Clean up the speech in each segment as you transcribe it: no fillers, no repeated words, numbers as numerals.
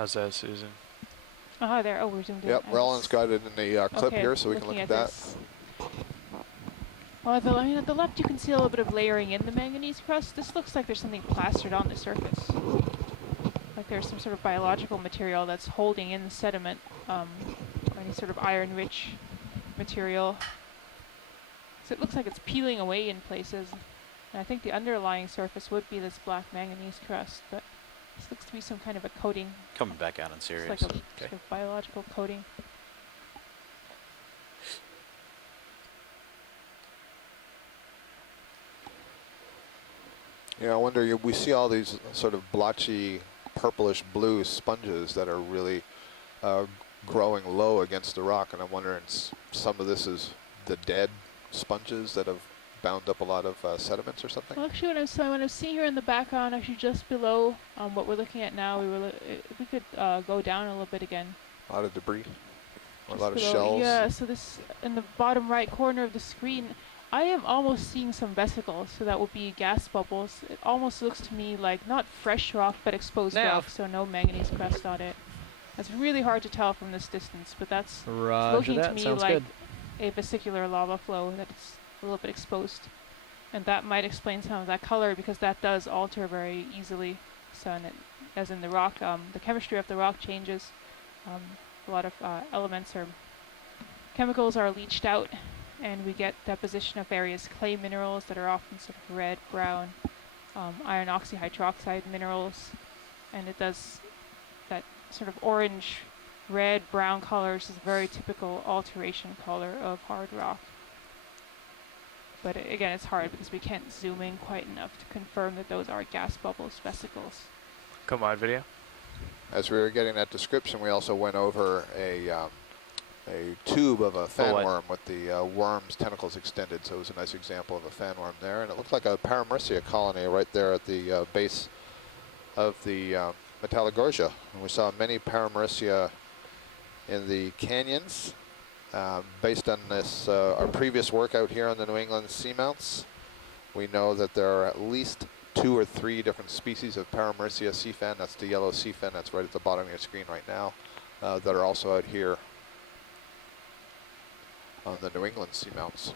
How's that, Susan? Oh, hi there. Oh, we're zoomed in. Yep, Roland's got it in the clip okay, here, so we can look at that. This. Well, I mean, at the left you can see a little bit of layering in the manganese crust. This looks like there's something plastered on the surface. Like there's some sort of biological material that's holding in the sediment, or any sort of iron-rich material. So it looks like it's peeling away in places. And I think the underlying surface would be this black manganese crust, but this looks to be some kind of a coating. Coming back out on Sirius. It's like a sort of biological coating. Yeah, I wonder, we see all these sort of blotchy, purplish blue sponges that are really growing low against the rock, and I'm wondering some of this is the dead sponges that have bound up a lot of sediments or something? Well, actually, what I'm seeing here in the background, actually just below what we're looking at now, if we could go down a little bit again. A lot of debris, or a lot below. of shells. Yeah, so this, in the bottom right corner of the screen, I am almost seeing some vesicles, so that would be gas bubbles. It almost looks to me like not fresh rock, but exposed rock, so no manganese crust on it. That's really hard to tell from this distance, but that's looking to me like a vesicular lava flow that's a little bit exposed. And that might explain some of that color, because that does alter very easily. So, as in the rock, the chemistry of the rock changes. A lot of elements or chemicals are leached out, and we get deposition of various clay minerals that are often sort of red, brown, iron oxyhydroxide minerals, and it does that sort of orange, red, brown colors is a very typical alteration color of hard rock. But again, it's hard because we can't zoom in quite enough to confirm that those are gas bubbles, vesicles. Come on, video. As we were getting that description, we also went over a tube of a fan worm with the worm's tentacles extended, so it was a nice example of a fan worm there. And it looked like a Paramecia colony right there at the base of the Aritagorja. And we saw many Paramecia in the canyons. Based on this, our previous work out here on the New England Seamounts, we know that there are at least 2 or 3 different species of Paramecia sea fan. That's the yellow sea fan that's right at the bottom of your screen right now, that are also out here on the New England Seamounts.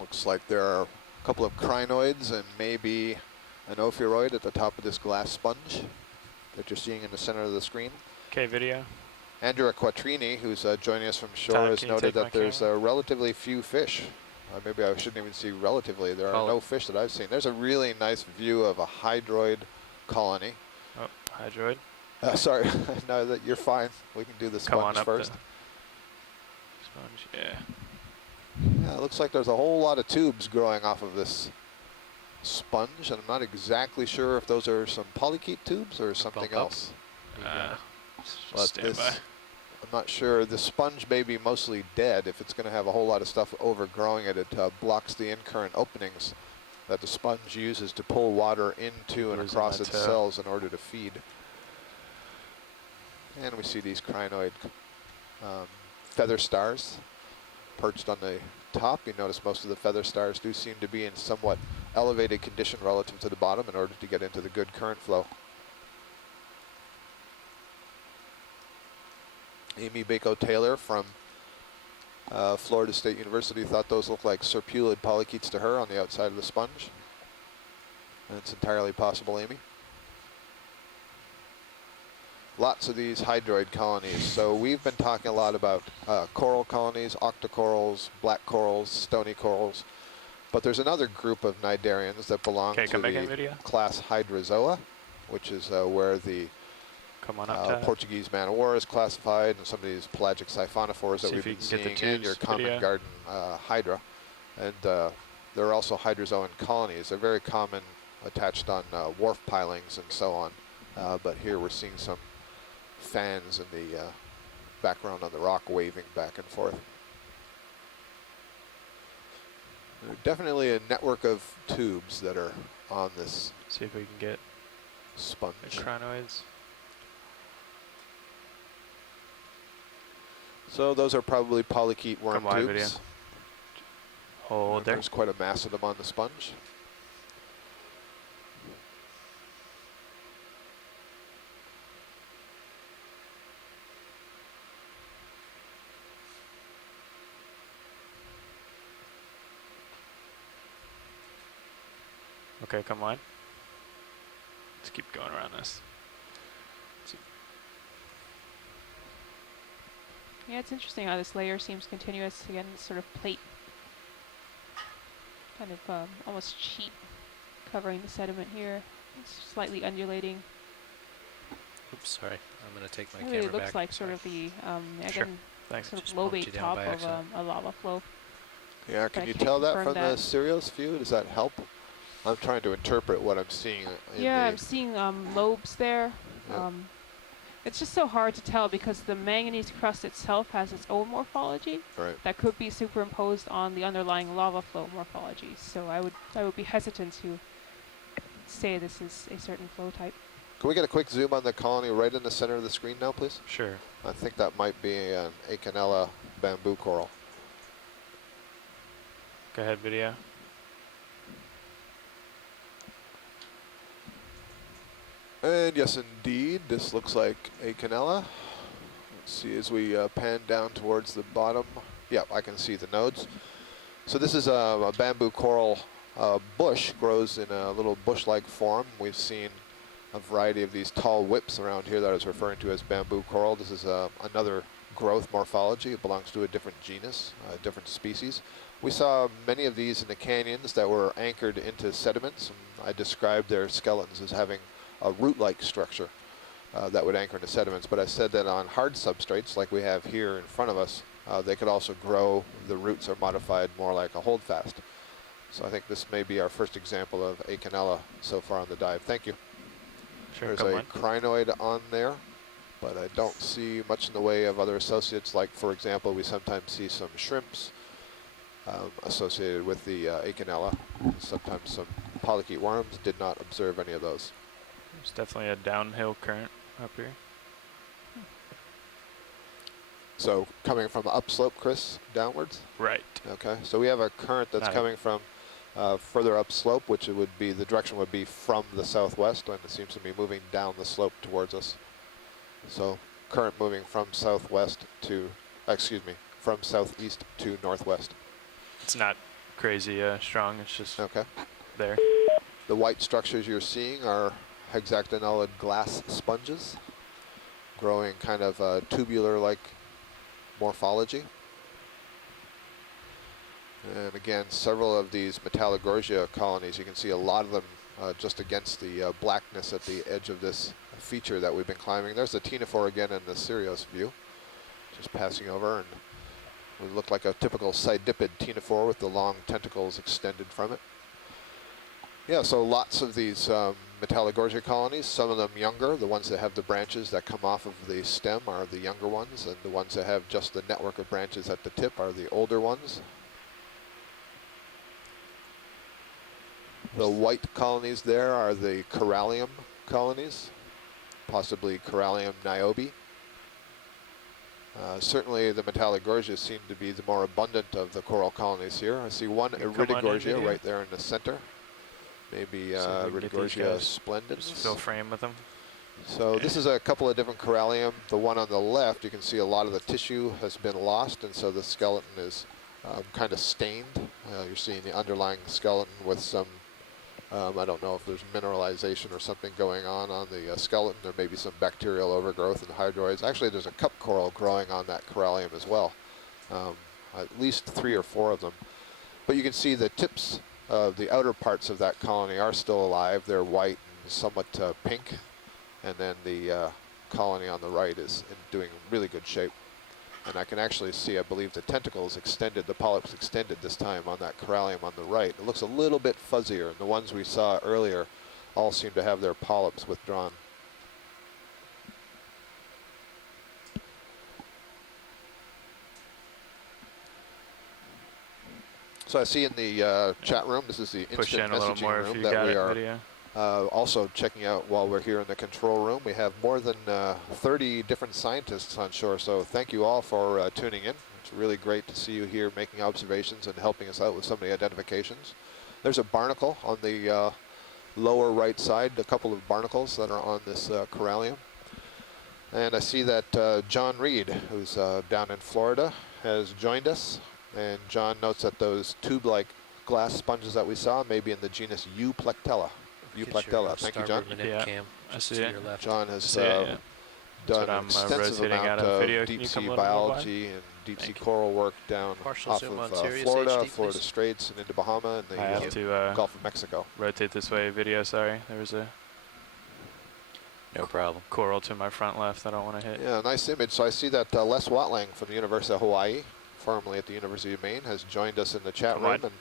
Looks like there are a couple of crinoids and maybe an ophiuroid at the top of this glass sponge that you're seeing in the center of the screen. Okay, video. Andrea Quattrini, who's joining us from shore, has noted that there's relatively few fish. Maybe I shouldn't even see relatively. There are no fish that I've seen. There's a really nice view of a hydroid colony. Oh, hydroid. Sorry, no, that you're fine. We can do the sponge first. Sponge, yeah. Yeah, it looks like there's a whole lot of tubes growing off of this sponge, and I'm not exactly sure if those are some polychaete tubes or something else. Stand by. I'm not sure. The sponge may be mostly dead. If it's going to have a whole lot of stuff overgrowing it, it blocks the in-current openings that the sponge uses to pull water into and across its cells in order to feed. And we see these crinoid feather stars perched on the top. You notice most of the feather stars do seem to be in somewhat elevated condition relative to the bottom in order to get into the good current flow. Amy Bako-Taylor from Florida State University thought those looked like serpulid polychaetes to her on the outside of the sponge. And it's entirely possible, Amy. Lots of these hydroid colonies. So we've been talking a lot about coral colonies, octocorals, black corals, stony corals. But there's another group of cnidarians that belong to the class Hydrozoa, which is where the Portuguese man of war is classified, and some of these pelagic siphonophores that we've been seeing in your common garden hydra. And there are also hydrozoan colonies. They're very common, attached on wharf pilings and so on. But here we're seeing some fans in the background on the rock waving back and forth. Definitely a network of tubes that are on this. See if we can get sponge. The crinoids. So those are probably polychaete worm tubes. Video. Hold there. There's quite a mass of them on the sponge. Okay, come line. Let's keep going around this. Yeah, it's interesting how this layer seems continuous. Again, this sort of plate, kind of almost sheet covering the sediment here. It's slightly undulating. Oops, sorry. I'm going to take my It camera really back. looks like Sorry. sort of the Sure. again, Thanks. sort of Just bumped you lobate down top by of accident. a lava flow. Yeah, But can I you can't tell that confirm from the that. Sirius view? Does that help? I'm trying to interpret what I'm seeing. Yeah, I'm seeing lobes there. Yeah. It's just so hard to tell because the manganese crust itself has its own morphology Right. that could be superimposed on the underlying lava flow morphology. So I would be hesitant to say this is a certain flow type. Can we get a quick zoom on the colony right in the center of the screen now, please? Sure. I think that might be an Acanella bamboo coral. Go ahead, video. And yes, indeed, this looks like Acanella. Let's see as we pan down towards the bottom. Yeah, I can see the nodes. So this is a bamboo coral bush, grows in a little bush-like form. We've seen a variety of these tall whips around here that I was referring to as bamboo coral. This is another growth morphology. It belongs to a different genus, a different species. We saw many of these in the canyons that were anchored into sediments, and I described their skeletons as having a root-like structure that would anchor into sediments. But I said that on hard substrates, like we have here in front of us, they could also grow. The roots are modified more like a holdfast. So I think this may be our first example of Acanella so far on the dive. Thank you. Sure, There's come a line. crinoid on there, but I don't see much in the way of other associates. Like, for example, we sometimes see some shrimps associated with the Acanella. Sometimes some polychaete worms. Did not observe any of those. There's definitely a downhill current up here. So coming from upslope, Chris, downwards? Right. Okay, so we have a current that's Nice. coming from further upslope, which it would be, the direction would be from the southwest, and it seems to be moving down the slope towards us. So current moving from southwest to, from southeast to northwest. It's not crazy strong. It's just Okay. there. The white structures you're seeing are hexactinellid glass sponges, growing kind of tubular-like morphology. And again, several of these Metallogorgia colonies, you can see a lot of them just against the blackness at the edge of this feature that we've been climbing. There's the ctenophore again in the Sirius view, just passing over, and would look like a typical sidipid ctenophore with the long tentacles extended from it. Yeah, so lots of these Metallogorgia colonies, some of them younger. The ones that have the branches that come off of the stem are the younger ones, and the ones that have just the network of branches at the tip are the older ones. The white colonies there are the Corallium colonies, possibly Corallium niobe. Certainly the Metallogorgia seem to be the more abundant of the coral colonies here. I see one Come on in, Aritagorgia video. right there in the center. Maybe See if we can get these Aritagorgia guys. splendens. Just fill frame with them. So this is a couple of different Corallium. The one on the left, you can see a lot of the tissue has been lost, and so the skeleton is kind of stained. You're seeing the underlying skeleton with some, I don't know if there's mineralization or something going on the skeleton. There may be some bacterial overgrowth and hydroids. Actually, there's a cup coral growing on that Corallium as well, at least 3 or 4 of them. But you can see the tips of the outer parts of that colony are still alive. They're white and somewhat pink. And then the colony on the right is doing really good shape. And I can actually see, I believe, the tentacles extended, the polyps extended this time on that Corallium on the right. It looks a little bit fuzzier. And the ones we saw earlier all seem to have their polyps withdrawn. So I see in the chat room, this is the Push instant in a little messaging more if room you that got we it, are video. also checking out while we're here in the control room. We have more than 30 different scientists on shore, so thank you all for tuning in. It's really great to see you here making observations and helping us out with some of the identifications. There's a barnacle on the lower right side, a couple of barnacles that are on this Corallium. And I see that John Reed, who's down in Florida, has joined us. And John notes that those tube-like glass sponges that we saw, maybe in the genus Euplectella. Euplectella. Thank you, John. Yeah, Cam, I just see to it. your left. John has See it, yeah. done what an I'm, extensive rotating amount out of of video. Can you deep come sea a little more biology and deep sea Thank you. coral work down Partial off zoom of on Sirius Florida, HD, Florida please. Straits, and into Bahama, and the I have to Gulf of Mexico. rotate this way. Video, sorry. There was a No problem. coral to my front left. I don't want to hit. Yeah, nice image. So I see that Les Watling from the University of Hawaii, formerly at the University of Maine, has joined us in the chat room. Wide. And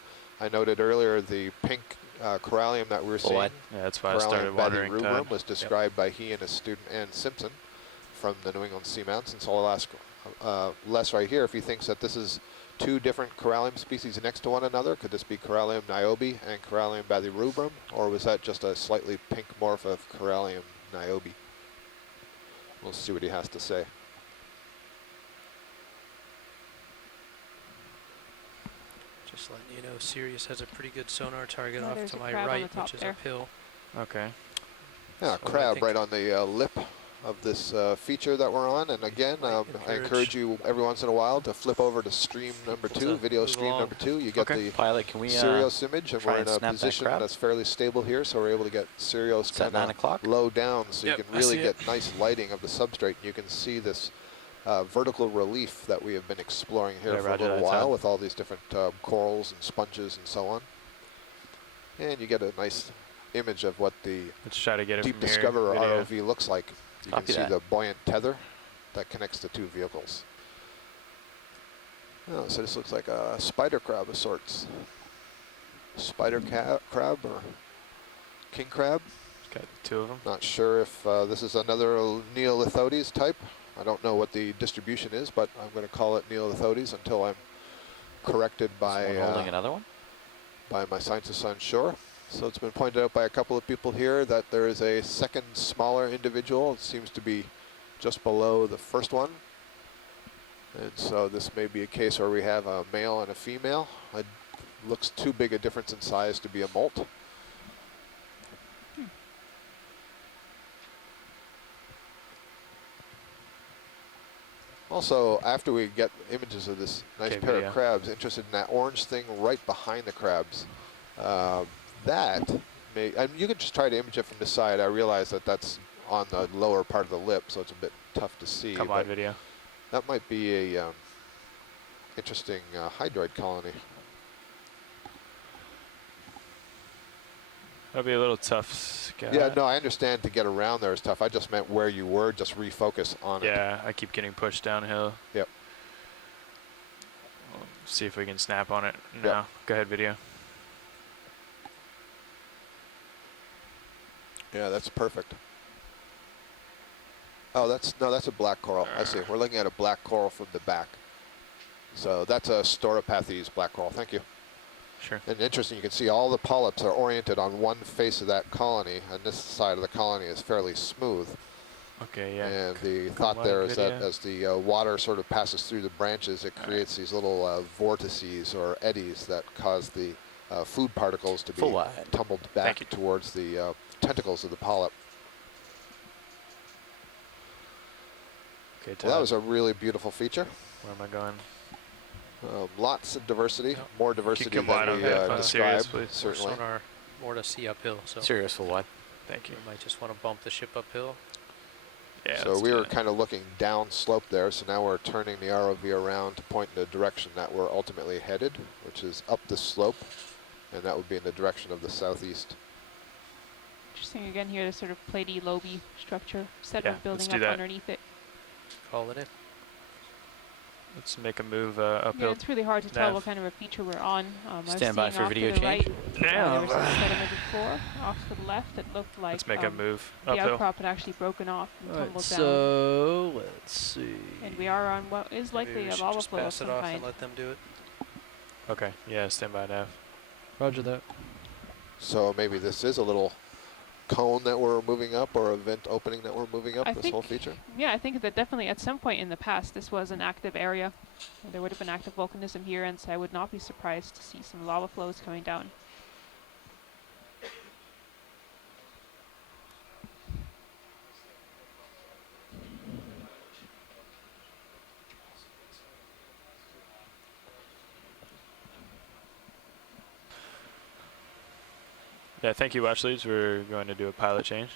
I noted earlier the pink corallium that we were seeing. Wide. Yeah, that's why I started Corallium by the wandering. rubrum was described by he and his student Ann Simpson from the New England Seamounts. And so I'll ask Les right here if he thinks that this is two different corallium species next to one another. Could this be Corallium niobe and Corallium bathyerubrum, or was that just a slightly pink morph of Corallium niobe? We'll see what he has to say. Just letting you know, Sirius has a pretty good sonar target Yeah, off there's to a my crab on right, the top which is there. uphill. Okay. Yeah, So I crab think- right on the lip of this feature that we're on. And again, Might I encourage you every once in a while to flip over to stream number People 2, to video move stream along. number 2. You get Okay. the Pilot, can we Sirius image, and try we're in and a snap that position crab? that's fairly stable here, so we're able to get Sirius is that 9 kind o'clock? of low down, so Yep, you can I really see get it. nice lighting of the substrate. And you can see this vertical relief that we have been exploring here Yeah, for a roger little that, while Tom. with all these different corals and sponges and so on. And you get a nice image of what the Let's try to get it Deep from here. Discoverer Video. ROV looks like. You Copy can see that. the buoyant tether that connects the two vehicles. Oh, so this looks like a spider crab of sorts. Spider crab or king crab. Got two of them. Not sure if this is another Neolithodes type. I don't know what the distribution is, but I'm going to call it Neolithodes until I'm corrected by Someone holding another one? by my scientists on shore. So it's been pointed out by a couple of people here that there is a second smaller individual. It seems to be just below the first one. And so this may be a case where we have a male and a female. It looks too big a difference in size to be a molt. Also, after we get images of this nice Okay, pair video. of crabs, interested in that orange thing right behind the crabs. That may, and you can just try to image it from the side. I realize that that's on the lower part of the lip, so it's a bit tough to see. Come but on, video. that might be a interesting hydroid colony. That'll be a little tough, Scott. Yeah, no, I understand to get around there is tough. I just meant where you were, just refocus on it. Yeah, I keep getting pushed downhill. Yep. We'll see if we can snap on it. Yep. No. Go ahead, video. Yeah, that's perfect. Oh, that's a black coral. I see. We're looking at a black coral from the back. So that's a Storopathes black coral. Thank you. Sure. And interesting, you can see all the polyps are oriented on one face of that colony, and this side of the colony is fairly smooth. Okay, yeah. And the Come thought on, there is that video. as the water sort of passes through the branches, it creates these little vortices or eddies that cause the food particles to be Full wide. tumbled Thank back you. towards the tentacles of the polyp. Okay, Well, that was a really beautiful feature. where am I going? Lots of diversity, Yep. more diversity come than wide on we that, described, Sirius, please. certainly. Sonar more to see uphill, so Sirius full wide. Thank you. we might just want to bump the ship uphill. Yeah, So let's we do were that. kind of looking down slope there, so now we're turning the ROV around to point in the direction that we're ultimately headed, which is up the slope, and that would be in the direction of the southeast. Interesting again here, this sort of platey, loby structure instead Yeah, of building let's do up that. underneath it. Call it in. Let's make a move Yeah, uphill. it's really hard to tell Nav. what kind of a feature we're on. I was Stand by seeing for off video to the change. right, Now. there was some sediment before. Off to the left, it looked like Let's make a move the uphill. outcrop had actually broken off and tumbled down. so let's see. And we are on what is Maybe likely we a should lava just flow of pass it some off kind. and let them do it. Okay, yeah, stand by nav. Roger that. So maybe this is a little cone that we're moving up, or a vent opening that we're moving up, I this think- whole feature? Yeah, I think that definitely at some point in the past this was an active area. There would have been active volcanism here, and so I would not be surprised to see some lava flows coming down. Yeah, thank you, watch leads. We're going to do a pilot change.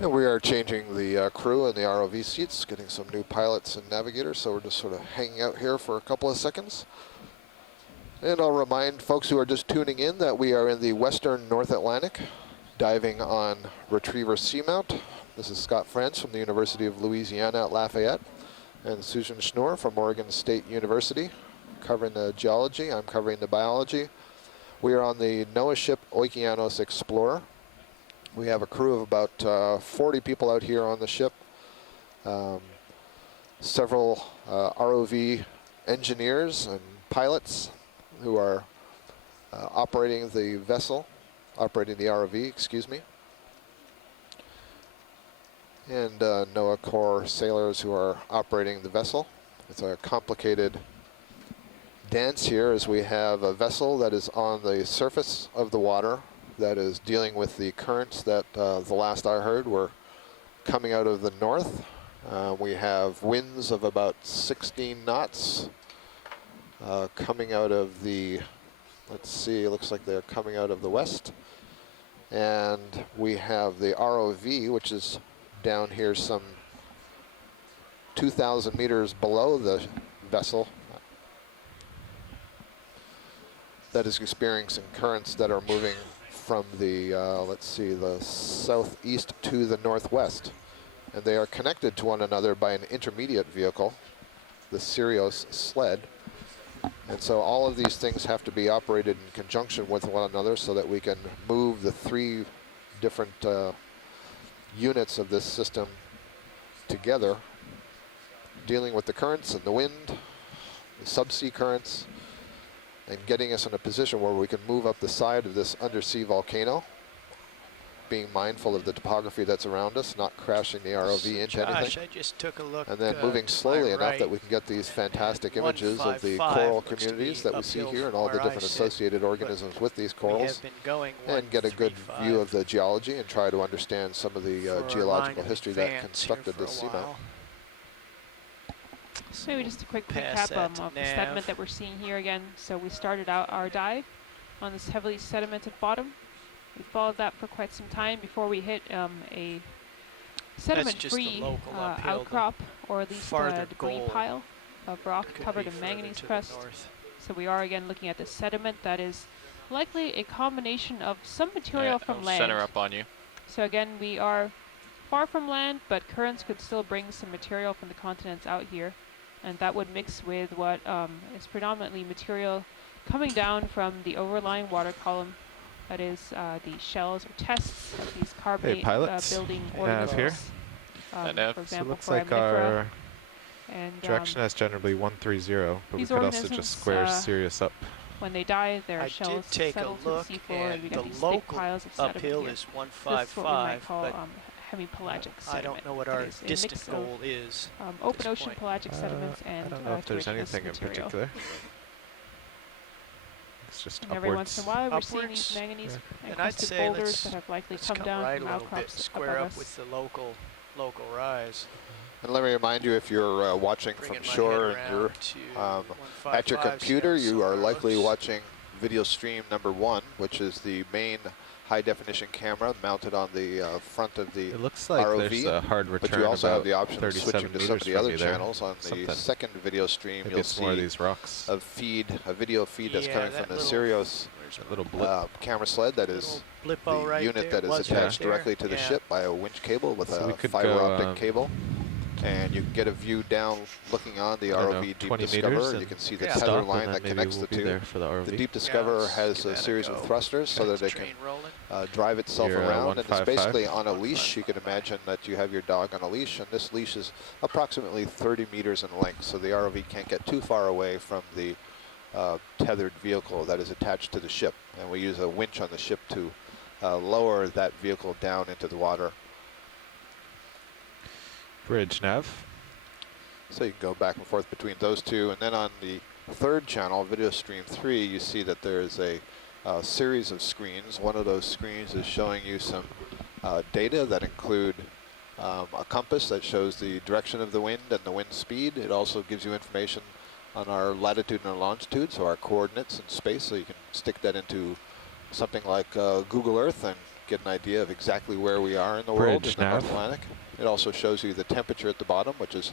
And we are changing the crew and the ROV seats, getting some new pilots and navigators, so we're just sort of hanging out here for a couple of seconds. And I'll remind folks who are just tuning in that we are in the western North Atlantic, diving on Retriever Seamount. This is Scott Franz from the University of Louisiana at Lafayette, and Susan Schnoor from Oregon State University, covering the geology. I'm covering the biology. We are on the NOAA ship Okeanos Explorer. We have a crew of about 40 people out here on the ship. Several ROV engineers and pilots who are operating the vessel, operating the ROV, excuse me. And NOAA Corps sailors who are operating the vessel. It's a complicated dance here as we have a vessel that is on the surface of the water that is dealing with the currents that the last I heard were coming out of the north. We have winds of about 16 knots coming out of the, let's see, it looks like they're coming out of the west. And we have the ROV, which is down here some 2,000 meters below the vessel, that is experiencing currents that are moving from the, let's see, the southeast to the northwest. And they are connected to one another by an intermediate vehicle, the Sirius sled. And so all of these things have to be operated in conjunction with one another so that we can move the three different units of this system together, dealing with the currents and the wind, the subsea currents, and getting us in a position where we can move up the side of this undersea volcano, being mindful of the topography that's around us, not crashing the ROV into anything. I just took a look, and then moving slowly enough that we can get these fantastic images of the coral communities that we see here and all the different associated organisms with these corals, and get a good view of the geology and try to understand some of the geological history that constructed this seamount. So maybe just a quick recap of the sediment that we're seeing here again. So we started out our dive on this heavily sedimented bottom. We followed that for quite some time before we hit a sediment-free outcrop, or at least a debris pile of rock covered in manganese crust. So we are again looking at the sediment that is likely a combination of some material from land. Center up on you. So again, we are far from land, but currents could still bring some material from the continents out here. And that would mix with what is predominantly material coming down from the overlying water column. That is the shells or tests of these carbonate building organisms. For example, so it looks like our direction has generally 130, but we could also just square Sirius up. When they die, their shells settle to the seafloor, and we get these big piles of sediment uphill here. is 155, this is what we might call hemipelagic sediment. I don't know what our distant goal is. Open ocean pelagic sediments and I don't know if there's anything in particular. It's just and every once in a while we're seeing these manganese encrusted boulders that have likely come down from outcrops square above up us. with the local rise. And let me remind you, if you're watching from shore and you're at your computer, you are likely watching video stream number 1, which is the main high-definition camera mounted on the front of the ROV. It looks like there's a hard return. But you also have the option of switching to some of the other channels on the second video stream. Maybe you'll see more of these rocks. a video feed that's coming from the Sirius camera sled. That is the unit that is attached directly to the ship by a winch cable with a fiber optic cable. And you can get a view down looking on the ROV Deep 20 Discoverer. meters You can see the Yeah. tether Stop, line and that then connects maybe the we'll be two. there for the ROV. The Deep Discoverer let's has give a that a series go. of thrusters so that it can Train rolling. drive itself You're, around, and it's 155. basically on a leash. You can imagine that you have your dog on a leash, and this leash is approximately 30 meters in length, so the ROV can't get too far away from the tethered vehicle that is attached to the ship. And we use a winch on the ship to lower that vehicle down into the water. Bridge nav. So you can go back and forth between those two. And then on the third channel, video stream 3, you see that there is a series of screens. One of those screens is showing you some data that include a compass that shows the direction of the wind and the wind speed. It also gives you information on our latitude and our longitude, so our coordinates in space, so you can stick that into something like Google Earth and get an idea of exactly where we are in the world in the North Atlantic. It also shows you the temperature at the bottom, which is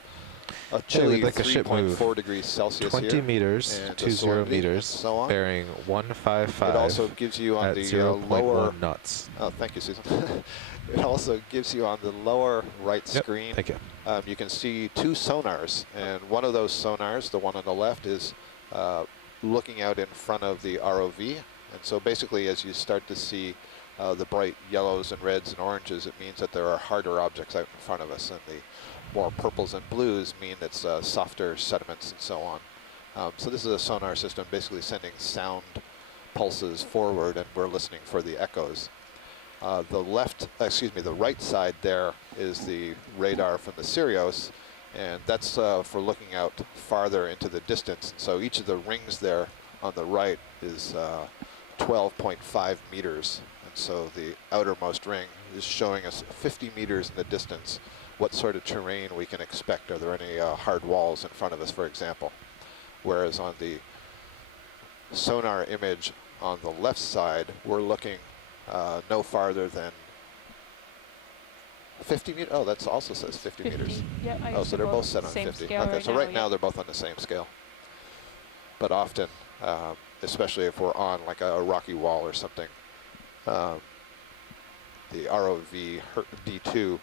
a chilly like a ship move. 3.4 degrees Celsius 20 here, meters, and 20 salinity, meters, and so on. bearing 155. It also gives you on at the 0.1 lower. knots. Oh, thank you, Susan. It also gives you on the lower right Yep, screen. thank you. You can see two sonars, and one of those sonars, the one on the left, is looking out in front of the ROV. And so basically, as you start to see the bright yellows and reds and oranges, it means that there are harder objects out in front of us, and the more purples and blues mean it's softer sediments and so on. So this is a sonar system basically sending sound pulses forward, and we're listening for the echoes. The right side there is the radar from the Sirius, and that's for looking out farther into the distance. And so each of the rings there on the right is 12.5 meters. And so the outermost ring is showing us 50 meters in the distance what sort of terrain we can expect. Are there any hard walls in front of us, for example? Whereas on the sonar image on the left side, we're looking no farther than 50 meters. Oh, that also says 50 meters. Yeah, Oh, so they're both set on 50. Okay, so right now they're both on the same scale. But often, especially if we're on like a rocky wall or something, the ROV D2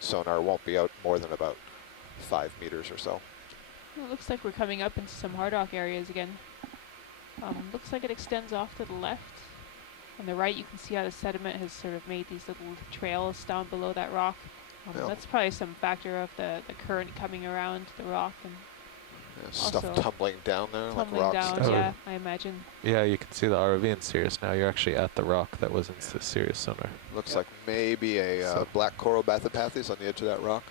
sonar won't be out more than about 5 meters or so. It looks like we're coming up into some hard rock areas again. Looks like it extends off to the left. On the right, you can see how the sediment has sort of made these little trails down below that rock. Yeah. That's probably some factor of the current coming around the rock and Stuff also tumbling down there like tumbling rocks. down. Oh. Yeah, I imagine. Yeah, you can see the ROV in Sirius now. You're actually at the rock that was in the Sirius sonar. Looks like maybe a So- black coral bathypathes on the edge of that rock.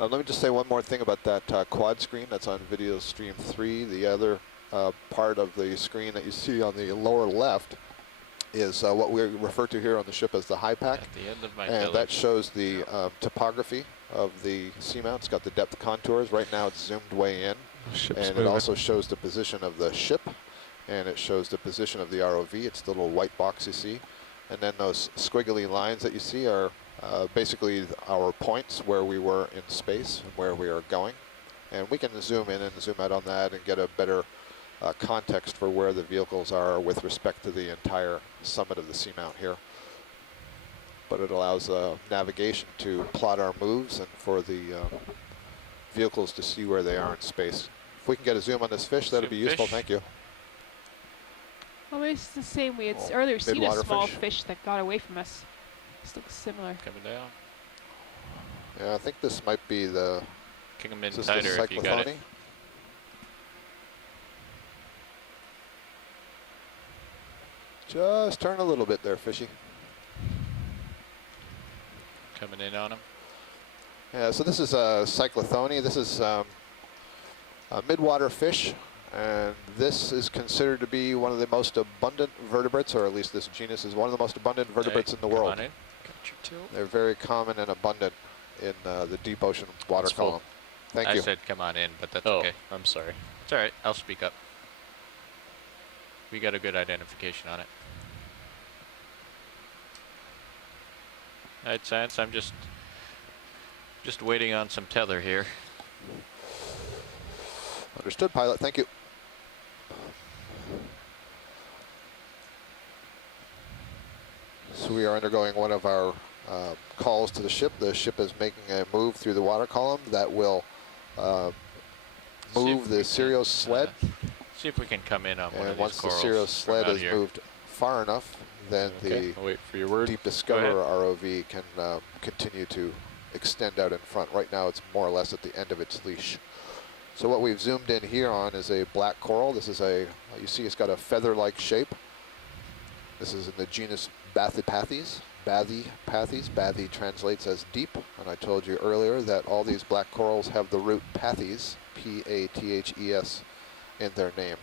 Let me just say one more thing about that quad screen that's on video stream 3. The other part of the screen that you see on the lower left is what we refer to here on the ship as the high pack. At the end of my And village. that shows the topography of the Seamount. It's got the depth contours. Right now it's zoomed way in. Ship's And moving. it also shows the position of the ship, and it shows the position of the ROV. It's the little white box you see. And then those squiggly lines that you see are basically our points where we were in space and where we are going. And we can zoom in and zoom out on that and get a better context for where the vehicles are with respect to the entire summit of the Seamount here. But it allows navigation to plot our moves and for the vehicles to see where they are in space. If we can get a zoom on this fish, that'd be Zoom useful. fish. Thank you. Well, it's the same. We had Oh, earlier seen a mid-water small fish. fish that got away from us. This looks similar. Coming down. Yeah, I think this might be the. Kick them in Is this tighter the if you got it. cyclothony? Just turn a little bit there, fishy. Coming in on them. Yeah, so this is a cyclothony. This is a midwater fish, and this is considered to be one of the most abundant vertebrates, or at least this genus is one of the most abundant vertebrates in the world. Come on in. Got your tilt. They're very common and abundant in the deep ocean water It's full. column. Thank I you. said come on in, but that's Oh, okay. I'm sorry. It's all right. I'll speak up. We got a good identification on it. All right, Science, I'm just waiting on some tether here. Understood, pilot. Thank you. So we are undergoing one of our calls to the ship. The ship is making a move through the water column that will move the Sirius sled. See if we can come in on one of And these once the corals Sirius from sled out is here. moved far enough, then Okay, I'll wait for your word. the Deep Discoverer ROV can continue to extend out in front. Right now it's more or less at the end of its leash. So what we've zoomed in here on is a black coral. This is you see it's got a feather-like shape. This is in the genus Bathypathes. Bathy translates as deep, and I told you earlier that all these black corals have the root pathes, P-A-T-H-E-S, in their name.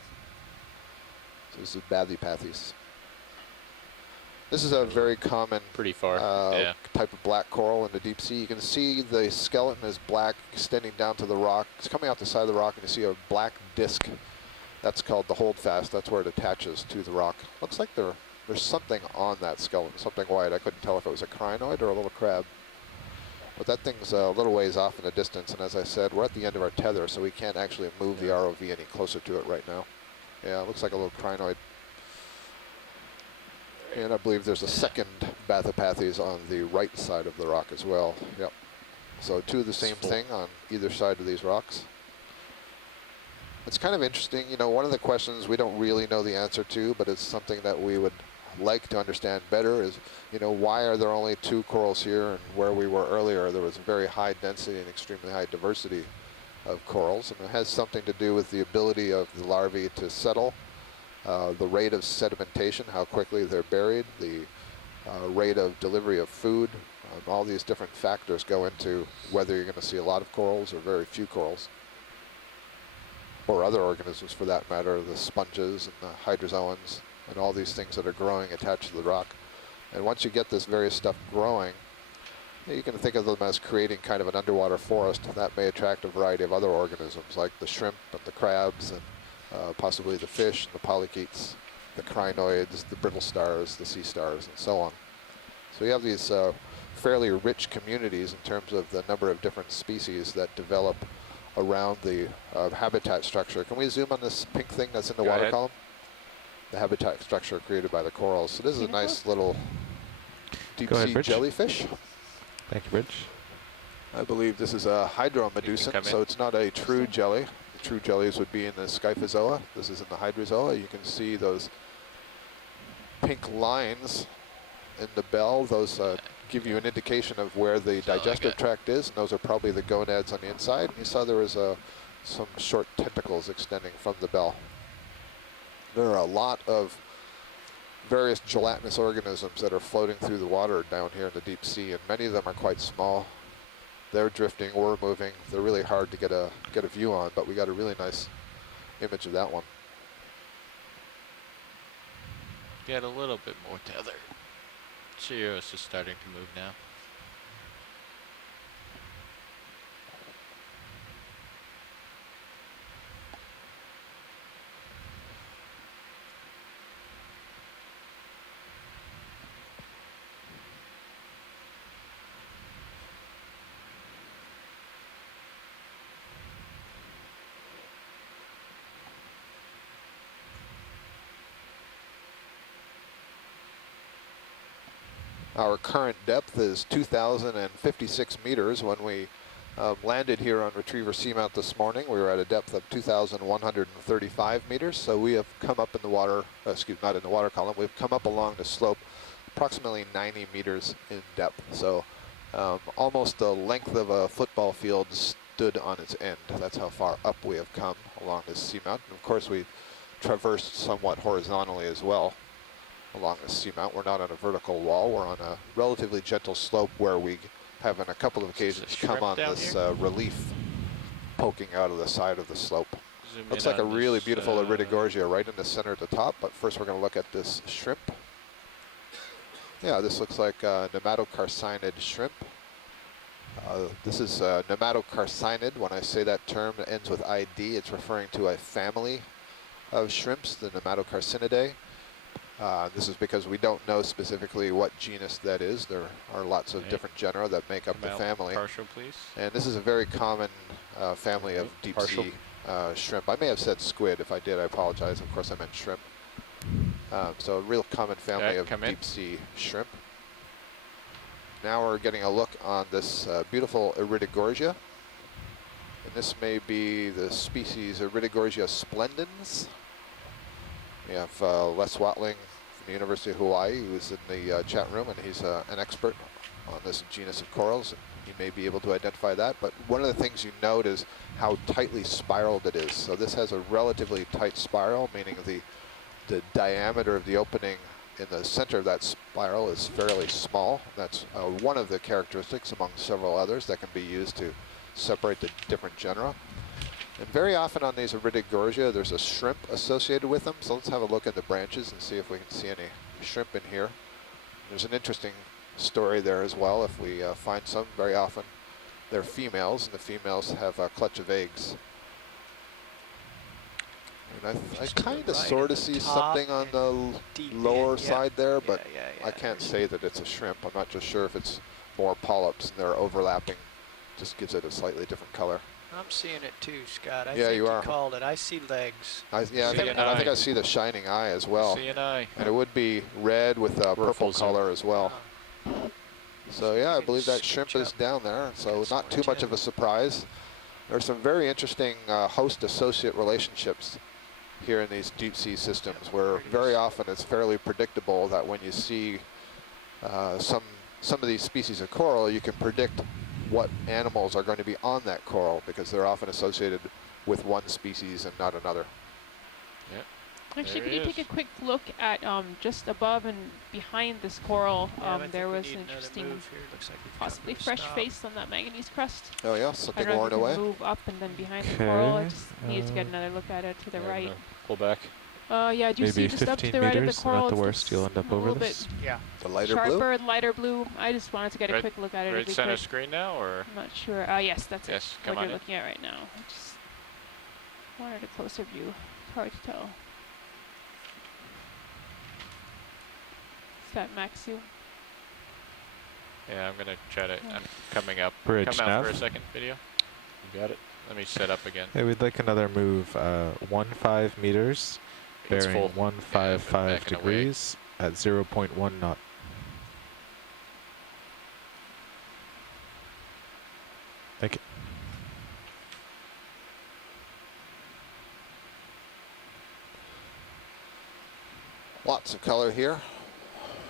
So this is Bathypathes. This is a very common Pretty far. Yeah. type of black coral in the deep sea. You can see the skeleton is black, extending down to the rock. It's coming out the side of the rock, and you see a black disc. That's called the holdfast. That's where it attaches to the rock. Looks like there's something on that skeleton, something white. I couldn't tell if it was a crinoid or a little crab. But that thing's a little ways off in the distance, and as I said, we're at the end of our tether, so we can't actually move the ROV any closer to it right now. Yeah, it looks like a little crinoid. And I believe there's a second Bathypathes on the right side of the rock as well. Yep. So two of the same thing on either side of these rocks. It's kind of interesting, you know, one of the questions we don't really know the answer to, but it's something that we would like to understand better is, you know, why are there only 2 corals here, and where we were earlier there was very high density and extremely high diversity of corals, and it has something to do with the ability of the larvae to settle, the rate of sedimentation, how quickly they're buried, the rate of delivery of food. All these different factors go into whether you're going to see a lot of corals or very few corals, or other organisms for that matter, the sponges and the hydrozoans and all these things that are growing attached to the rock. And once you get this various stuff growing, you can think of them as creating kind of an underwater forest that may attract a variety of other organisms like the shrimp and the crabs and possibly the fish and the polychaetes, the crinoids, the brittle stars, the sea stars, and so on. So you have these fairly rich communities in terms of the number of different species that develop around the habitat structure. Can we zoom on this pink thing that's in the water column? The habitat structure created by the corals. So this is a nice little deep sea jellyfish. Thank you, Rich. I believe this is a hydromedusan, so it's not a true jelly. The true jellies would be in the Scyphozoa. This is in the hydrozoa. You can see those pink lines in the bell. Those give you an indication of where the digestive tract is, and those are probably the gonads on the inside. You saw there was some short tentacles extending from the bell. There are a lot of various gelatinous organisms that are floating through the water down here in the deep sea, and many of them are quite small. They're drifting, we're moving. They're really hard to get a view on, but we got a really nice image of that one. Get a little bit more tether. Sirius is starting to move now. Our current depth is 2,056 meters. When we landed here on Retriever Seamount this morning, we were at a depth of 2,135 meters. So we have come up in the water, not in the water column, we've come up along the slope approximately 90 meters in depth. So almost the length of a football field stood on its end. That's how far up we have come along this seamount. And of course, we traversed somewhat horizontally as well along the seamount. We're not on a vertical wall. We're on a relatively gentle slope where we have on a couple of occasions come on this relief poking out of the side of the slope. Looks like a really beautiful Erita Gorgia right in the center at the top, but first we're going to look at this shrimp. Yeah, this looks like a nematocarcinid shrimp. This is nematocarcinid. When I say that term, it ends with ID. It's referring to a family of shrimps, the nematocarcinidae. This is because we don't know specifically what genus that is. There are lots of different genera that make up the family. Partial, please. And this is a very common family of deep sea shrimp. I may have said squid. If I did, I apologize. Of course, I meant shrimp. So a real common family of deep sea shrimp. Now we're getting a look on this beautiful Erita Gorgia. And this may be the species Aritagorja splendens. We have Les Watling from the University of Hawaii, who's in the chat room, and he's an expert on this genus of corals. You may be able to identify that, but one of the things you note is how tightly spiraled it is. So this has a relatively tight spiral, meaning the diameter of the opening in the center of that spiral is fairly small. That's one of the characteristics among several others that can be used to separate the different genera. And very often on these Aritagorja, there's a shrimp associated with them. So let's have a look at the branches and see if we can see any shrimp in here. There's an interesting story there as well. If we find some, very often they're females, and the females have a clutch of eggs. And I kind of sort of see something on the lower side there, but I can't say that it's a shrimp. I'm not just sure if it's more polyps and they're overlapping. Just gives it a slightly different color. I'm seeing it too, Scott. I Yeah, think you are. called it. I see legs. I think I see the shining eye as well. See an eye. And it would be red with a purple Ruffles color as well. So yeah, I believe that Sketch shrimp is up. down there. So Get not some too much of a surprise. There's some very interesting host-associate relationships here in these deep sea systems, where very often it's fairly predictable that when you see some of these species of coral, you can predict what animals are going to be on that coral, because they're often associated with one species and not another. Actually, There could he you take is. a quick look at just above and behind this coral? I think There we was need an another interesting, move here. Looks like we've got possibly to fresh stop. face on that manganese crust. Oh yeah, I something don't know if worn you can away. move up and then behind the coral. I just needed to get another look at it to the Yeah, I'm right. gonna pull back. Yeah, do you see Maybe just up to 15 the right of the meters, coral? not the it worst, you'll looks end up a over little this. bit Yeah. The lighter sharper, blue. lighter blue. I just wanted to get a Right- quick look at it. Right really center quick. screen now, or? I'm not sure. Yes, that's Yes, it. come What on you're in. looking at right now. I just wanted a closer view. It's hard to tell. Is that Maxu? Yeah, I'm gonna try to. I'm coming up. Bridge Come out for a nav. second, video. You got it. Let me set up again. Hey, we'd like another move, 15 meters, It's bearing full. 155 Yeah, backing away. degrees at 0.1 knot. Thank you. Lots of color here.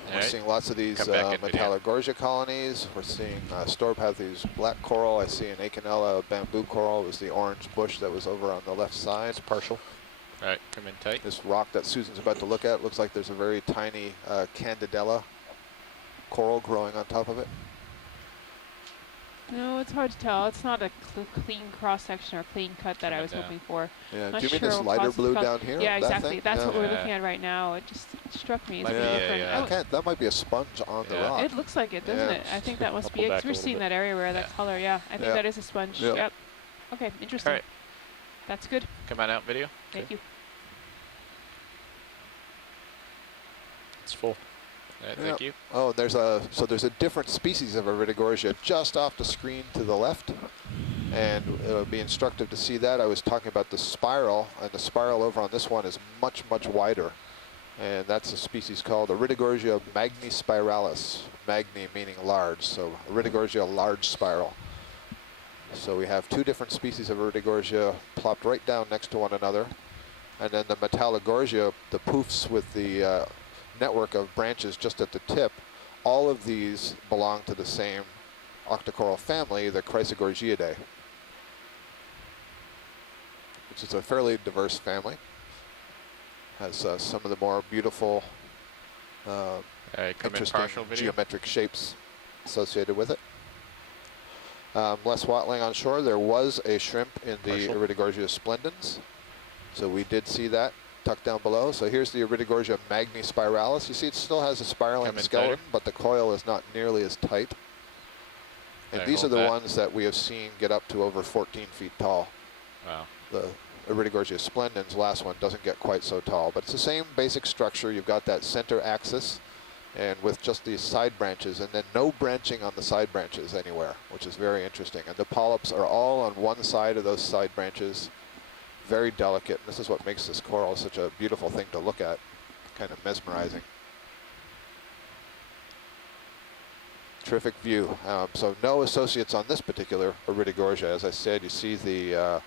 We're Alright. seeing lots of these Come back in video. Metallogorgia colonies. We're seeing Storpathes black coral. I see an Acanella bamboo coral. It was the orange bush that was over on the left side. It's partial. All right, come in tight. This rock that Susan's about to look at looks like there's a very tiny Candidella coral growing on top of it. No, it's hard to tell. It's not a clean cross-section or clean cut that I Coming was down. hoping for. Yeah, Not do you mean sure this what lighter causes blue color. down here? Yeah, that exactly. thing? That's Yeah. what we're Yeah. looking at right now. It just struck me as Might a be, bit different. yeah. Oh, I can't, that might be a sponge on the Yeah. rock. it looks like it, doesn't Yeah. it? I think that must I'll be pull it. back 'Cause a we're little seeing bit. that area where Yeah. that color, yeah. I think Yeah. that is a sponge. Yeah. Yep. Okay, interesting. All right, That's good. come on out, video. Thank you. It's full. All right, thank you. Oh, there's a different species of Aritagorja just off the screen to the left, and it would be instructive to see that. I was talking about the spiral, and the spiral over on this one is much wider, and that's a species called Aritagorja Magni Spiralis. Magni meaning large, so Aritagorja large spiral. So we have two different species of Aritagorja plopped right down next to one another, and then the Metallogorgia, the poofs with the network of branches just at the tip, all of these belong to the same octocoral family, the Chrysogorgiidae, which is a fairly diverse family. Has some of the more beautiful, All right, come in interesting partial video. geometric shapes associated with it. Les Watling on shore, there was a shrimp in the Partial. Aritagorgia splendens, so we did see that tucked down below. So here's the Aritagorja Magni Spiralis. You see it still has a spiraling Come in skeleton, tighter. but the coil is not nearly as tight. And Alright, these are hold the that. ones that we have seen get up to over 14 feet tall. Wow. The Aritagorgia splendens, last one, doesn't get quite so tall, but it's the same basic structure. You've got that center axis, and with just these side branches, and then no branching on the side branches anywhere, which is very interesting. And the polyps are all on one side of those side branches, very delicate. This is what makes this coral such a beautiful thing to look at, kind of mesmerizing. Terrific view. So no associates on this particular Aritagorja. As I said, you see the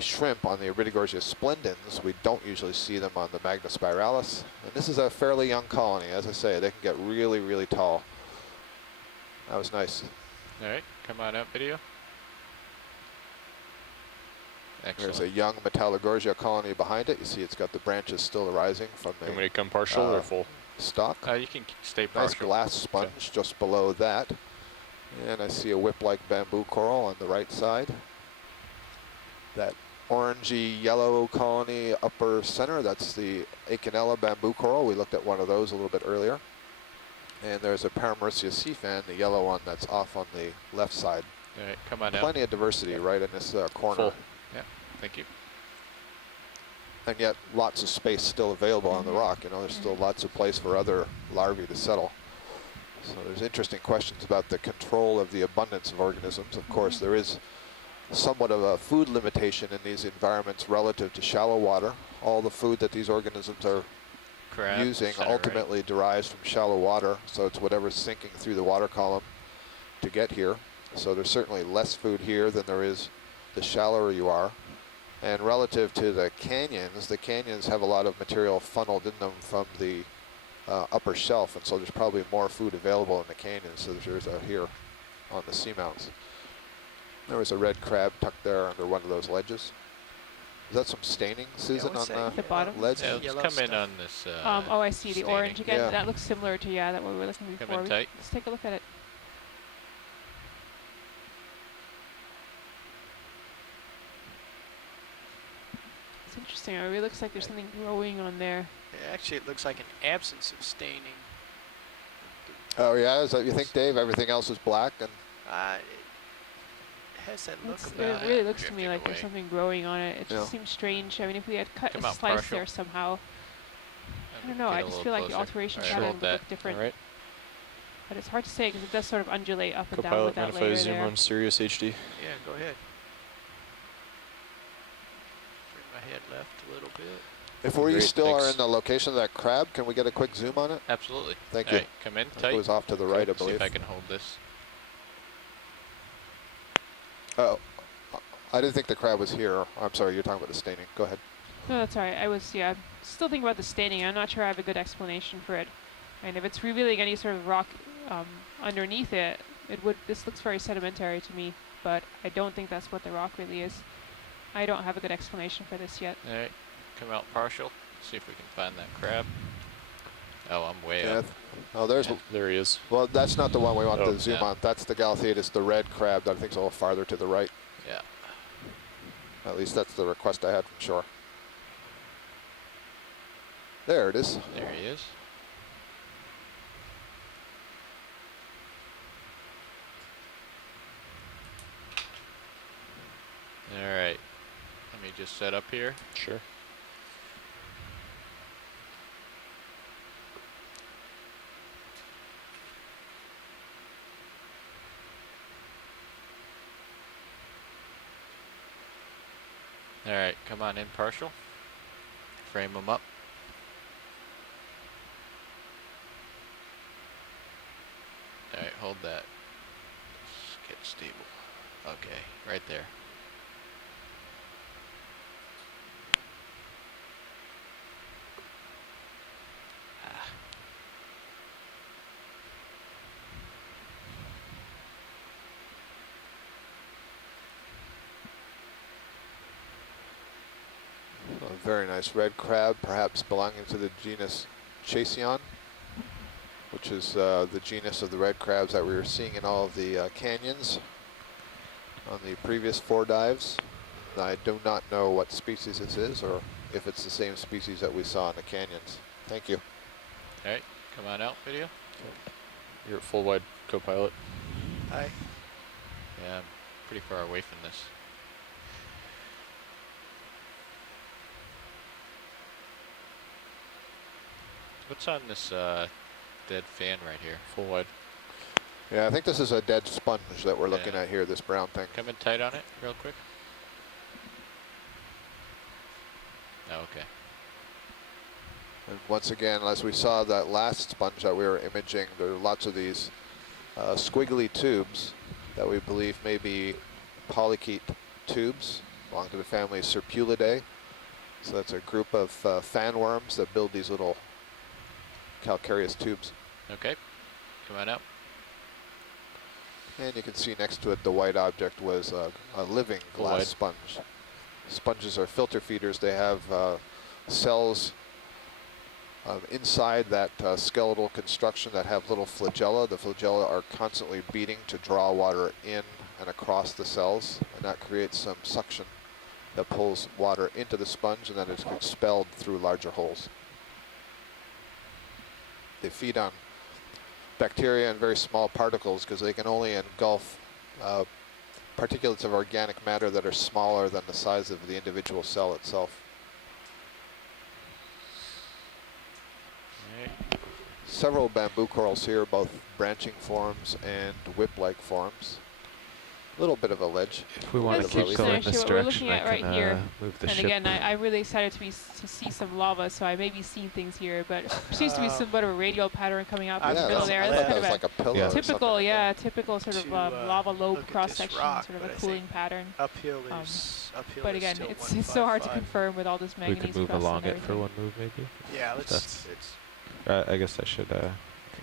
shrimp on the Aritagorja splendens. We don't usually see them on the Magni Spiralis. And this is a fairly young colony. As I say, they can get really, really tall. That was nice. All right, come on up, video. Excellent. There's a young Metallogorgia colony behind it. You see it's got the branches still arising from the You want me to come partial or full? stalk. You can stay Nice partial. glass sponge just below that. And I see a whip-like bamboo coral on the right side. That orangey yellow colony upper center, that's the Acanella bamboo coral. We looked at one of those a little bit earlier. And there's a Paramercia sea fan, the yellow one that's off on the left side. All right, come on out. Plenty of diversity right in this corner. Full. Yeah, thank you. And yet lots of space still available on the rock. You know, there's still lots of place for other larvae to settle. So there's interesting questions about the control of the abundance of organisms. Of course, there is somewhat of a food limitation in these environments relative to shallow water. All the food that these organisms are using ultimately derives from shallow water. So it's whatever's sinking through the water column to get here. So there's certainly less food here than there is the shallower you are. And relative to the canyons have a lot of material funneled in them from the upper shelf, and so there's probably more food available in the canyons. So there's here on the seamounts. There was a red crab tucked there under one of those ledges. Is that some staining, Susan, on the bottom ledge? Yeah, let's come in on this. Oh, I see the staining. orange again. Yeah. That looks similar to that one we were looking Come before. in tight. Let's take a look at it. It's interesting. It really looks like there's something growing on there. Actually, it looks like an absence of staining. Oh yeah, is that you think, Dave? Everything else is black, and It has that look It about it. really looks to me drifting like there's away. something growing on it. It just Yeah. seems strange. I mean, if we had cut Come a out slice partial. there somehow, I don't know. Get I a just little feel like the closer. alteration All right, pattern hold would that. look different. All right. But it's hard to say because it does sort of undulate up and down Copilot, with that mind if layer I zoom there. on Sirius HD? Yeah, go ahead. Bring my head left a little bit. if we Great, still are thanks. in the location of that crab, can we get a quick zoom on it? Absolutely. Thank All you. right, come in I think tight. it was off to the right, I See believe. if I can hold this. Oh, I didn't think the crab was here. I'm sorry, you're talking about the staining. Go ahead. No, that's all right. I was, still thinking about the staining. I'm not sure I have a good explanation for it. And if it's revealing any sort of rock underneath it, this looks very sedimentary to me, but I don't think that's what the rock really is. I don't have a good explanation for this yet. All right, come out partial. See if we can find that crab. Oh, I'm way Yeah. up. Oh, there's. Yeah. There he is. Well, that's not the one we wanted Oh, to zoom yeah. on. That's the Galatheatus, the red crab that I think is a little farther to the right. Yeah. At least that's the request I had from shore. There it is. There he is. All right. Let me just set up here. Sure. All right, come on in partial. Frame them up. All right, hold that. Let's get stable. Okay, right there. Ah. A very nice red crab, perhaps belonging to the genus Chasion, which is the genus of the red crabs that we were seeing in all of the canyons on the previous 4 dives. I do not know what species this is or if it's the same species that we saw in the canyons. Thank you. All right, come on out, video. You're at full wide Copilot. Hi. Yeah, I'm pretty far away from this. What's on this dead fan right here? Full wide. Yeah, I think this is a dead sponge that we're looking Yeah. at here, this brown thing. Come in tight on it real quick. Oh, okay. And once again, as we saw that last sponge that we were imaging, there are lots of these squiggly tubes that we believe may be polychaete tubes, belong to the family Serpulidae. So that's a group of fan worms that build these little calcareous tubes. Okay, come on out. And you can see next to it the white object was a living glass sponge. Sponges are filter feeders. They have cells inside that skeletal construction that have little flagella. The flagella are constantly beating to draw water in and across the cells, and that creates some suction that pulls water into the sponge, and then it's expelled through larger holes. They feed on bacteria and very small particles because they can only engulf particulates of organic matter that are smaller than the size of the individual cell itself. Right. Several bamboo corals here, both branching forms and whip-like forms. A little bit of a ledge. If we want to That's keep going this what we're direction, looking I at right can here. move the And ship. again, I'm really excited to see some lava, so I may be seeing things here, but there seems to be somewhat of a radial pattern coming out from the middle there. That's kind of like a pillar. Yeah. Or typical, like typical sort of To, lava look lobe at cross this section, rock, sort of but a I cooling think pattern. Uphill is uphill. But is again, still it's so hard to 155. confirm with all this We manganese could move crust along and it for everything. one move, maybe. Yeah, let's. That's- It's I guess I should can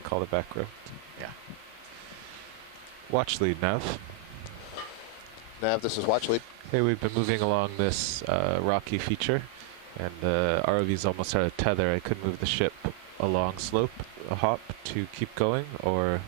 call the back row. yeah. Watch lead, Nav. Nav, this is watch lead. Hey, we've been moving along this rocky feature, and the ROV's almost out of tether. I could move the ship along slope, a hop, to keep going, or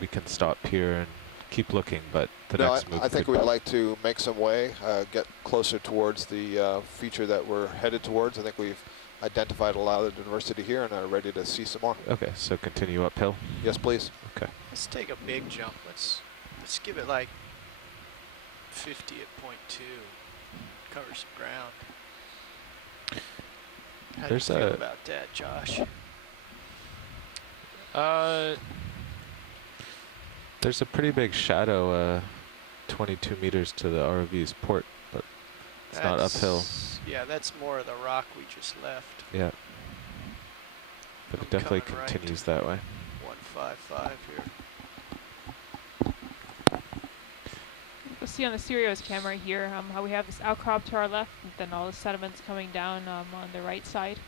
we can stop here and keep looking, but the No, next move I think could- we'd like to make some way, get closer towards the feature that we're headed towards. I think we've identified a lot of the diversity here and are ready to see some more. Okay, so continue uphill. Yes, please. Okay. Let's take a big jump. Let's give it like 50 at .2. Cover some ground. How There's do you feel a- about that, Josh? There's a pretty big shadow 22 meters to the ROV's port, but it's not uphill. Yeah, that's more of the rock we just left. Yeah. But I'm it definitely coming right. continues that way. 155 here. You'll see on the Sirius camera here how we have this outcrop to our left, and then all the sediments coming down on the right side.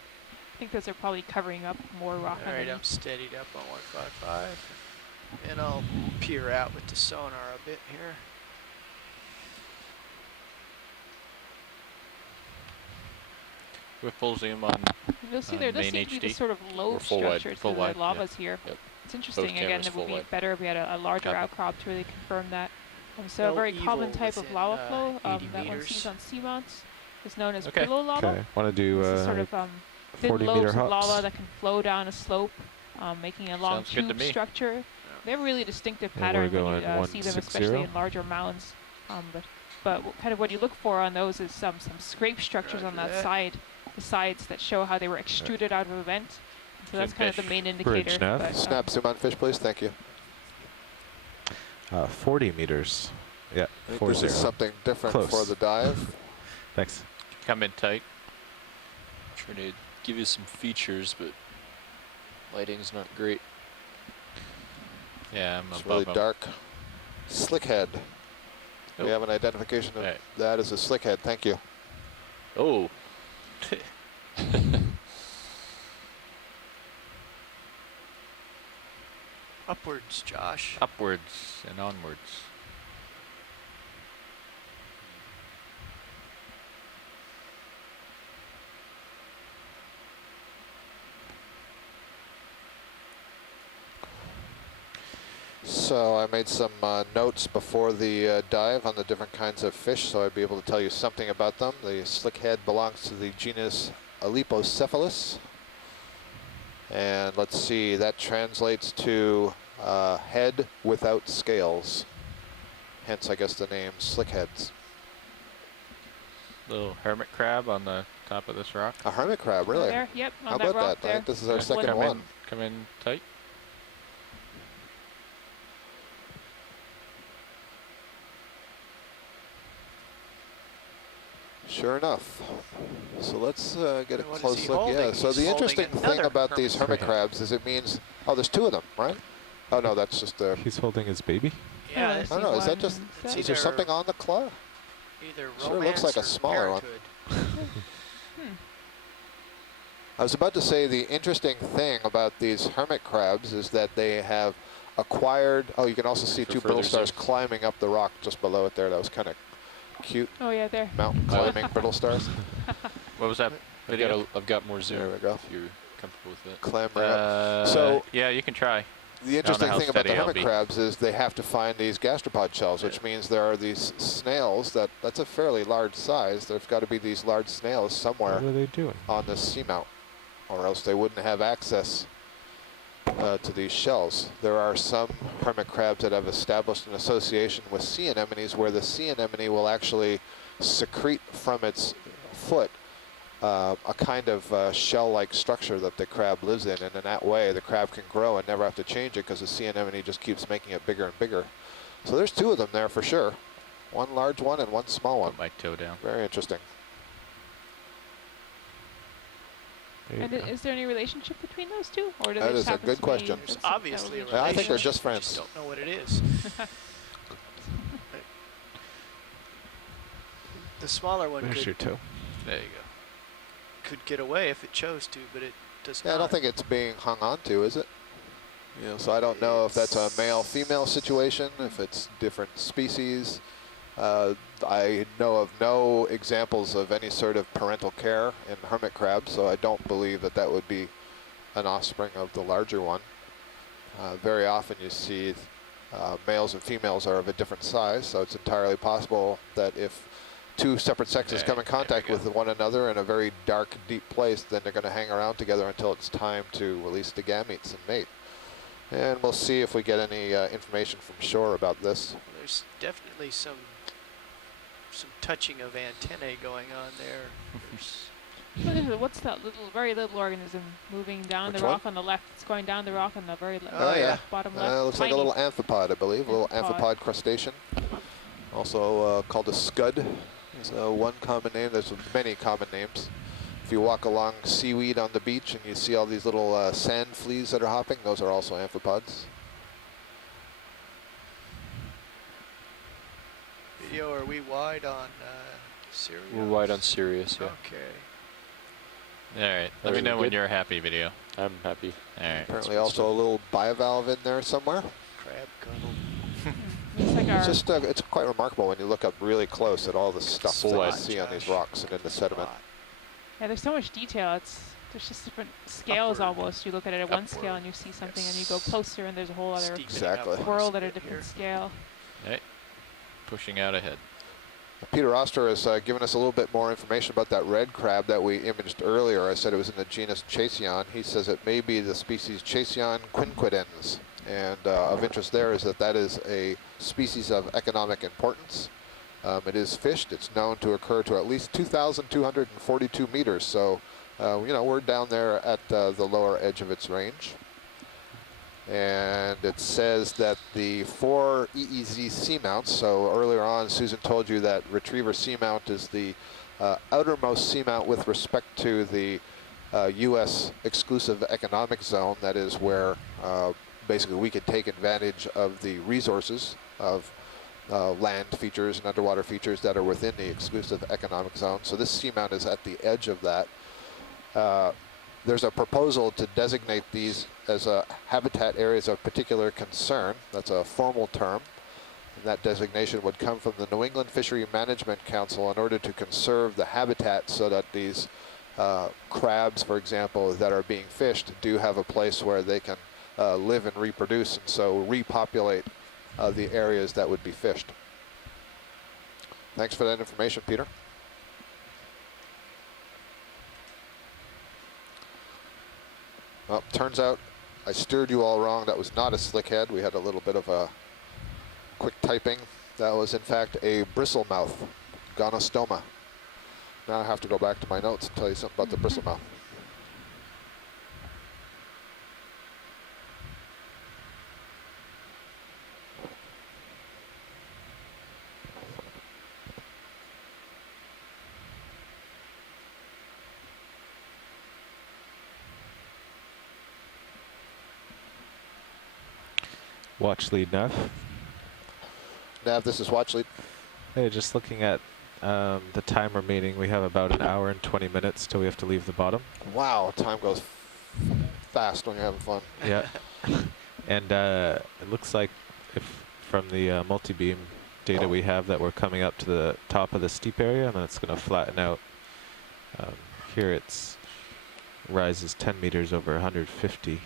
I think those are probably covering up more rock All right, I'm underneath. steadied up on 155. And I'll peer out with the sonar a bit here. With full zoom on. You'll see there does main seem to be this HD. sort of lobe full wide, structure to full the wide, yeah. lavas here. Yep. It's interesting. Again, cameras it would full be wide. better if we had a larger Copy. outcrop to really confirm that. So No a very common evil type of within, lava flow 80 that one meters. sees on seamounts is known as Okay. pillow lava. Okay, want to do This is sort of thin 40 lobes meter of hops? lava that can flow down a slope, making a long Sounds good to tube me. structure. They have a really distinctive And we're pattern when you going see them, 160. especially in larger mounds. But kind of what you look for on those is some scrape structures on Roger that that. side, the sides that show how they were extruded out of a vent. So that's Good kind of fish. the main Bridge indicator. nav. But, Snap, zoom on fish, please. Thank you. 40 meters. Yeah, I think 40. this is something different Close. for the dive. Thanks. Come in tight. Trying to give you some features, but lighting's not great. Yeah, I'm It's above really him. dark. Slickhead. We Oh. have an identification of Right. that as a slickhead. Thank you. Oh. Upwards, Josh. Upwards and onwards. So I made some notes before the dive on the different kinds of fish, so I'd be able to tell you something about them. The slickhead belongs to the genus Alepocephalus. And let's see, that translates to head without scales. Hence, I guess, the name slickheads. Little hermit crab on the top of this rock. A hermit crab, really? There, yep, on How that about rock that? I there. think this is our There's second come one. In, come in tight. Sure enough. So let's get a And what is close he look. Yeah. holding? So He's the holding interesting thing another about these hermit crab. crabs is it means, oh, there's two of them, right? Oh no, that's just a. He's holding his baby. Yeah, I it's I don't know. Is that one. just? It's Is there either- something on the claw? either Sure looks romance like a or smaller one. parenthood. I was about to say the interesting thing about these hermit crabs is that they have acquired. Oh, you can also see For two further brittle stars zoom. climbing up the rock just below it there. That was kind of cute. Oh yeah, there. Mountain climbing brittle stars. What was that video? I've got more zoom. There we go. If you're comfortable with that. Clamber up. So yeah, you can try. the interesting how thing about the steady I'll hermit be. crabs is they have to find these gastropod shells, which means there are these snails that's a fairly large size. There's got to be these large snails somewhere What are they doing? on this seamount, or else they wouldn't have access to these shells. There are some hermit crabs that have established an association with sea anemones where the sea anemone will actually secrete from its foot a kind of shell-like structure that the crab lives in, and in that way the crab can grow and never have to change it because the sea anemone just keeps making it bigger and bigger. So there's two of them there for sure. One large one and one small one. Put my toe down. Very interesting. There you And go. is there any relationship between those two, or do That they is just a happen good to be question. There's that obviously a relationship? Yeah, I think they're relationship, just friends. Just don't know what it is. The smaller one There's your could, toe. There you go. could get away if it chose to, but it does Yeah, not. I don't think it's being hung on to, is it? You know, so I don't know if that's a male-female situation, if it's different species. I know of no examples of any sort of parental care in hermit crabs, so I don't believe that that would be an offspring of the larger one. Very often you see males and females are of a different size, so it's entirely possible that if two separate sexes Okay, come in there we contact go. with one another in a very dark, deep place, then they're going to hang around together until it's time to release the gametes and mate. And we'll see if we get any information from shore about this. There's definitely some touching of antennae going on there. What's that little, very little organism moving down Which the rock one? on the left? It's going down the rock on the very Oh, yeah. bottom left. Looks like a Tiny. little amphipod, I believe, a little Amphipod. amphipod crustacean. Also called a scud. It's one common name. There's many common names. If you walk along seaweed on the beach and you see all these little sand fleas that are hopping, those are also amphipods. Video, are we wide on Syria? We're wide on Sirius, yeah. Okay. All right. Let me Are know we when good? you're happy, video. I'm happy. All right. Apparently also a little bivalve in there somewhere. Crab cuddle. Looks like our It's just it's quite remarkable when you look up really close at all the stuff that you Spot, see on these Josh. rocks and in the sediment. Spot. yeah. There's so much detail. There's just different scales Upward. almost. You look at it at one scale Upward. and you see something, and you go Yes. closer and there's a whole other Steepening Exactly. up world a at a bit different here. scale. Pushing out ahead. Peter Oster has given us a little bit more information about that red crab that we imaged earlier. I said it was in the genus Chasion. He says it may be the species Chasion quinquidens. And of interest there is that is a species of economic importance. It is fished. It's known to occur to at least 2,242 meters. So, you know, we're down there at the lower edge of its range. And it says that the 4 EEZ seamounts, so earlier on Susan told you that Retriever Seamount is the outermost seamount with respect to the U.S. exclusive economic zone. That is where basically we could take advantage of the resources of land features and underwater features that are within the exclusive economic zone. So this seamount is at the edge of that. There's a proposal to designate these as habitat areas of particular concern. That's a formal term. And that designation would come from the New England Fishery Management Council in order to conserve the habitat so that these crabs, for example, that are being fished do have a place where they can live and reproduce, and so repopulate the areas that would be fished. Thanks for that information, Peter. Well, turns out I steered you all wrong. That was not a slickhead. We had a little bit of a quick typing. That was, in fact, a bristlemouth, gonostoma. Now I have to go back to my notes and tell you something about the bristlemouth. Watch lead nav. Nav, this is watch lead. Hey, just looking at the time remaining, we have about an hour and 20 minutes till we have to leave the bottom. Wow, time goes fast when you're having fun. Yeah. And it looks like if from the multi-beam data we have that we're coming up to the top of the steep area, and then it's going to flatten out. Here it's rises 10 meters over 150.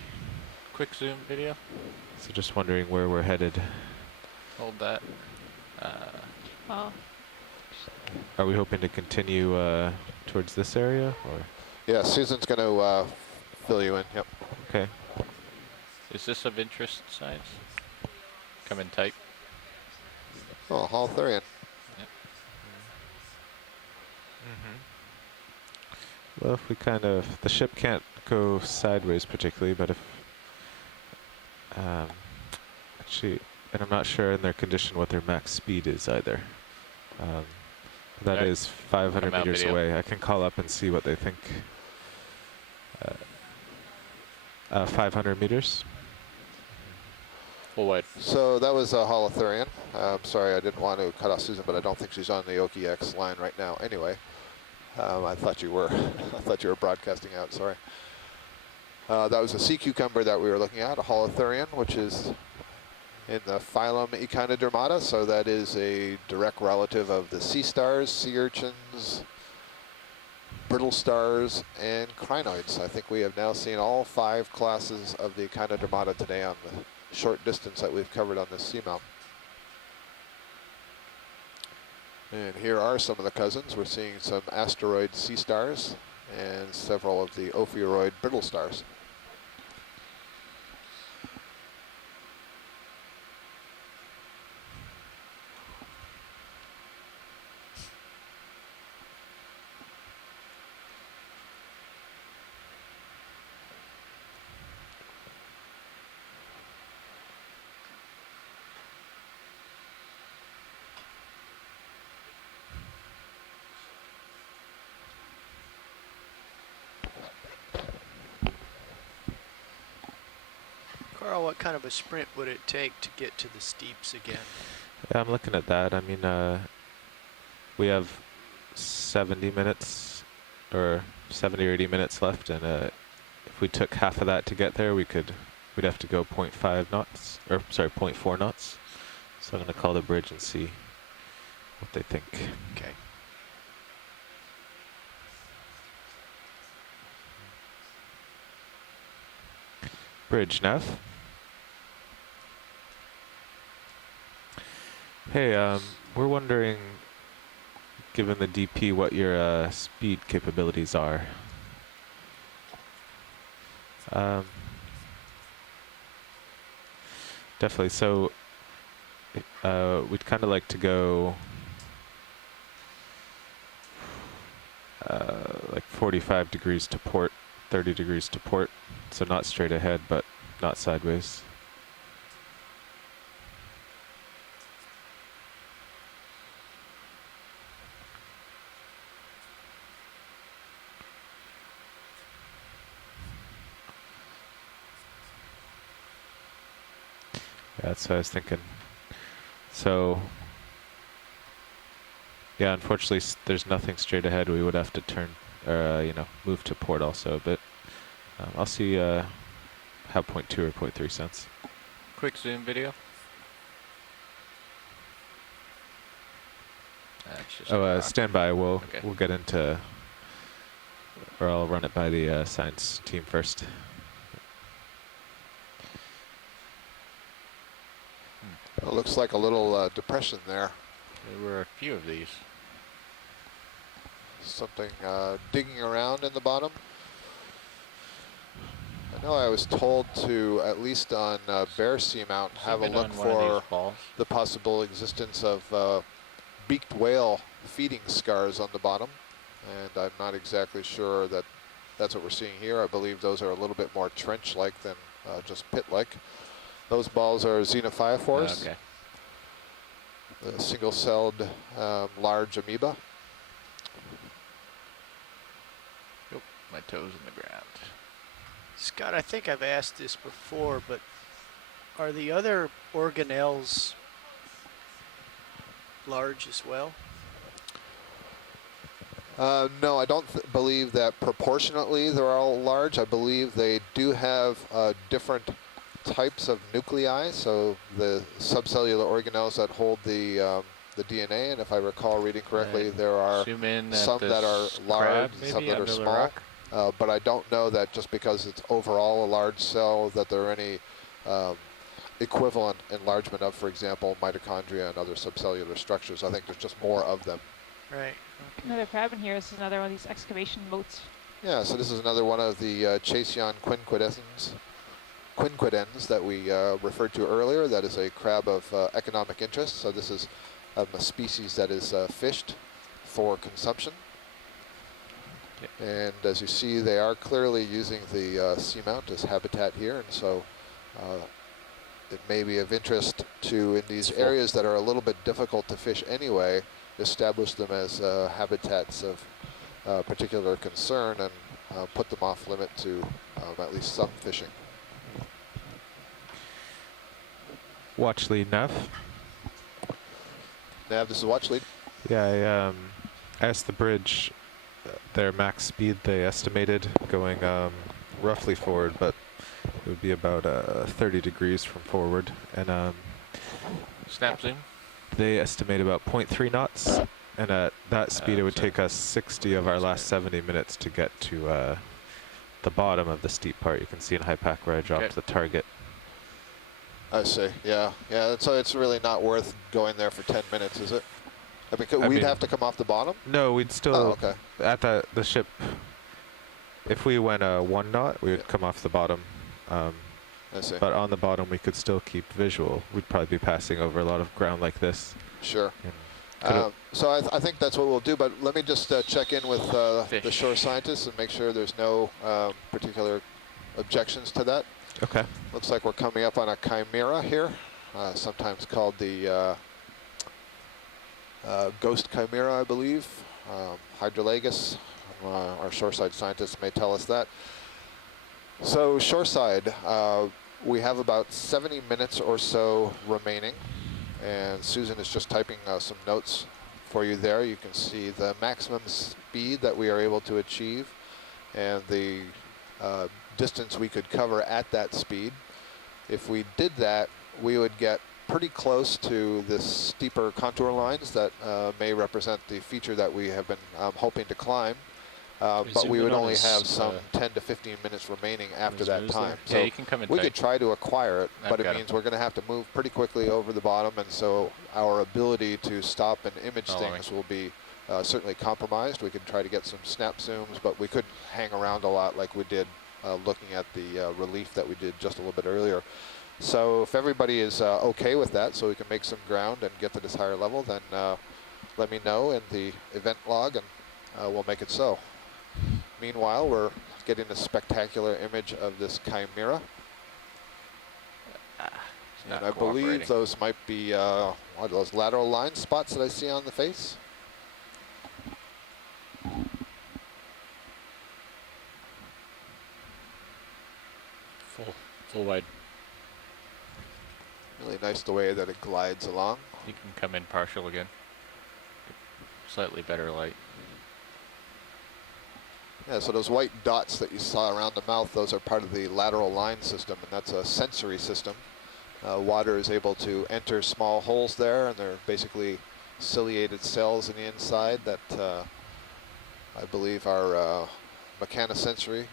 Quick zoom video. So just wondering where we're headed. Hold that. Oh. Are we hoping to continue towards this area, or? Yeah, Susan's going to fill you in. Yep. Okay. Is this of interest, science? Coming tight. Oh, Holothurian. Well, if we the ship can't go sideways particularly, but if, actually, and I'm not sure in their condition what their max speed is either. That Okay. is 500 Come out meters video. away. I can call up and see what they think. 500 meters. Full wide. So that was Holothurian. Sorry, I didn't want to cut off Susan, but I don't think she's on the OKX line right now. Anyway, I thought you were. I thought you were broadcasting out. Sorry. That was a sea cucumber that we were looking at, a Holothurian, which is in the phylum Echinodermata. So that is a direct relative of the sea stars, sea urchins, brittle stars, and crinoids. I think we have now seen all 5 classes of the Echinodermata today on the short distance that we've covered on this seamount. And here are some of the cousins. We're seeing some asteroid sea stars and several of the ophiuroid brittle stars. Carl, what kind of a sprint would it take to get to the steeps again? Yeah, I'm looking at that. I mean, we have 70 minutes or 70 or 80 minutes left, and if we took half of that to get there, we'd have to go 0.5 knots, or sorry, 0.4 knots. So I'm going to call the bridge and see what they think. Okay. Bridge, Nav. Hey, we're wondering, given the DP, what your speed capabilities are. Definitely. So we'd kind of like to go like 45 degrees to port, 30 degrees to port. So not straight ahead, but not sideways. Yeah, that's what I was thinking. So, yeah, unfortunately, there's nothing straight ahead. We would have to turn, or move to port also. But I'll see how 0.2 or 0.3 cents. Quick zoom video. That's just a rock. Stand by. We'll Okay. get into, or I'll run it by the science team first. It looks like a little depression there. There were a few of these. Something digging around in the bottom. I know I was told to, at least on Bear Seamount, have a Zoom in look on one of for these balls. the possible existence of beaked whale feeding scars on the bottom. And I'm not exactly sure that that's what we're seeing here. I believe those are a little bit more trench-like than just pit-like. Those balls are xenophyophores, Okay. the single-celled large amoeba. Yep, my toes in the ground. Scott, I think I've asked this before, but Are the other organelles large as well? No, I don't believe that proportionately they're all large. I believe they do have different types of nuclei, so the subcellular organelles that hold the DNA, and if I recall reading correctly, there are Zoom in at some that are this large, crab, and some maybe, that are under the small. rock. But I don't know that just because it's overall a large cell that there are any equivalent enlargement of, for example, mitochondria and other subcellular structures. I think there's just more of them. Right. Another crab in here is another one of these excavation moats. Yeah, so this is another one of the Chasion quinquidens that we referred to earlier. That is a crab of economic interest. So this is a species that is fished for consumption. Yep. And as you see, they are clearly using the seamount as habitat here, and so it may be of interest to, in these areas that are a little bit difficult to fish anyway, establish them as habitats of particular concern and put them off limit to at least some fishing. Watch lead, Nav. Nav, this is watch lead. Yeah, I asked the bridge their max speed they estimated going roughly forward, but it would be about 30 degrees from forward. And Snap zoom. they estimate about 0.3 knots. And at that speed, it would take us 60 of our last 70 minutes to get to the bottom of the steep part. You can see in high pack where I dropped the target. I see, yeah. So it's really not worth going there for 10 minutes, is it? I mean, we'd have to come off the bottom? No, we'd still, okay. at the ship, if we went 1 knot, we would come off the bottom. I see. But on the bottom, we could still keep visual. We'd probably be passing over a lot of ground like this. Sure. And so I think that's what we'll do, but let me just check in with the shore scientists and make sure there's no particular objections to that. okay. Looks like we're coming up on a chimera here, sometimes called the ghost chimera, I believe. Hydrolagus, our shoreside scientists may tell us that. So shoreside, we have about 70 minutes or so remaining, and Susan is just typing some notes for you there. You can see the maximum speed that we are able to achieve and the distance we could cover at that speed. If we did that, we would get pretty close to the steeper contour lines that may represent the feature that we have been hoping to climb. But we would only have some 10 to 15 minutes remaining after that time. Yeah, you can come in we tight. could try to acquire it, but it got means we're going to have to move pretty quickly over the bottom, and so our ability to stop and image Following. things will be certainly compromised. We could try to get some snap zooms, but we couldn't hang around a lot like we did looking at the relief that we did just a little bit earlier. So if everybody is okay with that, so we can make some ground and get to this higher level, then let me know in the event log, and we'll make it so. Meanwhile, we're getting a spectacular image of this chimera. And I believe those might be what are those lateral line spots that I see on the face. Full wide. Really nice the way that it glides along. You can come in partial again. Slightly better light. Yeah, so those white dots that you saw around the mouth, those are part of the lateral line system, and that's a sensory system. Water is able to enter small holes there, and they're basically ciliated cells in the inside that I believe are mechanosensory.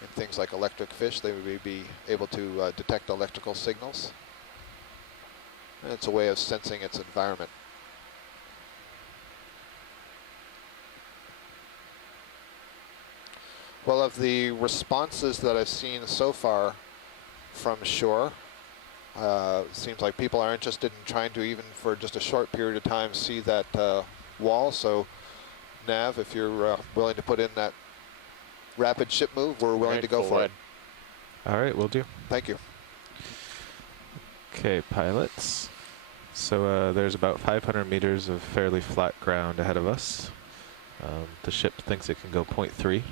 In things like electric fish, they may be able to detect electrical signals. And it's a way of sensing its environment. Well, of the responses that I've seen so far from shore, seems like people are interested in trying to, even for just a short period of time, see that wall. So, Nav, if you're willing to put in that rapid ship move, we're willing to go for it. All right, we'll do. Thank you. Okay, pilots. So there's about 500 meters of fairly flat ground ahead of us. The ship thinks it can go 0.3.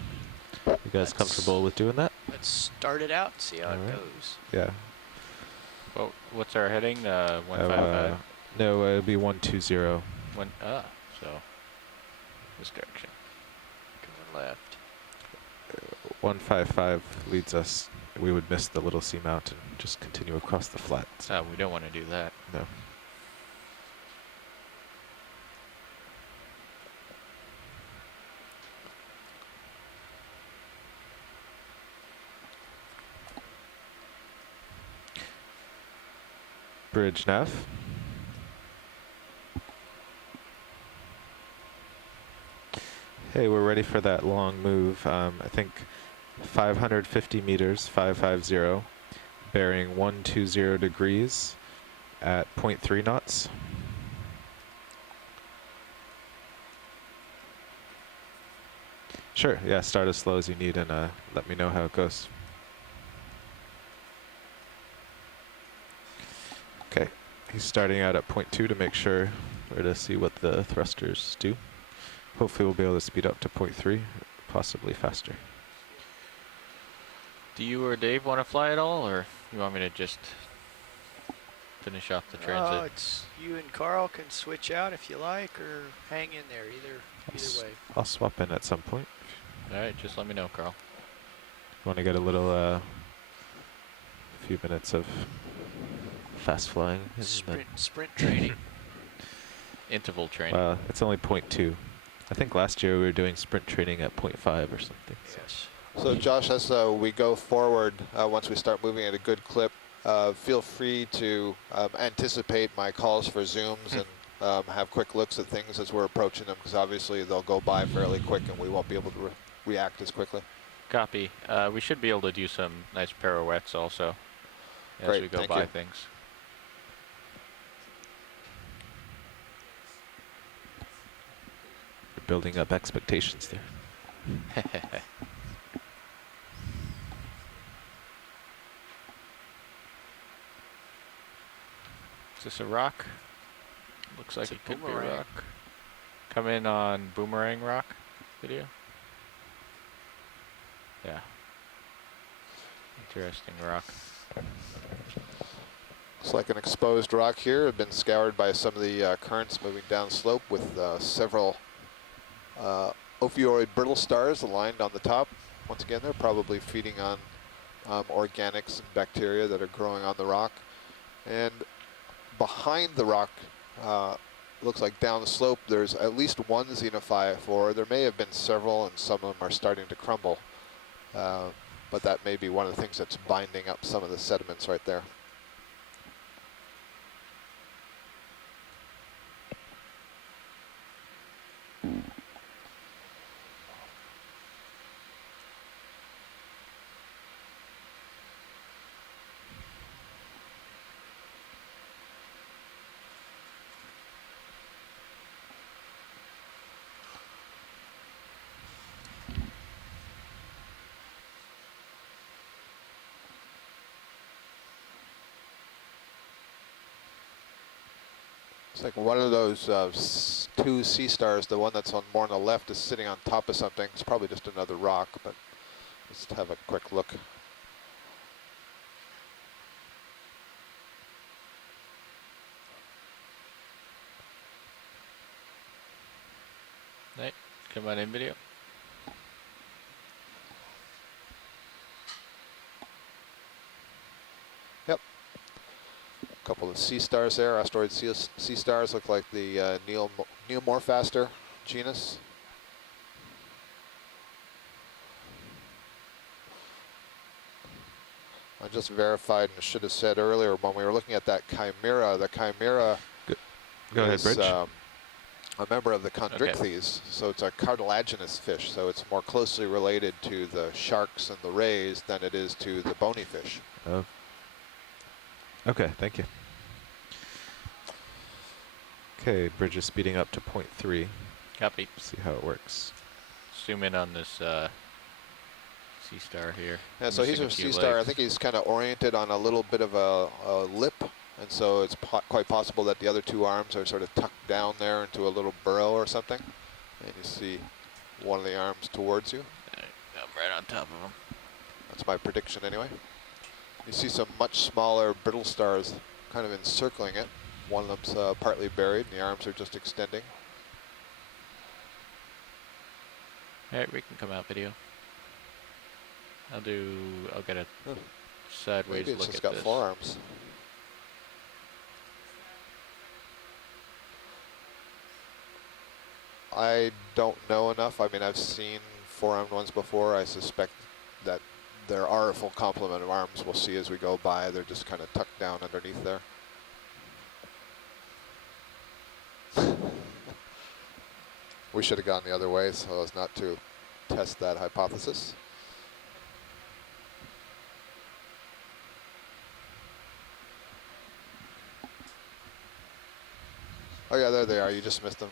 You guys comfortable with doing that? Let's start it out and see how it goes. Yeah. Well, what's our heading? 155. No, it'll be 120. So this direction. Coming left. 155 leads us. We would miss the little seamount and just continue across the flats. We don't want to do that. No. Bridge nav. Hey, we're ready for that long move. I think 550 meters, 550, bearing 120 degrees at 0.3 knots. Sure, yeah, start as slow as you need and let me know how it goes. Okay, he's starting out at 0.2 to make sure, or to see what the thrusters do. Hopefully we'll be able to speed up to 0.3, possibly faster. Do you or Dave want to fly at all, or you want me to just finish off the transit? Oh, it's you and Carl can switch out if you like, or hang in there. Either way. I'll swap in at some point. All right, just let me know, Carl. Want to get a little, few minutes of fast flying. Sprint training. Interval training. Well, it's only 0.2. I think last year we were doing sprint training at 0.5 or something. Yes. So Josh, as we go forward, once we start moving at a good clip, feel free to anticipate my calls for zooms and have quick looks at things as we're approaching them, because obviously they'll go by fairly quick and we won't be able to react as quickly. Copy. We should be able to do some nice pirouettes also as Great, we go thank by you. things. You're building up expectations there. Is this a rock? Looks like It's a it could be boomerang. a rock. Come in on Boomerang Rock video. Yeah. Interesting rock. It's like an exposed rock here. It's been scoured by some of the currents moving down slope with several ophiuroid brittle stars aligned on the top. Once again, they're probably feeding on organics and bacteria that are growing on the rock. And behind the rock, looks like down the slope, there's at least one xenophyophore. There may have been several, and some of them are starting to crumble. But that may be one of the things that's binding up some of the sediments right there. It's like one of those two sea stars, the one that's on more on the left is sitting on top of something. It's probably just another rock, but let's have a quick look. Right, come on in video. Yep. A couple of sea stars there. Asteroid sea stars look like the Neomorphaster genus. I just verified and should have said earlier when we were looking at that chimera, the chimera Go ahead, is Bridge. a member of the chondrichthyes, so it's a cartilaginous fish, so it's more closely related to the sharks and the rays than it is to the bony fish. Oh. Okay, thank you. Okay, Bridge is speeding up to 0.3. Copy. See how it works. Zoom in on this sea star here. Yeah, so he's Missing a few sea star. I legs. think he's kind of oriented on a little bit of a lip, and so it's quite possible that the other two arms are sort of tucked down there into a little burrow or something. And you see one of the arms towards you. I'm right on top of him. That's my prediction anyway. You see some much smaller brittle stars kind of encircling it. One of them's partly buried, and the arms are just extending. Alright, we can come out video. I'll get a Huh. sideways Maybe it's look just at got this. 4 arms. I don't know enough. I mean, I've seen 4-armed ones before. I suspect that there are a full complement of arms. We'll see as we go by. They're just kind of tucked down underneath there. We should have gone the other way so as not to test that hypothesis. Oh yeah, there they are. You just missed them.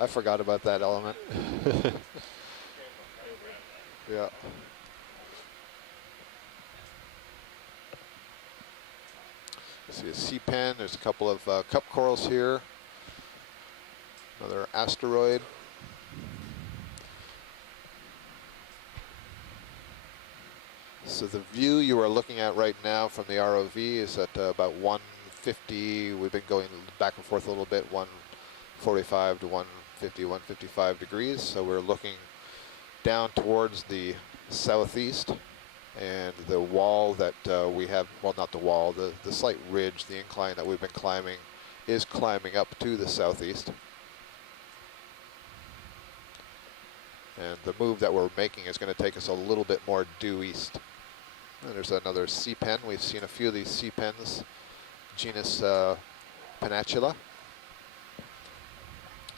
I forgot about that element. Yeah. See a sea pen. There's a couple of cup corals here. Another asteroid. So the view you are looking at right now from the ROV is at about 150. We've been going back and forth a little bit, 145 to 150, 155 degrees. So we're looking down towards the southeast, and the wall that we have, well, not the wall, the slight ridge, the incline that we've been climbing is climbing up to the southeast. And the move that we're making is going to take us a little bit more due east. And there's another sea pen. We've seen a few of these sea pens, genus Penatula.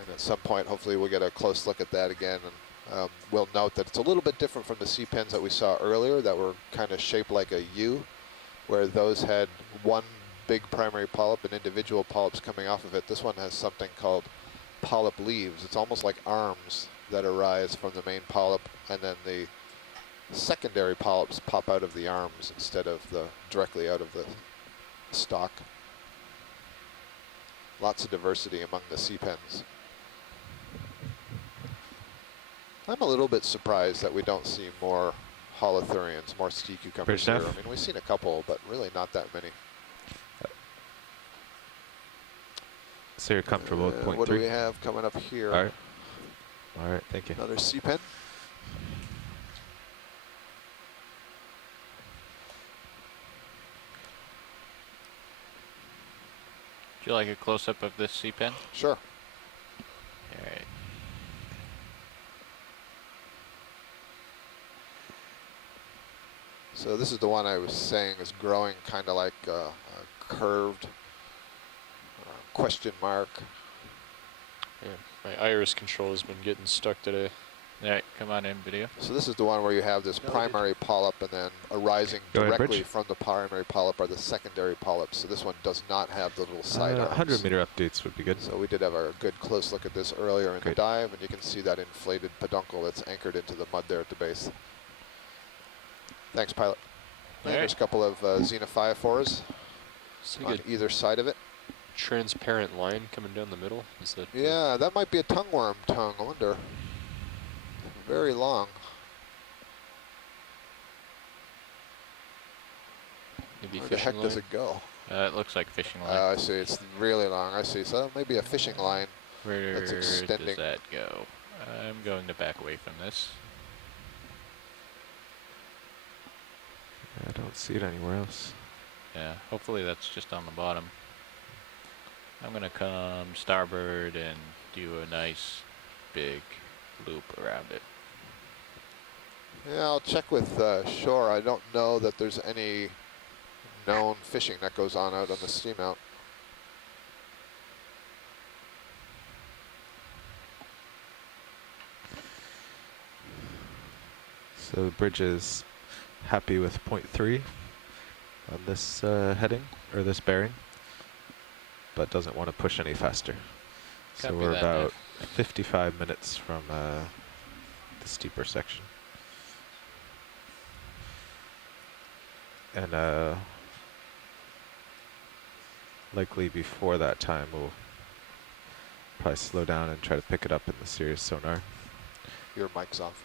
And at some point, hopefully, we'll get a close look at that again. And we'll note that it's a little bit different from the sea pens that we saw earlier that were kind of shaped like a U, where those had one big primary polyp and individual polyps coming off of it. This one has something called polyp leaves. It's almost like arms that arise from the main polyp, and then the secondary polyps pop out of the arms instead of directly out of the stalk. Lots of diversity among the sea pens. I'm a little bit surprised that we don't see more holothurians, more sea cucumbers here. I mean, we've seen a couple, but really not that many. So you're comfortable with point what 3? do we have coming up here? All right. All right, thank you. Another sea pen. Would you like a close-up of this sea pen? Sure. All right. So this is the one I was saying is growing kind of like a curved question mark. Yeah, my iris control has been getting stuck today. All right, come on in, video. So this is the one where you have this primary polyp, and then arising Go ahead, directly Bridge. from the primary polyp are the secondary polyps. So this one does not have the little side arms. 100-meter updates would be good. So we did have a good close look at this earlier in the Great. dive, and you can see that inflated peduncle that's anchored into the mud there at the base. Thanks, pilot. And All there's a right. couple of xenophyophores It's on like a either side of it. transparent line coming down the middle. Is that? Yeah, that might be a tongueworm tongue. I wonder. Very long. Maybe Where the fishing heck does line? it go? It looks like fishing line. I see. It's really long. I see. So maybe a fishing line. Where that's does extending. that go? I'm going to back away from this. I don't see it anywhere else. Yeah, hopefully that's just on the bottom. I'm gonna come starboard and do a nice big loop around it. Yeah, I'll check with shore. I don't know that there's any known fishing that goes on out on the Seamount. So the bridge is happy with point 3 on this heading, or this bearing, but doesn't want to push any faster. So Copy we're that, about 55 minutes from the steeper section. And likely before that time, we'll probably slow down and try to pick it up in the Sirius sonar. your mic's off.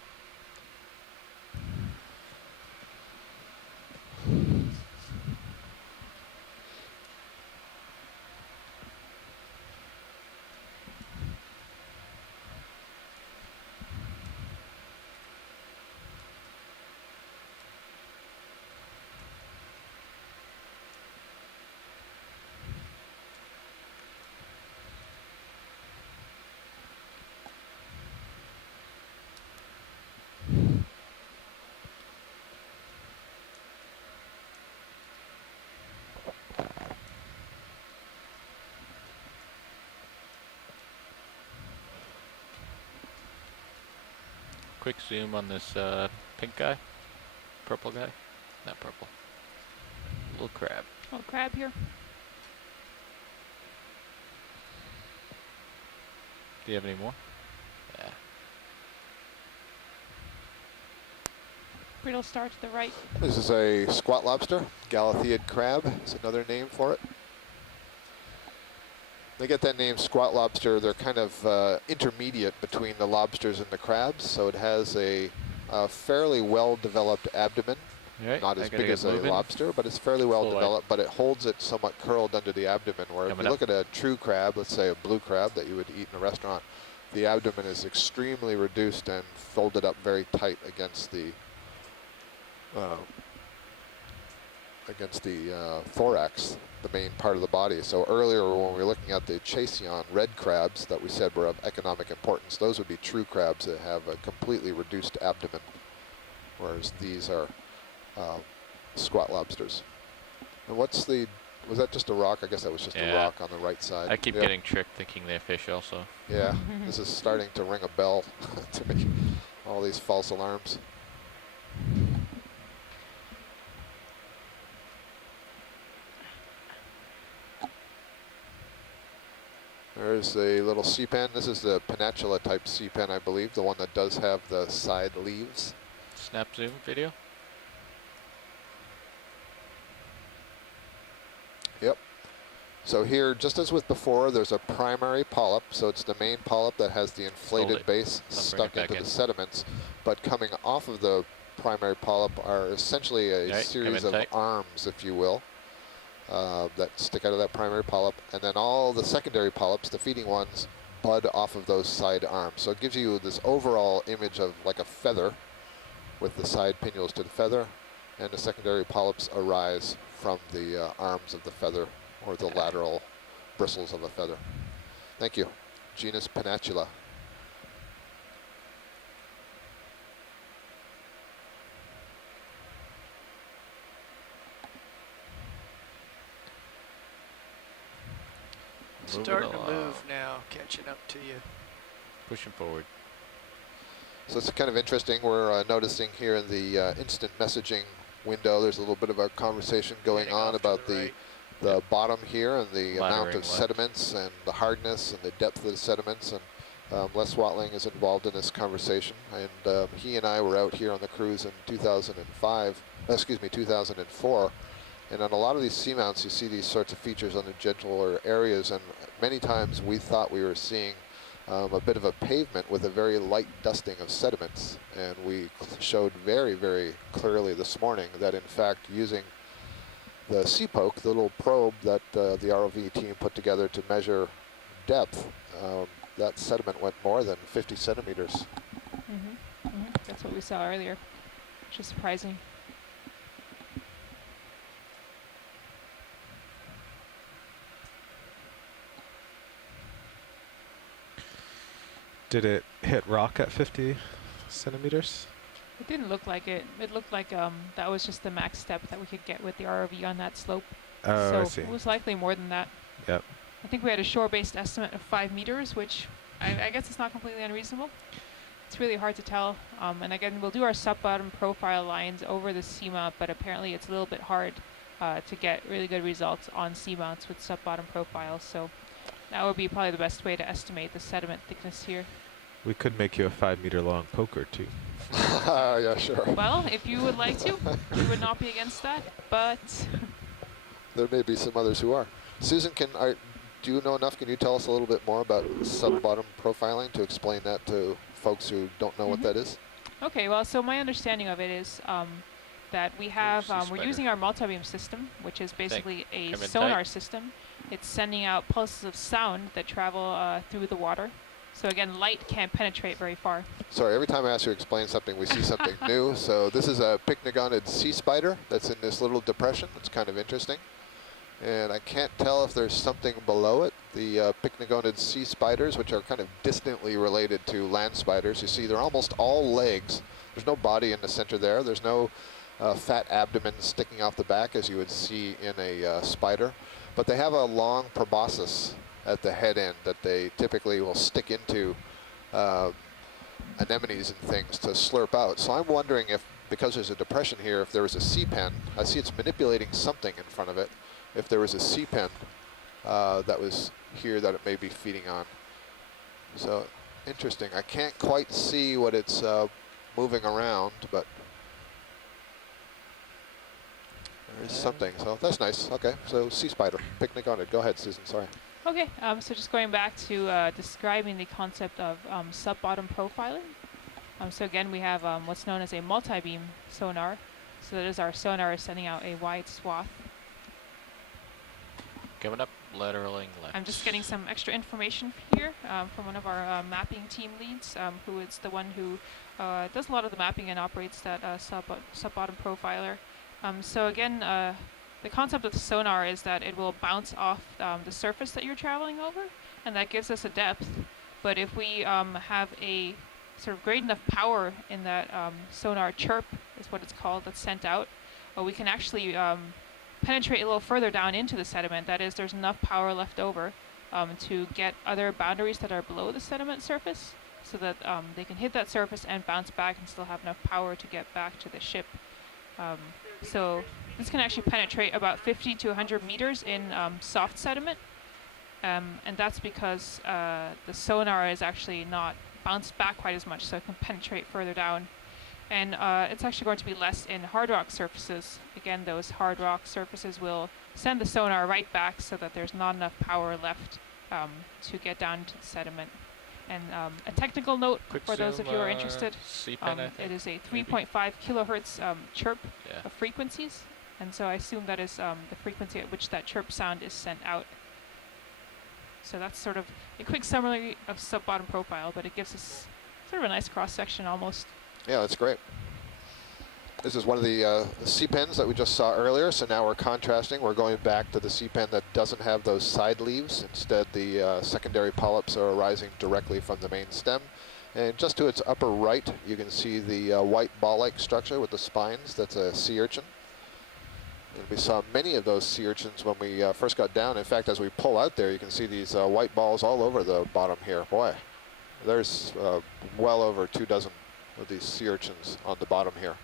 Quick zoom on this pink guy, purple guy, not purple. Little crab. Oh, crab here. Do you have any more? Yeah. Brittle star to the right. This is a squat lobster. Galatheid crab is another name for it. They get that name squat lobster. They're kind of intermediate between the lobsters and the crabs, so it has a fairly well-developed abdomen. Right, Not as big as a lobster, but it's fairly well developed, but it holds it somewhat curled under the abdomen, where if you look at a true crab, let's say a blue crab that you would eat in a restaurant, the abdomen is extremely reduced and folded up very tight against the thorax, the main part of the body. So earlier when we were looking at the Chasion red crabs that we said were of economic importance, those would be true crabs that have a completely reduced abdomen, whereas these are squat lobsters. And what's the, was that just a rock? I guess that was just a rock on the right side. I keep getting tricked thinking they're fish also. Yeah, this is starting to ring a bell to me, all these false alarms. There's a little sea pen. This is the Peninsula type sea pen, I believe, the one that does have the side leaves. Snap zoom video? Yep. So here, just as with before, there's a primary polyp. So it's the main polyp that has the inflated base stuck into the sediments. But coming off of the primary polyp are essentially a series of arms, if you will, that stick out of that primary polyp. And then all the secondary polyps, the feeding ones, bud off of those side arms. So it gives you this overall image of like a feather with the side pinnules to the feather, and the secondary polyps arise from the arms of the feather, or the lateral bristles of a feather. Thank you. Genus Peninsula. Starting to move now, catching up to you. Pushing forward. So it's kind of interesting. We're noticing here in the instant messaging window, there's a little bit of a conversation going on about the bottom here and the amount of sediments and the hardness and the depth of the sediments. And Les Watling is involved in this conversation. And he and I were out here on the cruise in 2004. And on a lot of these seamounts, you see these sorts of features on the gentler areas. And many times we thought we were seeing a bit of a pavement with a very light dusting of sediments. And we showed very, very clearly this morning that in fact using the sea poke, the little probe that the ROV team put together to measure depth, that sediment went more than 50 centimeters. That's what we saw earlier, which is surprising. Did it hit rock at 50 centimeters? It didn't look like it. It looked like that was just the max step that we could get with the ROV on that slope. Oh, so I see. it was likely more than that. Yep. I think we had a shore-based estimate of 5 meters, which I guess it's not completely unreasonable. It's really hard to tell. And again, we'll do our sub-bottom profile lines over the seamount, but apparently it's a little bit hard to get really good results on seamounts with sub-bottom profiles. So that would be probably the best way to estimate the sediment thickness here. We could make you a 5-meter long poker too. Yeah, sure. Well, if you would like to, we would not be against that, but there may be some others who are. Susan, do you know enough? Can you tell us a little bit more about sub-bottom profiling to explain that to folks who don't know what that is? Okay, well, so my understanding of it is that we have, sea we're spider. using our multi-beam system, which is basically a Come in sonar tight. system. It's sending out pulses of sound that travel through the water. So again, light can't penetrate very far. Sorry, every time I ask you to explain something, we see something new. So this is a pycnogonid sea spider that's in this little depression. It's kind of interesting. And I can't tell if there's something below it. The pycnogonid sea spiders, which are kind of distantly related to land spiders. You see, they're almost all legs. There's no body in the center there. There's no fat abdomen sticking off the back as you would see in a spider. But they have a long proboscis at the head end that they typically will stick into anemones and things to slurp out. So I'm wondering if, because there's a depression here, if there was a sea pen. I see it's manipulating something in front of it. If there was a sea pen that was here that it may be feeding on. So interesting. I can't quite see what it's moving around, but there is something. So that's nice. Okay, so sea spider, pycnogonid. Go ahead, Susan, sorry. Okay, so just going back to describing the concept of sub-bottom profiling. So again, we have what's known as a multi-beam sonar. So that is our sonar is sending out a wide swath. Coming up, lateraling left. I'm just getting some extra information here from one of our mapping team leads, who is the one who does a lot of the mapping and operates that sub-bottom profiler. So again, the concept of the sonar is that it will bounce off the surface that you're traveling over, and that gives us a depth. But if we have a sort of great enough power in that sonar chirp, is what it's called, that's sent out, we can actually penetrate a little further down into the sediment. That is, there's enough power left over to get other boundaries that are below the sediment surface, so that they can hit that surface and bounce back and still have enough power to get back to the ship. So this can actually penetrate about 50 to 100 meters in soft sediment, and that's because the sonar is actually not bounced back quite as much, so it can penetrate further down. And it's actually going to be less in hard rock surfaces. Again, those hard rock surfaces will send the sonar right back so that there's not enough power left to get down to the sediment. And a technical note Quick for those of you who are interested, sea pen, I think. it is a maybe. 3.5 kilohertz chirp Yeah. of frequencies. And so I assume that is the frequency at which that chirp sound is sent out. So that's sort of a quick summary of sub-bottom profile, but it gives us sort of a nice cross-section almost. Yeah, that's great. This is one of the sea pens that we just saw earlier, so now we're contrasting. We're going back to the sea pen that doesn't have those side leaves. Instead, the secondary polyps are arising directly from the main stem. And just to its upper right, you can see the white ball-like structure with the spines. That's a sea urchin. And we saw many of those sea urchins when we first got down. In fact, as we pull out there, you can see these white balls all over the bottom here. Boy, there's well over 2 dozen of these sea urchins on the bottom here.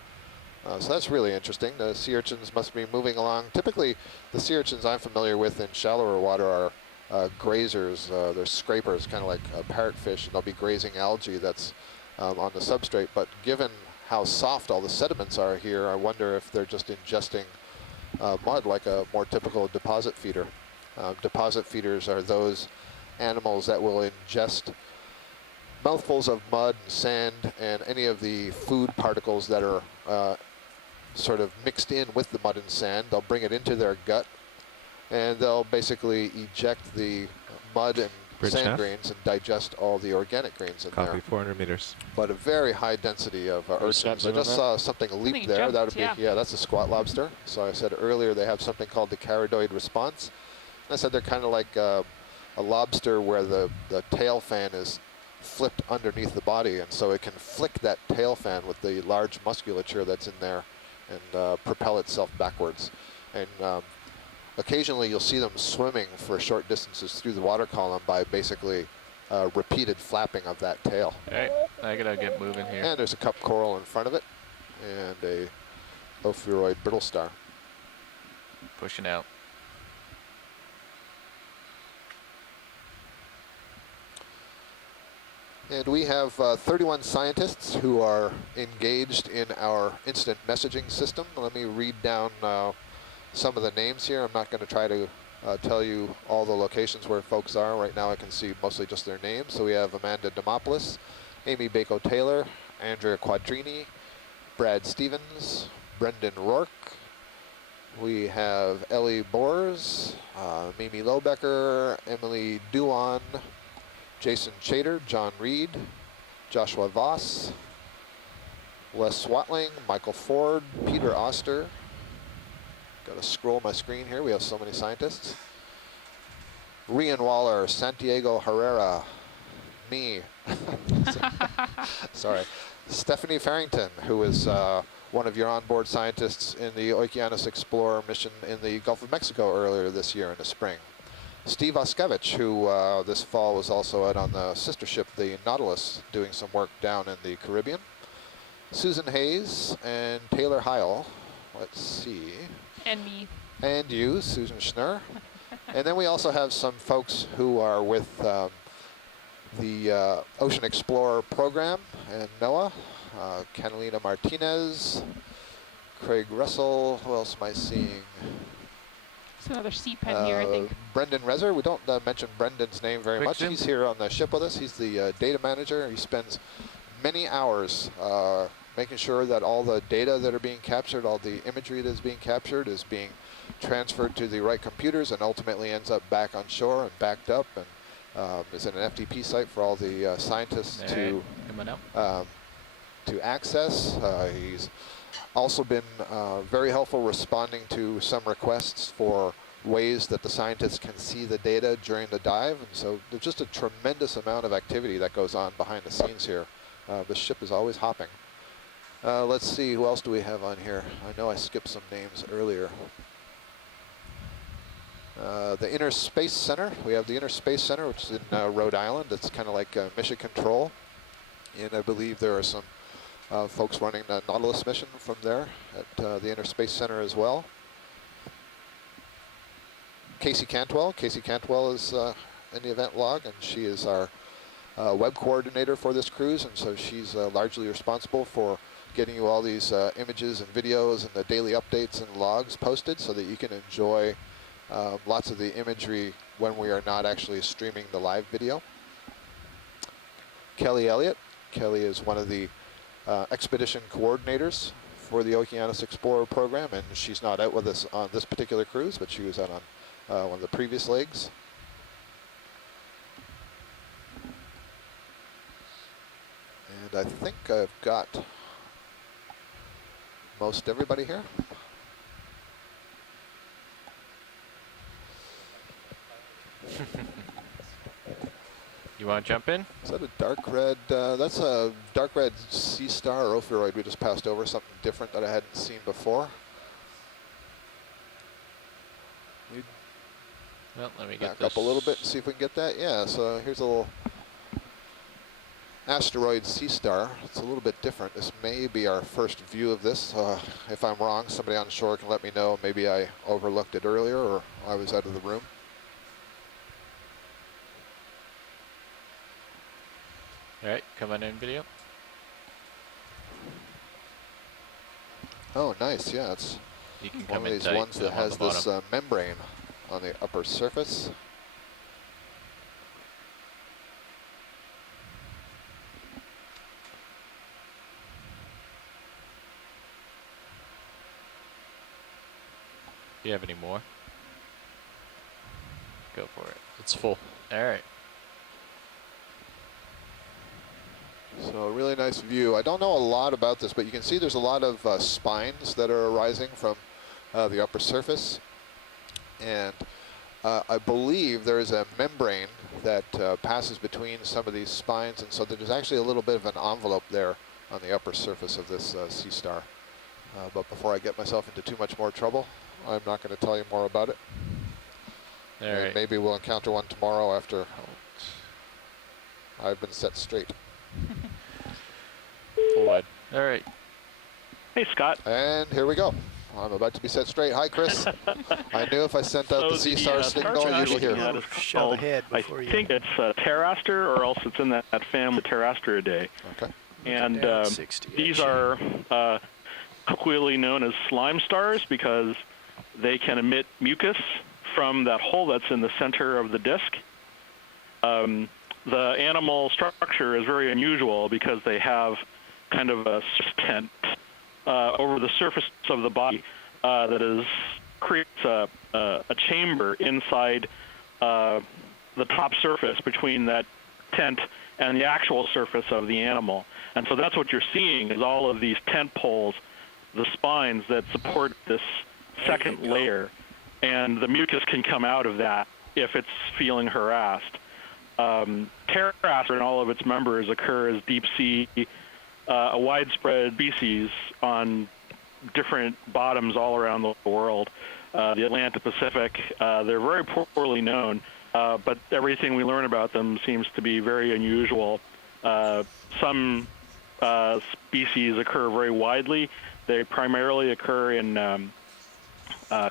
So that's really interesting. The sea urchins must be moving along. Typically, the sea urchins I'm familiar with in shallower water are grazers. They're scrapers, kind of like a parrotfish, and they'll be grazing algae that's on the substrate. But given how soft all the sediments are here, I wonder if they're just ingesting mud like a more typical deposit feeder. Deposit feeders are those animals that will ingest mouthfuls of mud and sand and any of the food particles that are sort of mixed in with the mud and sand. They'll bring it into their gut, and they'll basically eject the mud and Bridge sand nav. grains and digest all the organic grains in Copy, there. 400 meters. But a very high density of urchins. I just saw something leap think it there. jumped, That would be, yeah. yeah, that's a squat lobster. So I said earlier they have something called the Carotid Response. And I said they're kind of like a lobster where the tail fan is flipped underneath the body, and so it can flick that tail fan with the large musculature that's in there and propel itself backwards. And occasionally you'll see them swimming for short distances through the water column by basically repeated flapping of that tail. Alright, I gotta get moving here. And there's a cup coral in front of it and a ophiuroid brittle star. Pushing out. And we have 31 scientists who are engaged in our incident messaging system. Let me read down some of the names here. I'm not going to try to tell you all the locations where folks are. Right now I can see mostly just their names. So we have Amanda Demopoulos, Amy Bako-Taylor, Andrea Quadrini, Brad Stevens, Brendan Rourke. We have Ellie Bors, Mimi Lobecker, Emily Duan, Jason Chater, John Reed, Joshua Voss, Les Swatling, Michael Ford, Peter Oster. Got to scroll my screen here. We have so many scientists. Rian Waller, Santiago Herrera, me. Sorry. Stephanie Farrington, who is one of your onboard scientists in the Okeanos Explorer mission in the Gulf of Mexico earlier this year in the spring. Steve Oskevich, who this fall was also out on the sister ship, the Nautilus, doing some work down in the Caribbean. Susan Hayes and Taylor Heil. Let's see. And me. And you, Susan Schnurr. And then we also have some folks who are with the Ocean Explorer program and NOAA. Catalina Martinez, Craig Russell. Who else am I seeing? There's another sea pen here, I think. Brendan Rezer. We don't mention Brendan's name very much. Jim. He's here on the ship with us. He's the data manager. He spends many hours making sure that all the data that are being captured, all the imagery that is being captured is being transferred to the right computers and ultimately ends up back on shore and backed up and is in an FTP site for all the scientists to access. He's also been very helpful responding to some requests for ways that the scientists can see the data during the dive. And so there's just a tremendous amount of activity that goes on behind the scenes here. The ship is always hopping. Let's see, who else do we have on here? I know I skipped some names earlier. The Inner Space Center. We have the Inner Space Center, which is in Rhode Island. It's kind of like mission control. And I believe there are some folks running the Nautilus mission from there at the Inner Space Center as well. Casey Cantwell. Casey Cantwell is in the event log, and she is our web coordinator for this cruise, and so she's largely responsible for getting you all these images and videos and the daily updates and logs posted so that you can enjoy lots of the imagery when we are not actually streaming the live video. Kelly Elliott. Kelly is one of the expedition coordinators for the Okeanos Explorer program, and she's not out with us on this particular cruise, but she was out on one of the previous legs. And I think I've got most everybody here. You want to jump in? Is that a dark red? That's a dark red Sea Star or Ophiroid we just passed over, something different that I hadn't seen before. Well, let me get Back up a little bit and see if we can get that. Yeah, so here's a little Asteroid Sea Star. It's a little bit different. This may be our first view of this. If I'm wrong, somebody on shore can let me know. Maybe I overlooked it earlier or I was out of the room. All right, come on in, video. Oh, nice. Yeah, it's You can one come of in these tight, ones that film on has the this bottom. membrane on the upper surface. Do you have any more? Go for it. It's full. All right. So a really nice view. I don't know a lot about this, but you can see there's a lot of spines that are arising from the upper surface. And I believe there is a membrane that passes between some of these spines, and so there's actually a little bit of an envelope there on the upper surface of this Sea Star. But before I get myself into too much more trouble, I'm not going to tell you more about it. All And right. maybe we'll encounter one tomorrow after I've been set straight. Full wide. All right. Hey, Scott. And here we go. I'm about to be set straight. Hi, Chris. I knew if I sent out the Sea Star signal, you would hear. Shove ahead before I you. think it's Terraster, or else it's in that family Terrasteridae. Okay. And Down 60, these actually. are colloquially known as slime stars because they can emit mucus from that hole that's in the center of the disk. the animal structure is very unusual because they have kind of a tent over the surface of the body that creates a chamber inside the top surface between that tent and the actual surface of the animal. And so that's what you're seeing is all of these tent poles, the spines that support this second layer. And the mucus can come out of that if it's feeling harassed. Pteraster and all of its members occur as deep sea, a widespread species on different bottoms all around the world. The Atlantic Pacific, they're very poorly known, but everything we learn about them seems to be very unusual. Some species occur very widely. They primarily occur in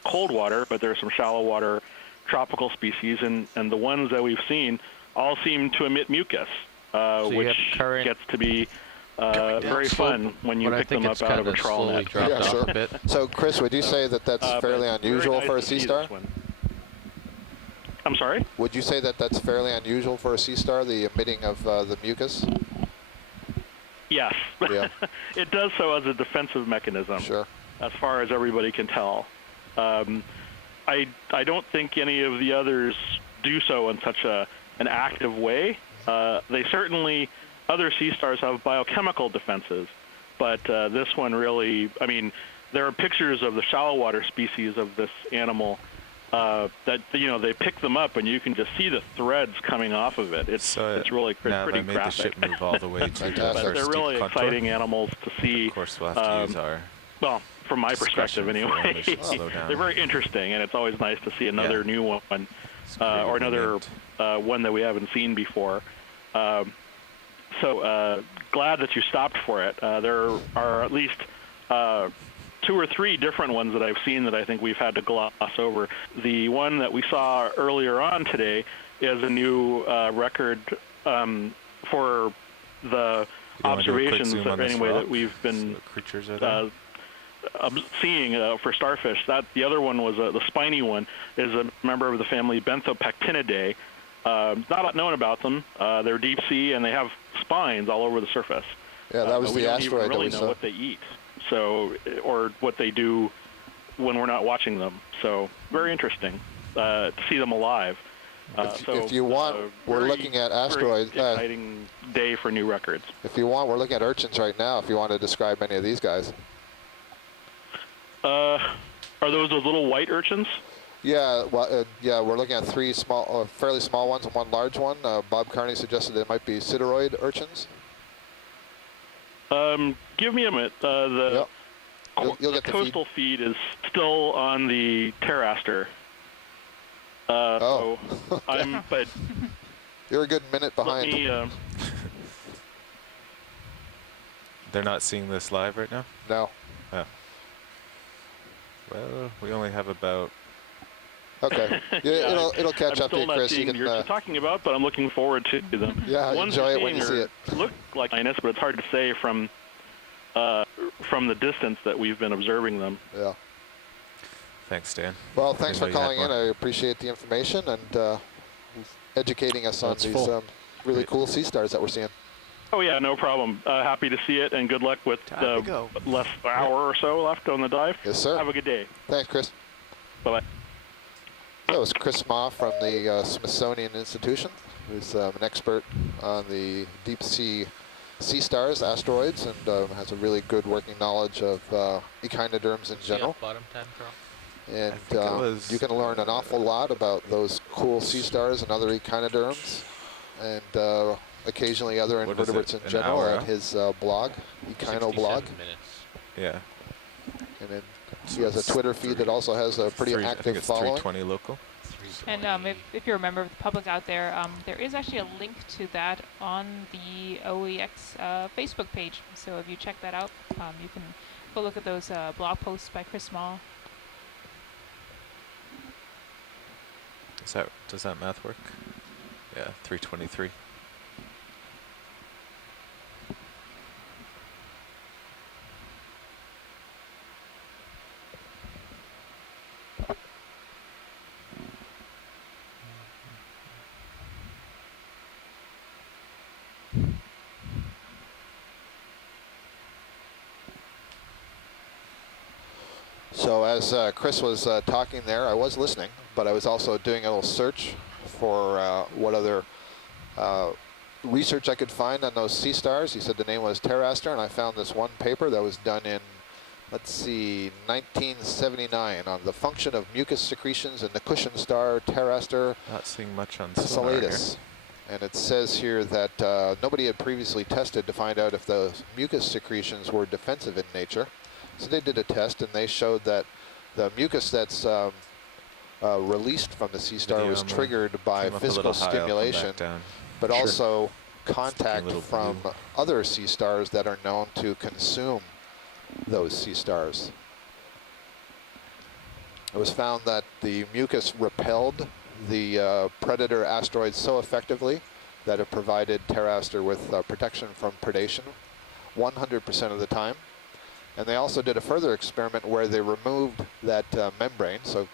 cold water, but there are some shallow water tropical species, and the ones that we've seen all seem to emit mucus, which gets to be very fun when you pick them up out of a trawl net. Yeah, sure. So, Chris, would you say that that's fairly unusual for a sea star? I'm sorry? Would you say that that's fairly unusual for a sea star, the emitting of the mucus? Yes. Yeah. It does so as a defensive mechanism, Sure. as far as everybody can tell. I don't think any of the others do so in such an active way. They certainly, other sea stars have biochemical defenses, but this one really, I mean, there are pictures of the shallow water species of this animal that, you know, they pick them up and you can just see the threads coming off of it. It's really pretty made graphic. The ship move all the way to But they're really exciting animals to see. Of course, we'll have to use our well, from my perspective anyway. They're very interesting, and it's always nice to see another new one, or another one that we haven't seen before. So glad that you stopped for it. There are at least 2 or 3 different ones that I've seen that I think we've had to gloss over. The one that we saw earlier on today is a new record for the observations that we've been seeing for starfish. That the other one was the spiny one is a member of the family Benthopectinidae. Not known about them. They're deep sea and they have spines all over the surface. Yeah, that was the asteroid that we don't even really know what they eat, so or what they do when we're not watching them. So very interesting to see them alive. If you want, we're looking at asteroids. Exciting day for new records. If you want, we're looking at urchins right now. If you want to describe any of these guys. Are those little white urchins? Yeah, well, yeah, we're looking at 3 small, fairly small ones and 1 large one. Bob Carney suggested it might be sideroid urchins. Give me a minute. The You'll get the coastal feed is still on the Pteraster. So okay. but you're a good minute behind. They're not seeing this live right now? No. Oh. Well, we only have about... Okay. Yeah, it'll catch up to you, Chris. I'm still not seeing you're talking about, but I'm looking forward to them. Yeah, enjoy it when you see it. Look like minus, but it's hard to say from the distance that we've been observing them. Yeah. Thanks, Dan. Well, thanks for calling in. I appreciate the information and educating us on these really cool sea stars that we're seeing. Oh, yeah, no problem. Happy to see it, and good luck with the less hour or so left on the dive. Yes, sir. Have a good day. Thanks, Chris. Bye-bye. That was Chris Ma from the Smithsonian Institution, who's an expert on the deep sea stars, asteroids, and has a really good working knowledge of echinoderms in general. And you can learn an awful lot about those cool sea stars and other echinoderms, and occasionally other invertebrates in general at his blog, Echino blog. Yeah. And then he has a Twitter feed that also has a pretty active following. 320 local. And if you're a member of the public out there, there is actually a link to that on the OEX Facebook page. So if you check that out, you can go look at those blog posts by Chris Small. Does that math work? Yeah, 323. So as Chris was talking there, I was listening, but I was also doing a little search for what other research I could find on those sea stars. He said the name was Terraster, and I found this one paper that was done in, let's see, 1979 on the function of mucus secretions in the cushion star Terraster Not seeing much on Sonar here. Salatus. And it says here that nobody had previously tested to find out if those mucus secretions were defensive in nature. So they did a test, and they showed that the mucus that's released from the sea star was triggered by physical stimulation, but also contact from other sea stars that are known to consume those sea stars. It was found that the mucus repelled the predator asteroids so effectively that it provided Terraster with protection from predation 100% of the time. And they also did a further experiment where they removed that membrane. So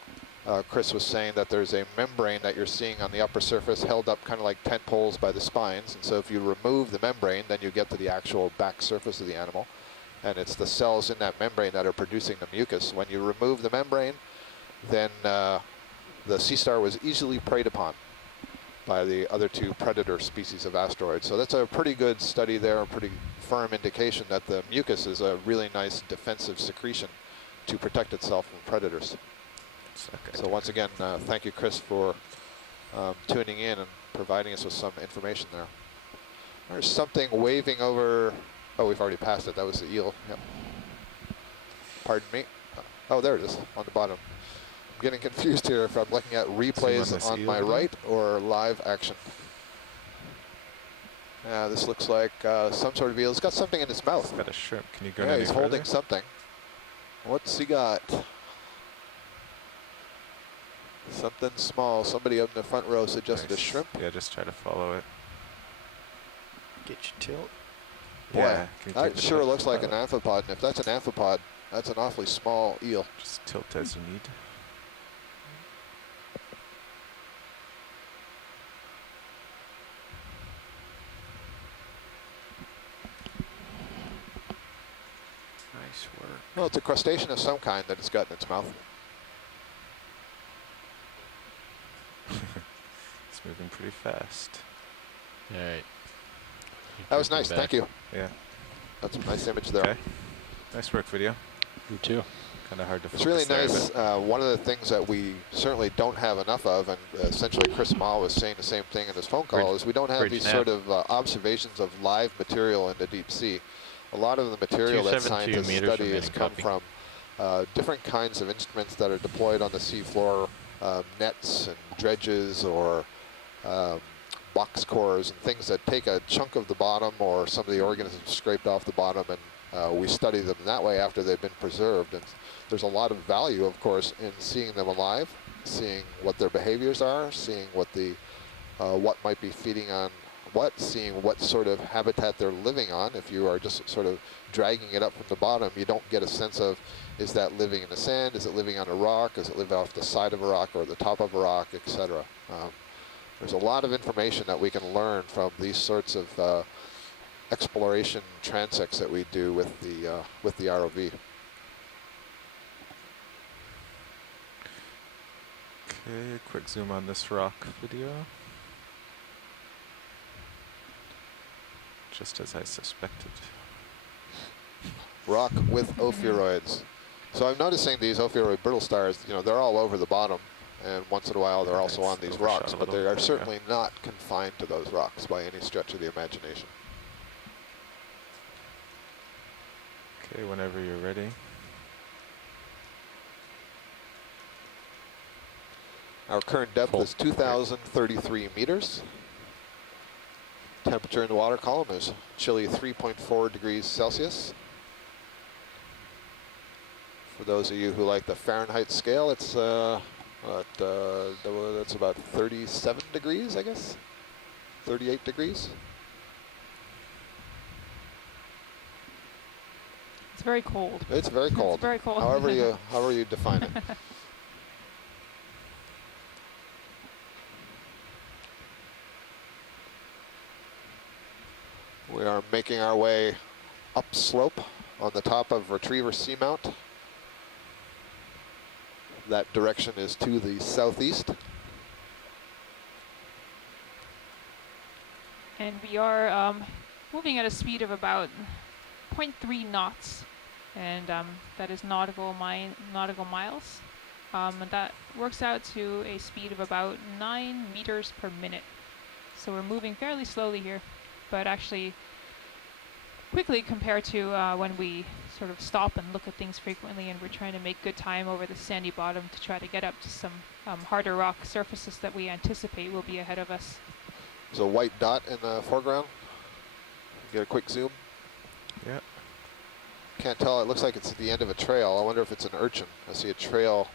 Chris was saying that there's a membrane that you're seeing on the upper surface held up kind of like tent poles by the spines. And so if you remove the membrane, then you get to the actual back surface of the animal. And it's the cells in that membrane that are producing the mucus. When you remove the membrane, then the sea star was easily preyed upon by the other two predator species of asteroids. So that's a pretty good study there, a pretty firm indication that the mucus is a really nice defensive secretion to protect itself from predators. So once again, thank you, Chris, for tuning in and providing us with some information there. There's something waving over. Oh, we've already passed it. That was the eel. Yep. Pardon me. Oh, there it is on the bottom. I'm getting confused here if I'm looking at replays on my right or live action. Yeah, this looks like some sort of eel. It's got something in its mouth. It's got a shrimp. Can you go Yeah, any he's further? holding something. What's he got? Something small. Somebody up in the front row suggested a shrimp. Yeah, just try to follow it. Get your tilt. Boy, Yeah, can you take that the sure tilt? looks like an amphipod. And if that's an amphipod, that's an awfully small eel. Just tilt as you need. Nice work. Well, it's a crustacean of some kind that it's got in its mouth. It's moving pretty fast. All right. That was nice. Thank you. Yeah. That's a nice image there. Okay. Nice work, video. You too. Kind of hard to focus. It's really there, nice. One of the things that we certainly don't have enough of, and essentially Chris Ma was saying the same thing in his phone call, is we don't have these sort of observations of live material in the deep sea. A lot of the material that 272 scientists meters study from has come from different kinds of instruments that are deployed on the seafloor, nets and dredges or box cores and things that take a chunk of the bottom or some of the organisms scraped off the bottom, and we study them that way after they've been preserved. And there's a lot of value, of course, in seeing them alive, seeing what their behaviors are, seeing what the what might be feeding on what, seeing what sort of habitat they're living on. If you are just sort of dragging it up from the bottom, you don't get a sense of, is that living in the sand, is it living on a rock, is it living off the side of a rock or the top of a rock, etc. There's a lot of information that we can learn from these sorts of exploration transects that we do with the ROV. Okay, quick zoom on this rock video. Just as I suspected. Rock with ophiuroids. So I'm noticing these ophiuroid brittle stars, you know, they're all over the bottom, and once in a while they're also on these rocks, but they are certainly not confined to those rocks by any stretch of the imagination. Okay, whenever you're ready. Our current depth is 2,033 meters. Temperature in the water column is chilly 3.4 degrees Celsius. For those of you who like the Fahrenheit scale, it's that's about 37 degrees, I guess. 38 degrees. It's very cold. It's very cold. It's very cold. However you define it. We are making our way upslope on the top of Retriever Seamount. that direction is to the southeast. And we are moving at a speed of about 0.3 knots, and that is nautical miles. And that works out to a speed of about 9 meters per minute. So we're moving fairly slowly here, but actually quickly compared to when we sort of stop and look at things frequently, and we're trying to make good time over the sandy bottom to try to get up to some harder rock surfaces that we anticipate will be ahead of us. There's a white dot in the foreground. Get a quick zoom. Yeah. Can't tell. It looks like it's at the end of a trail. I wonder if it's an urchin. I see a trail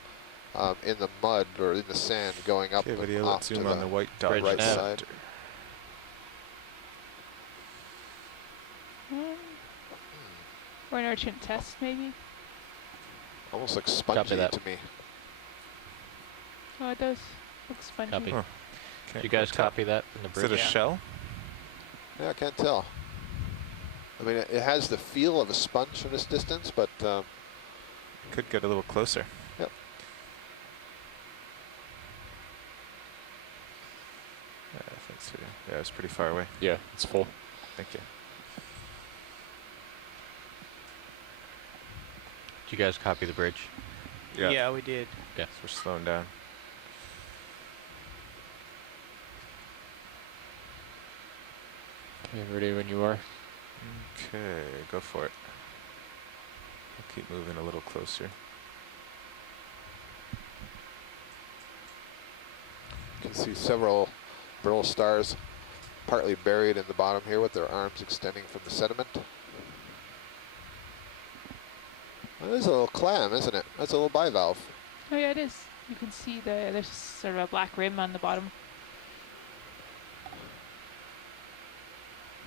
in the mud or in the sand going up Okay, and video, off let's to zoom the on the white dot. bridge right nav. side. Or an urchin test, maybe? Almost looks spongy that. to me. Oh, it does look spongy. Copy. Huh. Did Can't you guys quite tell. copy that in the Is bridge? it a Yeah. shell? Yeah, I can't tell. I mean, it has the feel of a sponge from this distance, but Could get a little closer. yep. Yeah, I think so. Yeah, it's pretty far away. Yeah, it's full. Thank you. Did you guys copy the bridge? Yeah, we did. Okay. So we're slowing down. Okay, ready when you are. Okay, go for it. I'll keep moving a little closer. You can see several brittle stars partly buried in the bottom here with their arms extending from the sediment. Well, there's a little clam, isn't it? That's a little bivalve. Oh yeah, it is. You can see there's sort of a black rim on the bottom.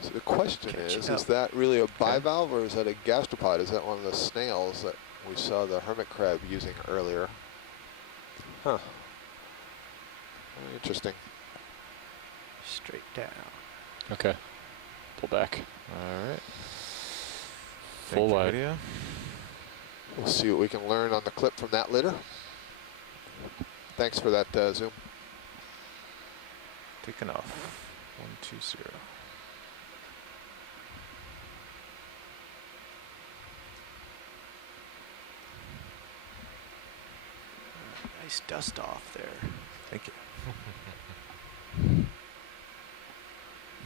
So the question Catch is it up. that really a bivalve or is that a gastropod? Is that one of the snails that we saw the hermit crab using earlier? Huh. Very interesting. Straight down. Okay. Pull back. All right. Full Thank you, wide. video. We'll see what we can learn on the clip from that litter. Thanks for that zoom. Taking off. 120. Nice dust off there. Thank you.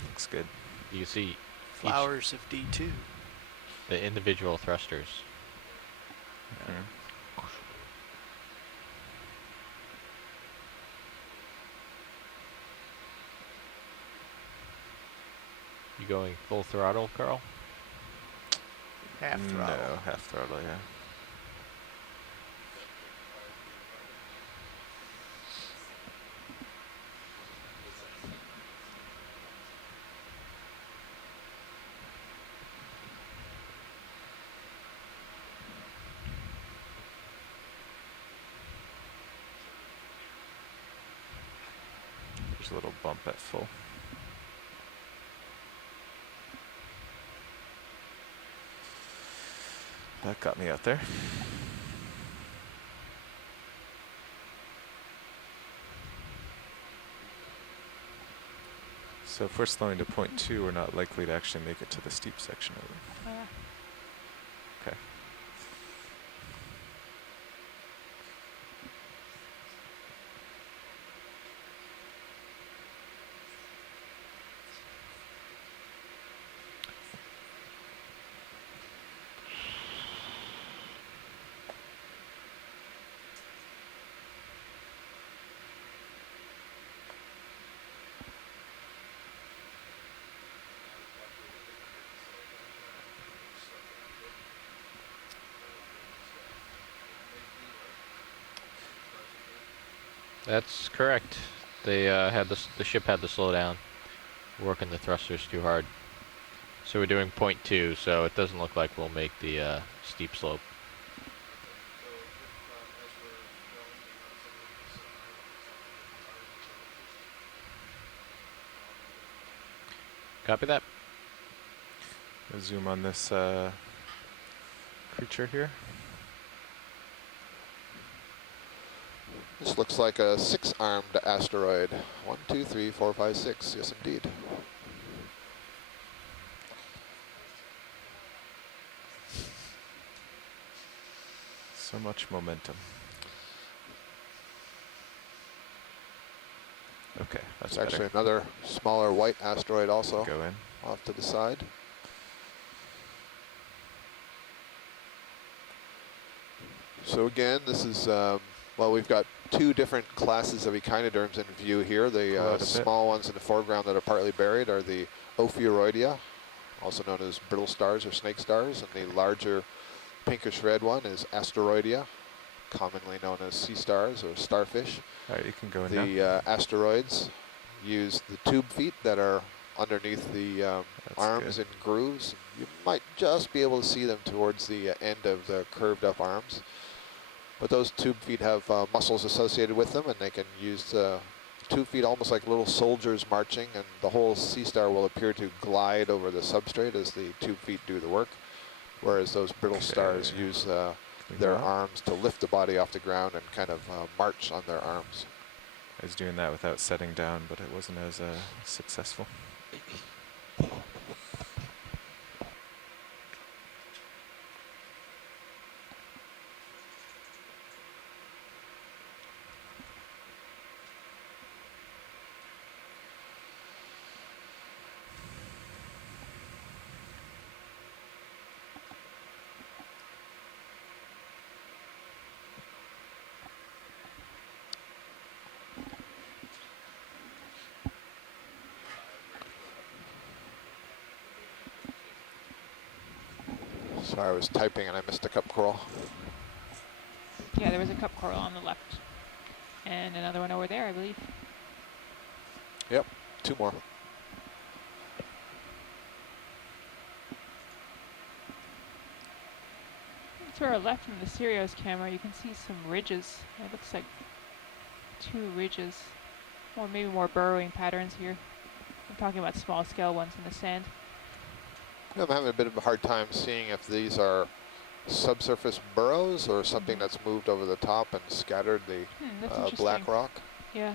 Looks good. You can see Flowers of D2. the individual thrusters. Mhm. You going full throttle, Carl? Half throttle. No, half throttle, yeah. There's a little bump at full. That got me out there. So if we're slowing to 0.2, we're not likely to actually make it to the steep section of it. Oh, yeah. Okay. That's correct. They had the ship had to slow down, working the thrusters too hard. So we're doing 0.2, so it doesn't look like we'll make the steep slope. Copy that. I'll zoom on this creature here. This looks like a 6-armed asteroid. 1, 2, 3, 4, 5, 6. Yes, indeed. So much momentum. Okay, that's It's actually better. another smaller white asteroid also Go in. off to the side. So again, this is, well, we've got 2 different classes of echinoderms in view here. Pull The out a bit. small ones in the foreground that are partly buried are the Ophiuroidea, also known as brittle stars or snake stars, and the larger pinkish red one is Asteroidea, commonly known as sea stars or starfish. All right, you can go in now. The asteroids use the tube feet that are underneath the That's arms good. and grooves. You might just be able to see them towards the end of the curved up arms. But those tube feet have muscles associated with them, and they can use the tube feet almost like little soldiers marching, and the whole sea star will appear to glide over the substrate as the tube feet do the work, whereas those brittle stars Okay. use Can we their go out? arms to lift the body off the ground and kind of march on their arms. I was doing that without setting down, but it wasn't as successful. Sorry, I was typing and I missed a cup coral. Yeah, there was a cup coral on the left. And another one over there, I believe. Yep, 2 more. To our left from the Sirius camera, you can see some ridges. It looks like 2 ridges. Or maybe more burrowing patterns here. I'm talking about small scale ones in the sand. I'm having a bit of a hard time seeing if these are subsurface burrows or something that's moved over the top and scattered the That's interesting. black rock. Yeah.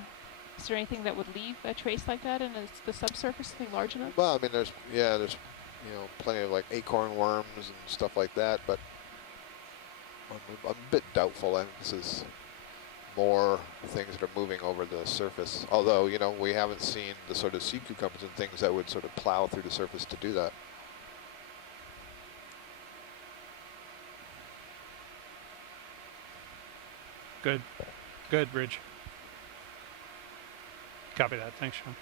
Is there anything that would leave a trace like that in the subsurface, something large enough? Well, I mean, there's plenty of like acorn worms and stuff like that, but I'm a bit doubtful. I think this is more things that are moving over the surface. Although, we haven't seen the sort of sea cucumbers and things that would sort of plow through the surface to do that. Good. Good, Bridge. Copy that. Thanks, Sean.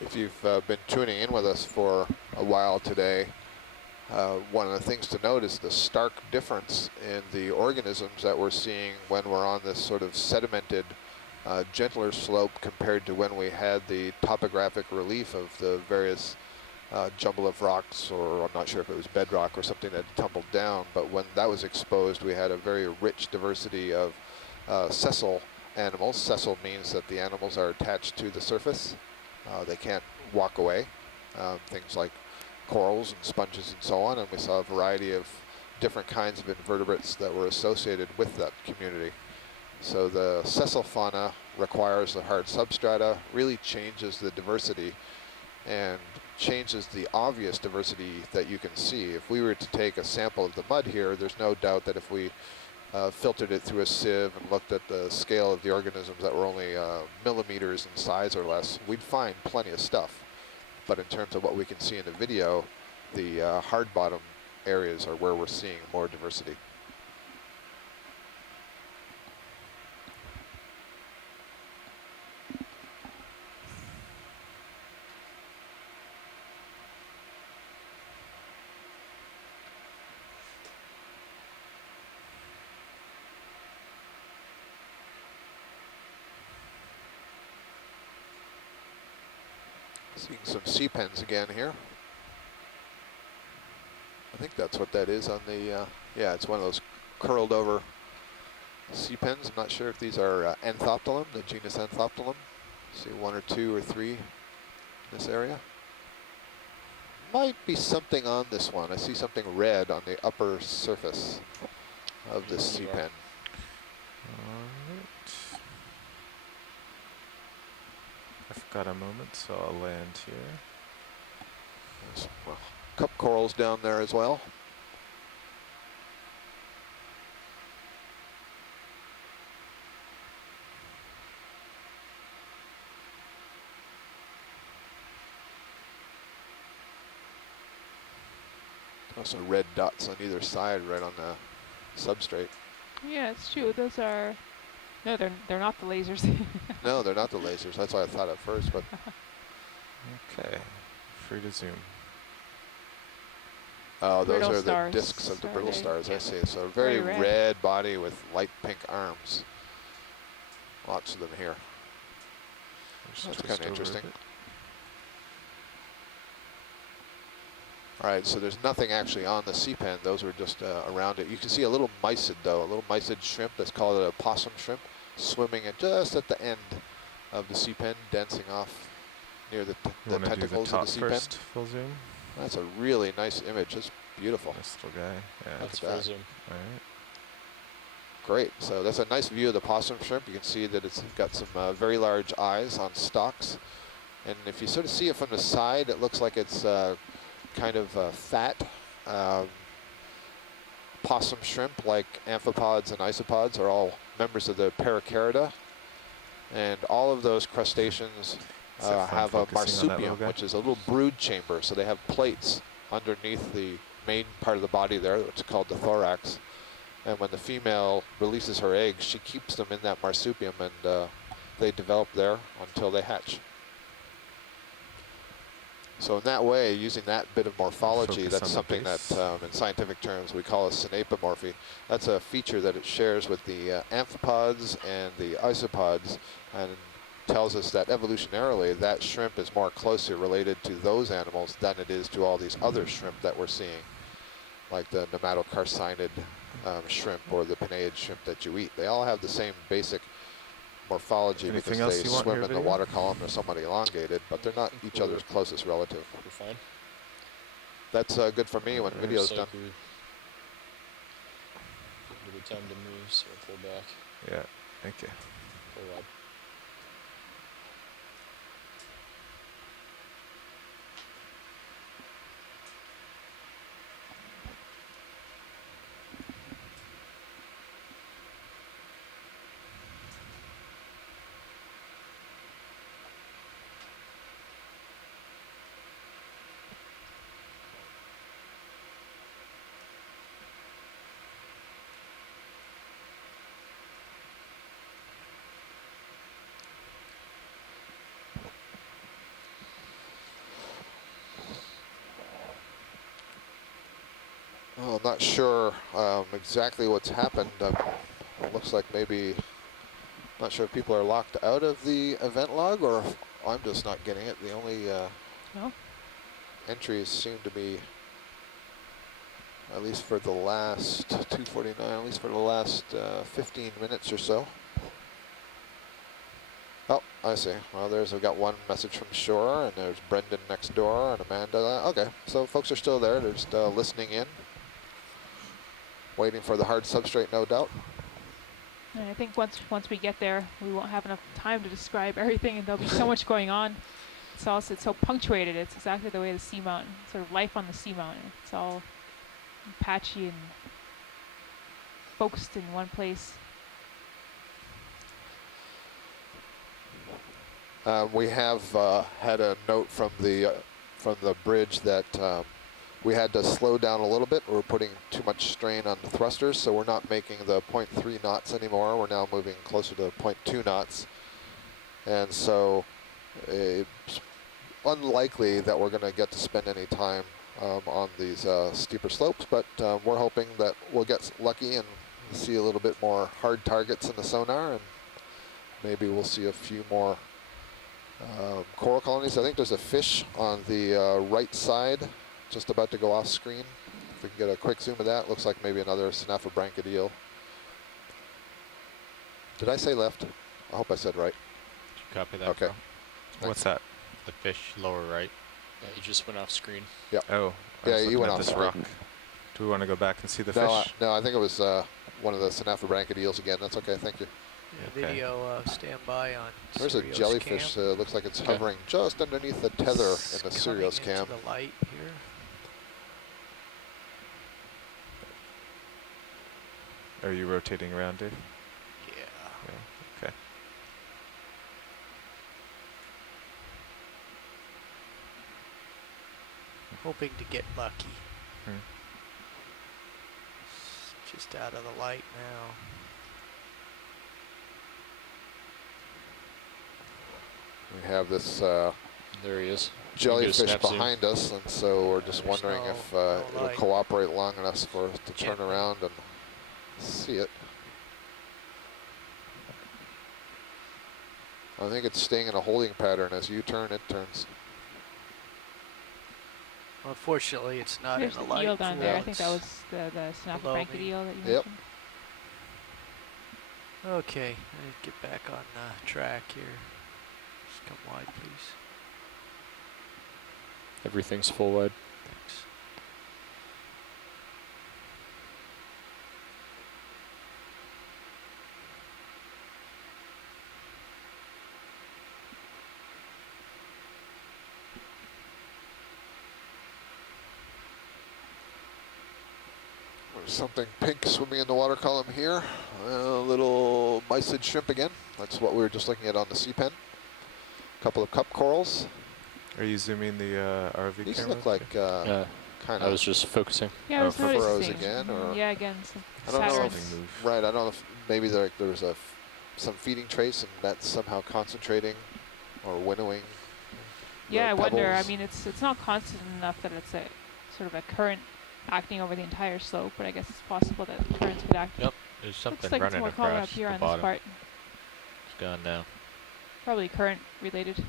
If you've been tuning in with us for a while today, one of the things to note is the stark difference in the organisms that we're seeing when we're on this sort of sedimented, gentler slope compared to when we had the topographic relief of the various jumble of rocks, or I'm not sure if it was bedrock or something that tumbled down, but when that was exposed, we had a very rich diversity of sessile animals. Sessile means that the animals are attached to the surface. They can't walk away. Things like corals and sponges and so on, and we saw a variety of different kinds of invertebrates that were associated with that community. So the sessile fauna requires the hard substrata, really changes the diversity and changes the obvious diversity that you can see. If we were to take a sample of the mud here, there's no doubt that if we filtered it through a sieve and looked at the scale of the organisms that were only millimeters in size or less, we'd find plenty of stuff. But in terms of what we can see in the video, the hard bottom areas are where we're seeing more diversity. Seeing some sea pens again here. I think that's what that is on the, yeah, it's one of those curled over sea pens. I'm not sure if these are Anthoptylum, the genus Anthoptylum. See 1 or 2 or 3 in this area. Might be something on this one. I see something red on the upper surface of this sea pen. Alright. I've got a moment, so I'll land here. There's, well, cup corals down there as well. Also red dots on either side right on the substrate. Yeah, it's true. Those are... No, they're not the lasers. No, they're not the lasers. That's what I thought at first, but Okay, free to zoom. oh, those Brittle are the stars, discs of the are brittle they? stars, Yeah. I see. So very Very red. red body with light pink arms. Lots of them here. Just That's twist kind of over a interesting. bit. All right, so there's nothing actually on the sea pen. Those were just around it. You can see a little mysid, though, a little mysid shrimp. That's called a possum shrimp, swimming just at the end of the sea pen, dancing off near the You wanna do tentacles the of top the sea first, pen. full zoom? That's a really nice image. It's beautiful. Nice little guy. Yeah. That's at that. full zoom. Alright. Great. So that's a nice view of the possum shrimp. You can see that it's got some very large eyes on stalks. And if you sort of see it from the side, it looks like it's kind of fat possum shrimp, like amphipods and isopods, are all members of the Paracarida. And all of those crustaceans Is it fun have a focusing on that little marsupium, guy? which is a little brood chamber. So they have plates underneath the main part of the body there, which is called the thorax. And when the female releases her eggs, she keeps them in that marsupium, and they develop there until they hatch. So in that way, using that bit of morphology, Focus that's on the something base. that in scientific terms we call a synapomorphy. That's a feature that it shares with the amphipods and the isopods, and tells us that evolutionarily that shrimp is more closely related to those animals than it is to all these other shrimp that we're seeing, like the nematocarcinid shrimp or the Penaeid shrimp that you eat. They all have the same basic morphology Anything because else they you want swim here, in the video? water column. They're somewhat elongated, but they're not each other's closest relative. We're fine. That's good for me when video's done. Give it time to move, so pull back. Yeah, thank you. Pull wide. Well, I'm not sure exactly what's happened. It looks like maybe, not sure if people are locked out of the event log or if I'm just not getting it. The only No? entries seem to be, at least for the last 2:49, at least for the last 15 minutes or so. Oh, I see. Well, we've got one message from shore, and there's Brendan next door, and Amanda. Okay, so folks are still there. They're just listening in, waiting for the hard substrate, no doubt. And I think once we get there, we won't have enough time to describe everything, and there'll be so much going on. It's so punctuated. It's exactly the way the Seamount, sort of life on the Seamount. It's all patchy and focused in one place. We have had a note from the bridge that we had to slow down a little bit. We're putting too much strain on the thrusters, so we're not making the 0.3 knots anymore. We're now moving closer to 0.2 knots. And so it's unlikely that we're going to get to spend any time on these steeper slopes, but we're hoping that we'll get lucky and see a little bit more hard targets in the sonar, and maybe we'll see a few more coral colonies. I think there's a fish on the right side, just about to go off screen. If we can get a quick zoom of that, looks like maybe another Synapomorphy eel. Did I say left? I hope I said right. Did you copy that? Okay. Phil? What's that? The fish lower right. You just went off screen. Oh, I Yeah, was you looking went at off this screen. rock. Do we want to go back and see the No, fish? no, I think it was one of the Synapomorphy eels again. That's okay, thank you. Yeah, Okay. video stand by on There's a Sirius jellyfish. cam. Looks like it's Okay. hovering just underneath the tether in the It's Sirius coming cam. into the light here. Are you rotating around, Dave? Yeah. Yeah. Okay. Hoping to get lucky. Hmm. Just out of the light now. We have this There he is. jellyfish snap zoom. behind us, and so we're just There's wondering no- if no it'll light. cooperate long enough for us to turn Can't- around and see it. I think it's staying in a holding pattern. As you turn, it turns. Unfortunately, it's not There's in the the light. eel down for there. I once. think that was the Synapomorphy me. eel that you Yep. mentioned. Okay, I need to get back on track here. Just come wide, please. Everything's full wide. Thanks. There's something pink swimming in the water column here. A little mysid shrimp again. That's what we were just looking at on the sea pen. A couple of cup corals. Are you zooming the ROV These camera? look like Yeah, kind I was of. just focusing. Yeah, I was furrows noticing. again, or- Yeah, again, some I don't know Saturns. if, Something move. right, I don't know if maybe there was some feeding trace and that's somehow concentrating or winnowing. Yeah, I little wonder. I pebbles. mean, it's not constant enough that it's a sort of a current acting over the entire slope, but I guess it's possible that currents could act. Yep. There's something Looks like it's running more common up across here the on bottom. this part. It's gone now. Probably current related.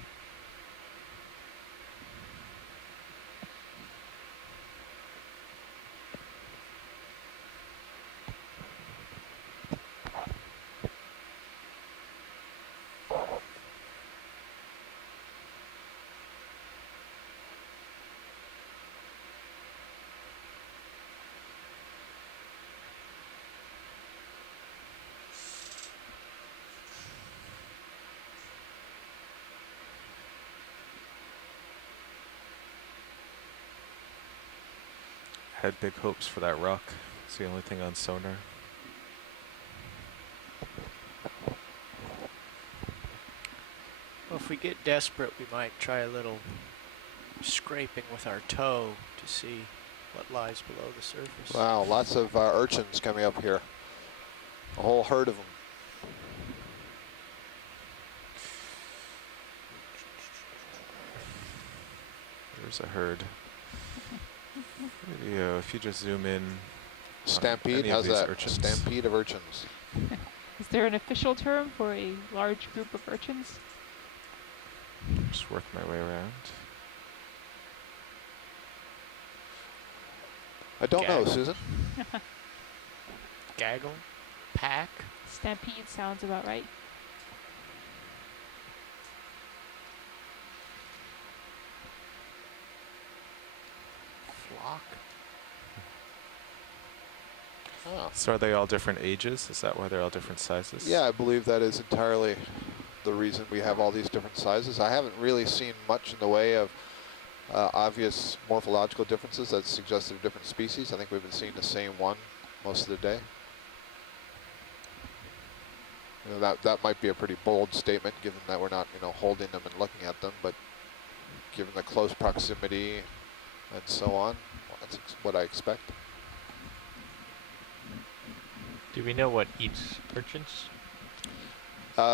Had big hopes for that rock. It's the only thing on sonar. Well, if we get desperate, we might try a little scraping with our toe to see what lies below the surface. Wow, lots of urchins coming up here. A whole herd of them. There's a herd. Maybe, if you just zoom in. Stampede, any of how's these that? urchins. Stampede of urchins. Is there an official term for a large group of urchins? Just work my way around. I don't know, Gaggle. Susan. Gaggle? Pack? Stampede sounds about right. Flock? Oh. So are they all different ages? Is that why they're all different sizes? Yeah, I believe that is entirely the reason we have all these different sizes. I haven't really seen much in the way of obvious morphological differences that suggest they're different species. I think we've been seeing the same one most of the day. You know, that might be a pretty bold statement, given that we're not, holding them and looking at them, but given the close proximity and so on, that's what I expect. Do we know what eats urchins?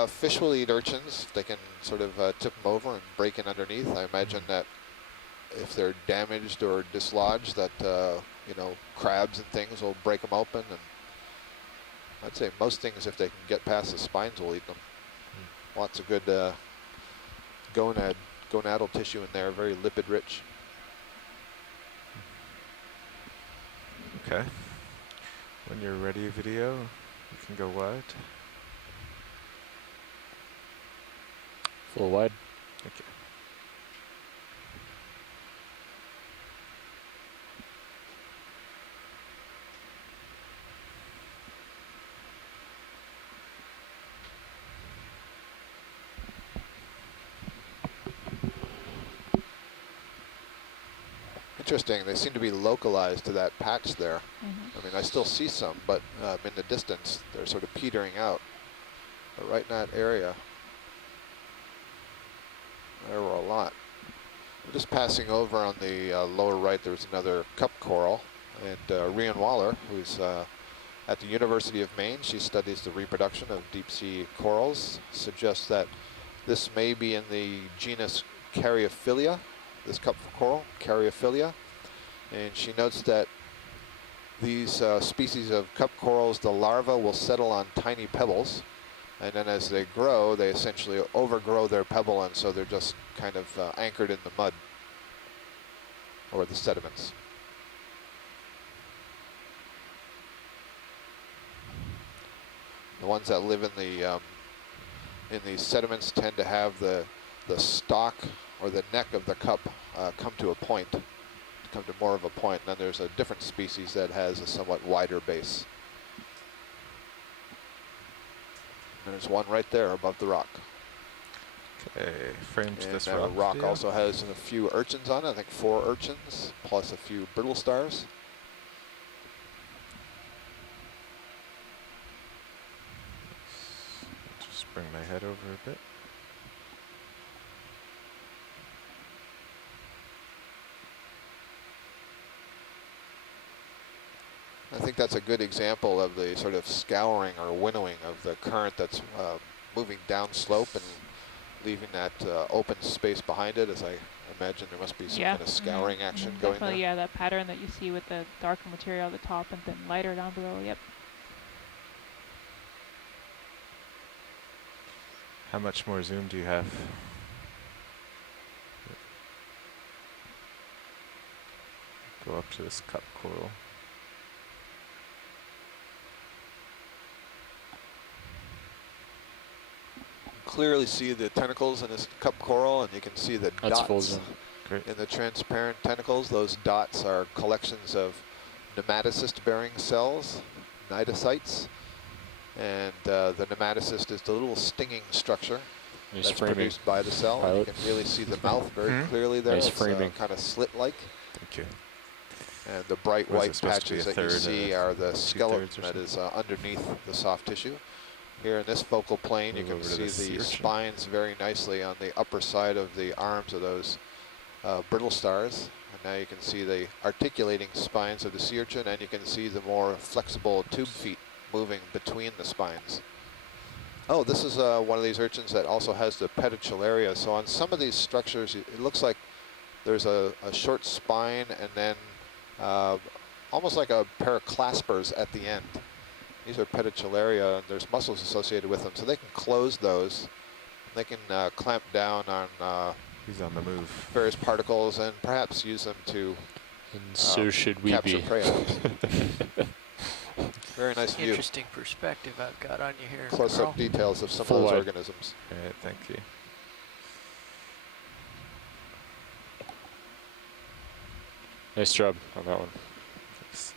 Fish will eat urchins. They can sort of tip them over and break in underneath. I imagine that if they're damaged or dislodged, that crabs and things will break them open. And I'd say most things, if they can get past the spines, will eat them. Lots of good gonadal tissue in there, very lipid rich. Okay. When you're ready, video, you can go wide. Full wide. Okay. Interesting, they seem to be localized to that patch there. Mm-hmm. I mean, I still see some, but in the distance, they're sort of petering out. But right in that area, there were a lot. We're just passing over on the lower right, there's another cup coral. And Rian Waller, who's at the University of Maine, she studies the reproduction of deep sea corals, suggests that this may be in the genus Caryophylla, this cup coral, Caryophylla. And she notes that these species of cup corals, the larvae will settle on tiny pebbles. And then as they grow, they essentially overgrow their pebble, and so they're just kind of anchored in the mud or the sediments. The ones that live in the sediments tend to have the stalk or the neck of the cup come to a point, come to more of a point. And then there's a different species that has a somewhat wider base. There's one right there above the rock. Okay, framed And this that rock. rock deal. also has a few urchins on it, I think 4 urchins, plus a few brittle stars. Just bring my head over a bit. I think that's a good example of the sort of scouring or winnowing of the current that's moving downslope and leaving that open space behind it, as I imagine there must be some kind of scouring action going Definitely, there. yeah, that pattern that you see with the darker material at the top and then lighter down below, yep. How much more zoom do you have? Go up to this cup coral. Clearly see the tentacles in this cup coral, and you can see the That's full dots zoom. Great. in the transparent tentacles. Those dots are collections of nematocyst-bearing cells, cnidocytes. And the nematocyst is the little stinging structure Nice that's framing. produced by the cell. And you Pilot. can really see the mouth very clearly there. Nice It's framing. kind of slit-like. Thank you. And the bright Was it white supposed to be patches a that you third, see are the skeleton two-thirds or that is underneath the soft tissue. Here in this focal plane, you Move can over to see the sea the urchin. spines very nicely on the upper side of the arms of those brittle stars. And now you can see the articulating spines of the sea urchin, and you can see the more flexible tube feet moving between the spines. Oh, this is one of these urchins that also has the pedicularia. So on some of these structures, it looks like there's a short spine and then almost like a pair of claspers at the end. These are pedicularia, and there's muscles associated with them, so they can close those. They can clamp down on He's on the move. various particles and perhaps use them to And so should we capture be. prey items. Very nice view. Interesting perspective I've got on you here. Close-up Carl. details of some Full of those wide. organisms. All right, thank you. Nice job on that one. Thanks.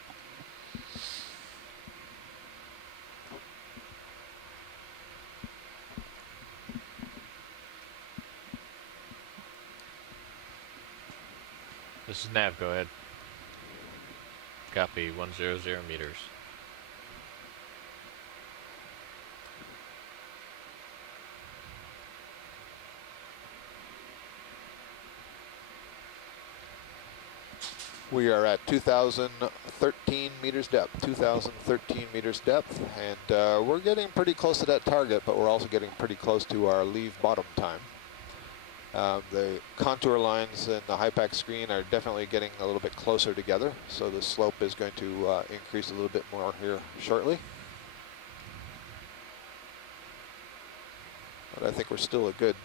This is Nav, go ahead. Copy, 100 meters. We are at 2,013 meters depth, 2,013 meters depth, and we're getting pretty close to that target, but we're also getting pretty close to our leave bottom time. The contour lines in the HYPACK screen are definitely getting a little bit closer together, so the slope is going to increase a little bit more here shortly. But I think we're still a good,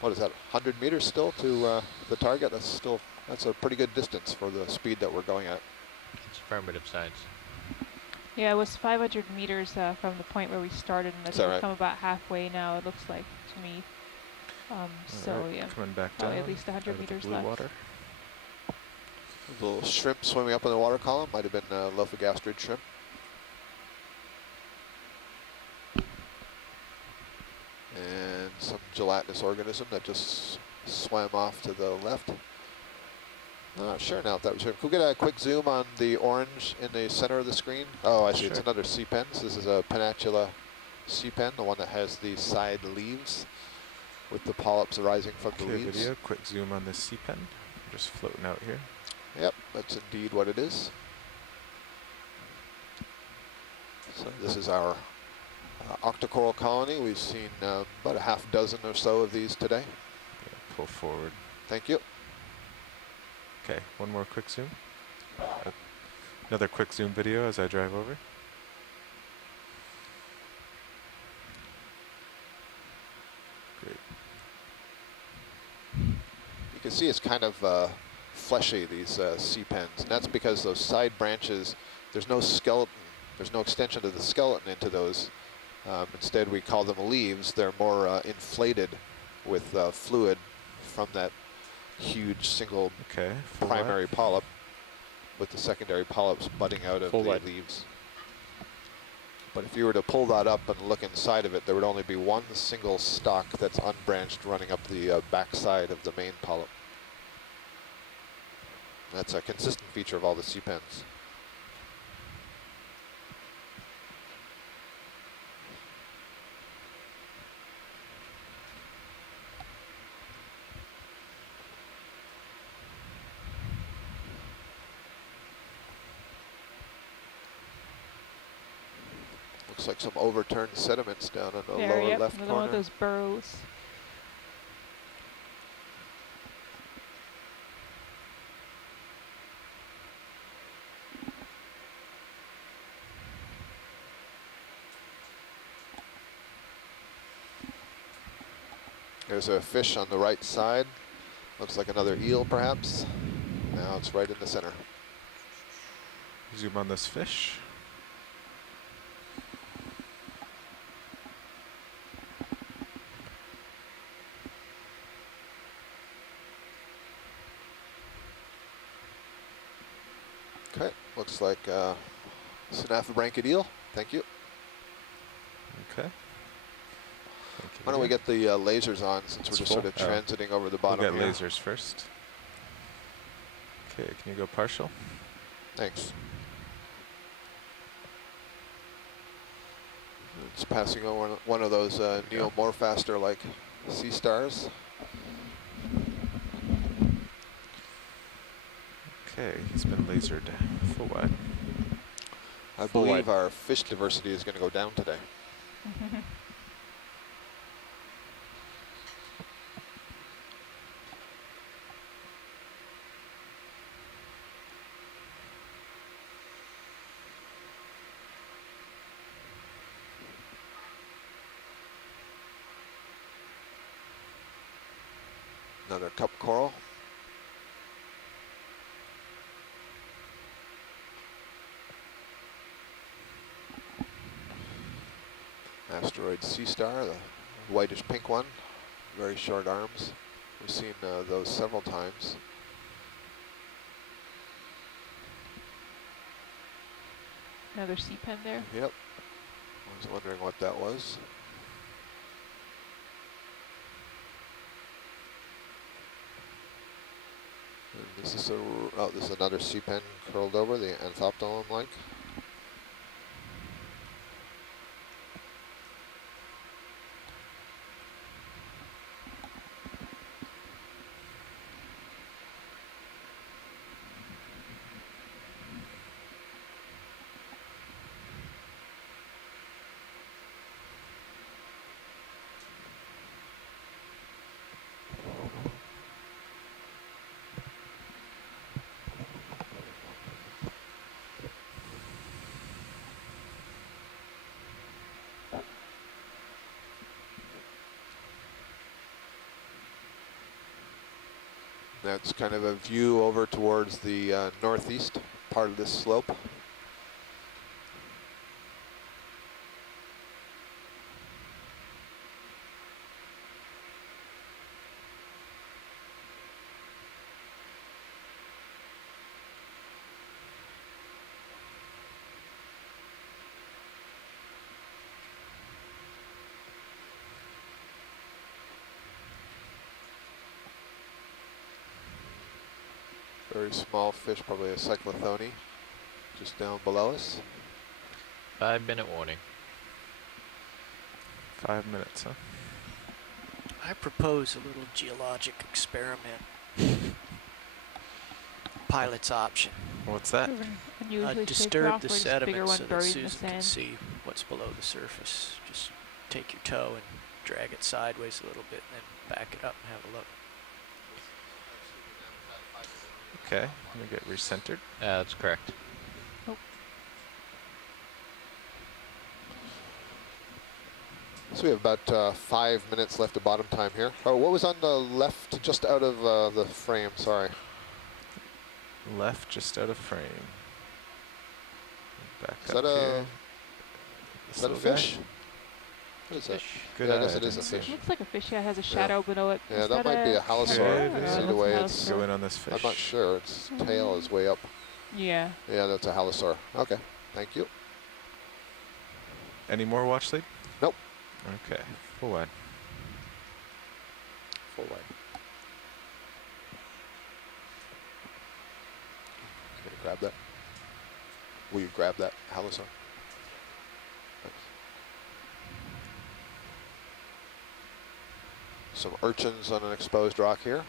what is that, 100 meters still to the target? That's a pretty good distance for the speed that we're going at. It's affirmative science. Yeah, it was 500 meters from the point where we started, and I Is think that we've right? come about halfway now, it looks like, to me. So Alright, yeah, coming back probably down at least 100 out of the meters blue left. water. Little shrimp swimming up in the water column. Might have been Lophigasterid shrimp. And some gelatinous organism that just swam off to the left. Not sure now if that was shrimp. Could we get a quick zoom on the orange in the center of the screen? Oh, I see. It's Sure. another sea pen. So this is a Penatula sea pen, the one that has the side leaves with the polyps arising from the Okay, leaves. video, quick zoom on this sea pen. Just floating out here. Yep, that's indeed what it is. So this is our octocoral colony. We've seen about a half dozen or so of these today. Yeah, pull forward. Thank you. Okay, one more quick zoom. Another quick zoom video as I drive over. Great. You can see it's kind of fleshy, these sea pens, and that's because those side branches, there's no skeleton, there's no extension of the skeleton into those. Instead, we call them leaves. They're more inflated with fluid from that huge single Okay, primary polyp, with the secondary polyps budding out of Full the wide. leaves. But if you were to pull that up and look inside of it, there would only be one single stalk that's unbranched running up the backside of the main polyp. That's a consistent feature of all the sea pens. Looks like some overturned sediments down in the There, lower yep, left another one of corner. those burrows. There's a fish on the right side. Looks like another eel, perhaps. Now it's right in the center. zoom on this fish. Okay, looks like Synapomorphy eel. Thank you. Okay. Thank you. Why don't we get the lasers on, since we're It's just sort full. of transiting over the We'll bottom get here. lasers first. Okay, can you go partial? Thanks. It's passing over one of those neomorphaster-like sea stars. Okay, he's been lasered full wide. I Full believe wide. our fish diversity is going to go down today. Another cup coral. Asteroid Sea Star, the whitish pink one, very short arms. We've seen those several times. Another sea pen there. Yep. I was wondering what that was. And this is this is another sea pen curled over, the Anthoptolum-like. That's kind of a view over towards the northeast part of this slope. very small fish, probably a cyclothone, just down below us. 5-minute warning. 5 minutes, huh? I propose a little geologic experiment. Pilot's option. What's that? Unusually shaped Disturb rock the where there's a bigger sediment one so that buried in the Susan can sand. see what's below the surface. Just take your toe and drag it sideways a little bit and then back it up and have a look. Okay, let me get recentered. That's correct. So we have about 5 minutes left of bottom time here. Oh, what was on the left, just out of the frame? Sorry. Left, just out of frame. Back Is up that a here. is that a This little guy? fish? What is that? Good Yeah, I eye, guess it is a didn't see fish. Looks like a fish. Yeah, it has a shadow below it. Yeah, Is that might be a halosaur. Yeah, You see yeah. the way That's it's. a Go in on this fish. I'm not sure. Its tail is way up. Yeah. Yeah, that's a halosaur. Okay, thank you. Any more watch lead? Nope. Okay, full wide. Full wide. Gonna grab that. Will you grab that halosaur? Thanks. Some urchins on an exposed rock here.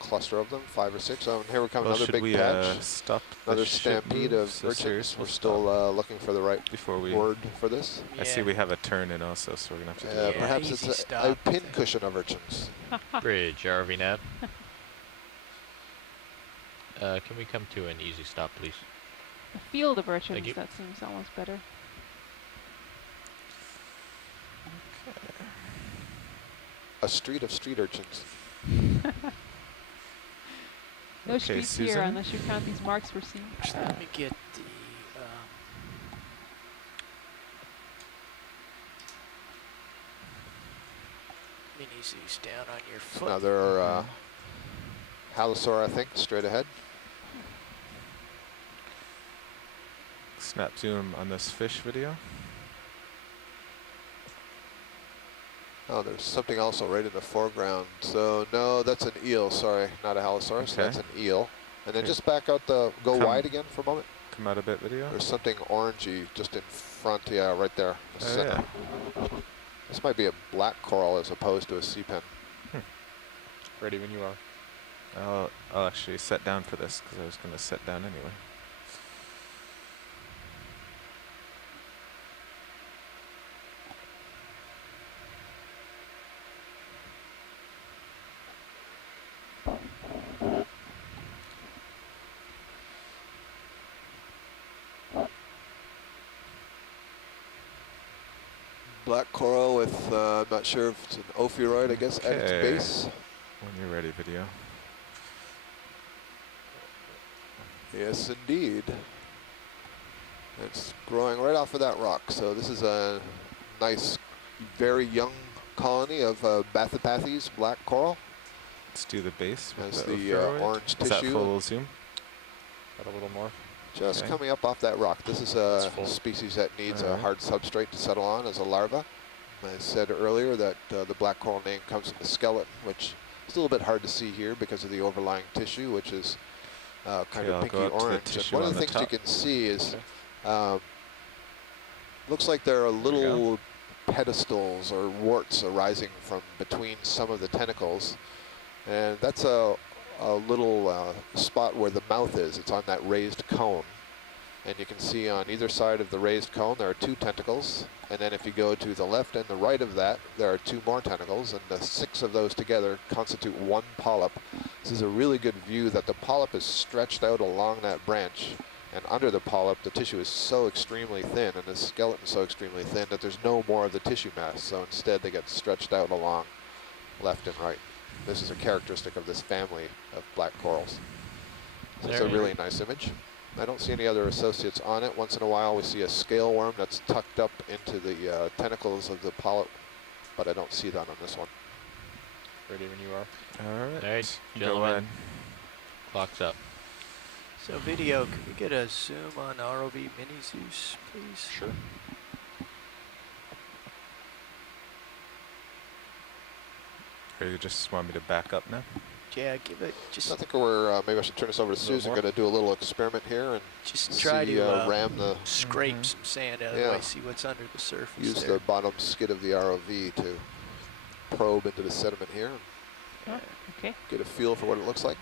Cluster of them, 5 or 6. Oh, and here we come, Well, another should big we patch. stop the Another ship stampede move? of So urchins. serious, We're we'll still stop looking for the right before we. word for this. I see Yeah. we have a turn in also, so we're gonna have to do Yeah, that. Perhaps easy it's stop, a I pin think. cushion of urchins. Bridge, RV nav. Can we come to an easy stop, please? A field of urchins. Thank you. That seems almost better. A street of street urchins. No Okay, streets here Susan? unless you count these marks we're seeing. Let me get the mini Zeus down on your foot. Another halosaur, I think, straight ahead. Snap zoom on this fish video. Oh, there's something also right in the foreground. So no, that's an eel. Sorry, not a halosaurus. Okay. That's an eel. And then Okay. just back out the go Come. wide again for a moment. Come out a bit video. There's something orangey just in front. Yeah, right there. The Oh, center. yeah. This might be a black coral as opposed to a sea pen. Ready when you are. I'll actually set down for this because I was going to set down anyway. Black coral with, I'm not sure if it's an ophiuroid, I guess, at its Okay. base. When you're ready, video. Yes, indeed. It's growing right off of that rock. So this is a nice, very young colony of Bathypathes, black coral. Let's do the base with Has the the ophiuroid. orange Is that tissue. full zoom? Got a little more. Just Okay. coming up off that rock. This is It's a full. species that needs a Alright. hard substrate to settle on as a larva. I said earlier that the black coral name comes from the skeleton, which is a little bit hard to see here because of the overlying tissue, which is kind Okay, of I'll pinky go up to the orange. And tissue one of on the the things you top. can see is Okay. looks like there are we go. little pedestals or warts arising from between some of the tentacles. And that's a little spot where the mouth is. It's on that raised cone. And you can see on either side of the raised cone there are 2 tentacles. And then if you go to the left and the right of that, there are 2 more tentacles. And the 6 of those together constitute 1 polyp. This is a really good view that the polyp is stretched out along that branch. And under the polyp, the tissue is so extremely thin, and the skeleton is so extremely thin that there's no more of the tissue mass. So instead, they get stretched out along left and right. This is a characteristic of this family of black corals. So it's a really nice image. I don't see any other associates on it. Once in a while, we see a scale worm that's tucked up into the tentacles of the polyp, but I don't see that on this one. Ready when you are. All right. Alright, Go gentlemen. ahead. Clock's up. So video, can we get a zoom on ROV Mini Zeus, please? Sure. Or you just want me to back up now? Yeah, give it just. I think we're maybe I should turn this over to little Susan. more. Going to do a little experiment here and Just try see, to ram the scrape some sand out of the way, see what's under the surface use there. the bottom skid of the ROV to probe into the sediment here and Oh, okay. get a feel for what it looks like.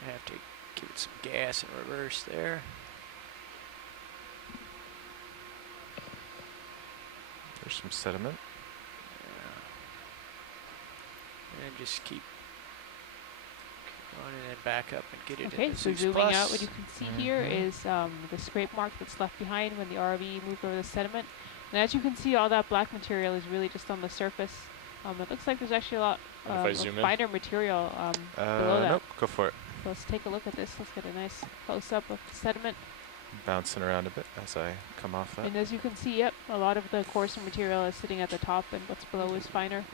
Gonna have to give it some gas in reverse there. There's some sediment. Yeah. And just keep going and then back up and get it Okay, in the so Zeus zooming Plus. out, what you can see here is the scrape mark that's left behind when the ROV moved over the sediment. And as you can see, all that black material is really just on the surface. It looks like there's actually a lot Mind if I of zoom in? finer material below that. Nope, go for it. So let's take a look at this. Let's get a nice close-up of the sediment. Bouncing around a bit as I come off that. And as you can see, yep, a lot of the coarser material is sitting at the top and what's below is finer.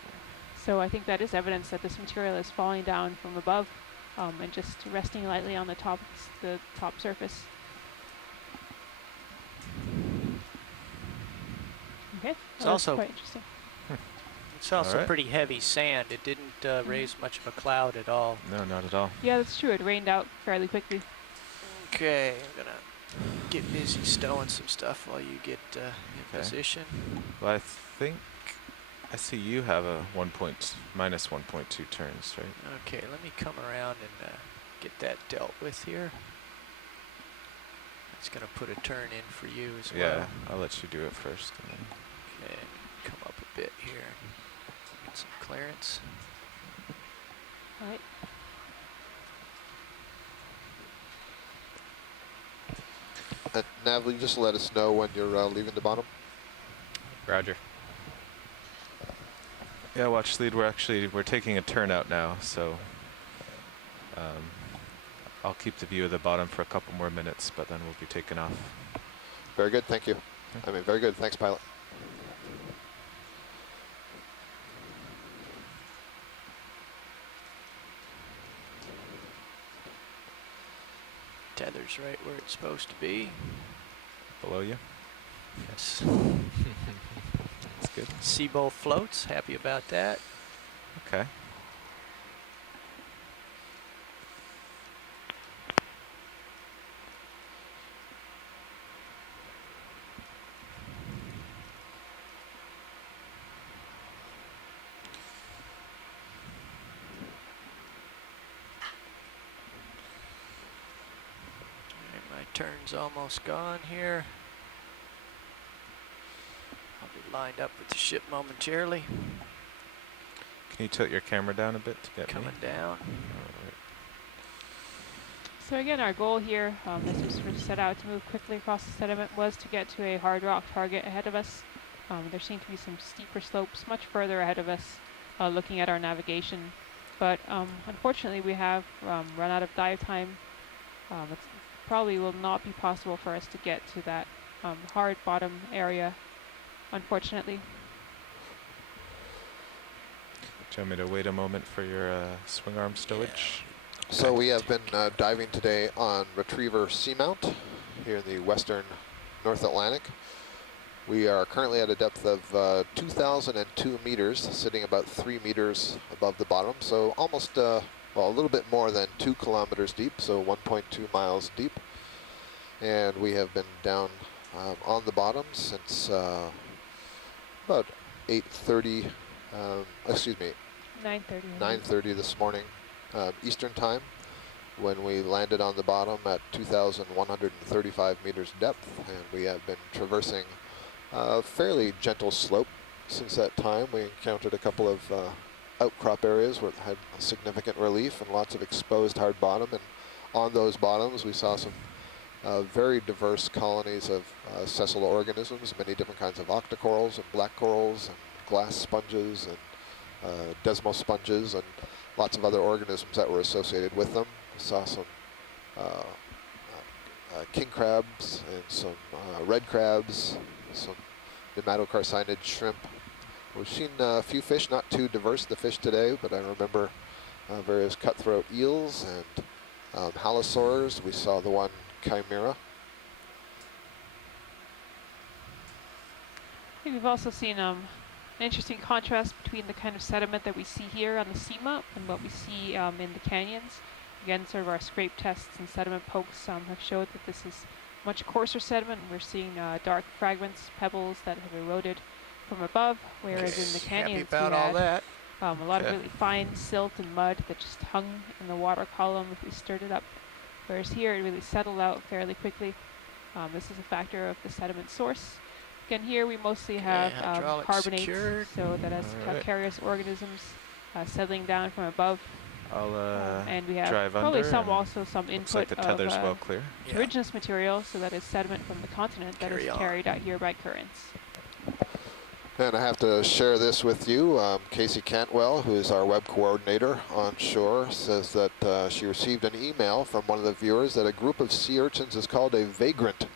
So I think that is evidence that this material is falling down from above and just resting lightly on the top surface. Okay, It's well, also- that's quite interesting. It's also Alright. pretty heavy sand. It didn't raise much of a cloud at all. No, not at all. Yeah, that's true. It rained out fairly quickly. Okay, I'm gonna get busy stowing some stuff while you get in position. Well, I think I see you have a minus 1.2 turns, right? Okay, let me come around and get that dealt with here. It's gonna put a turn in for you as well. Yeah, I'll let you do it first. And then Okay, come up a bit here. Get some clearance. All right. And Nav, will you just let us know when you're leaving the bottom? Roger. yeah, watch lead. We're taking a turnout now, so I'll keep the view of the bottom for a couple more minutes, but then we'll be taking off. Very good, thank you. I mean, very good, thanks, pilot. Tether's right where it's supposed to be. Below you. Yes. That's good. See both floats. Happy about that. Okay. And my turn's almost gone here. I'll be lined up with the ship momentarily. Can you tilt your camera down a bit to get Coming me? down. Alright. So again, our goal here, as we sort of set out to move quickly across the sediment, was to get to a hard rock target ahead of us. There seem to be some steeper slopes much further ahead of us, looking at our navigation. But unfortunately, we have run out of dive time. It probably will not be possible for us to get to that hard bottom area, unfortunately. Do you want me to wait a moment for your swing arm stowage? So we have been diving today on Retriever Seamount here in the western North Atlantic. We are currently at a depth of 2,002 meters, sitting about 3 meters above the bottom. So almost, well, a little bit more than 2 kilometers deep, so 1.2 miles deep. And we have been down on the bottom since about 8:30, excuse me, 9:30. 9:30 this morning Eastern time, when we landed on the bottom at 2,135 meters depth, and we have been traversing a fairly gentle slope since that time. We encountered a couple of outcrop areas where it had significant relief and lots of exposed hard bottom, and on those bottoms we saw some very diverse colonies of sessile organisms, many different kinds of octocorals and black corals and glass sponges and desmosponges and lots of other organisms that were associated with them. We saw some king crabs and some red crabs, some nematocarcinid shrimp. We've seen a few fish, not too diverse the fish today, but I remember various cutthroat eels and halosaurs. We saw the one chimera. We've also seen an interesting contrast between the kind of sediment that we see here on the seamount and what we see in the canyons. Again, sort of our scrape tests and sediment pokes have showed that this is much coarser sediment. We're seeing dark fragments, pebbles that have eroded from above, whereas in the canyons Happy about we all had that. a lot of really fine silt and mud that just hung in the water column if we stirred it up. Whereas here it really settled out fairly quickly. This is a factor of the sediment source. Again, here we mostly have hydraulics carbonates, secured. so that as Alright. calcareous organisms settling down from above. I'll And we have drive probably under, some and also some looks like input the tether's of well clear. Yeah. terrigenous material, so that is sediment from the continent that Carry is on. carried out here by currents. And I have to share this with you. Casey Cantwell, who is our web coordinator on shore, says that she received an email from one of the viewers that a group of sea urchins is called a vagrant.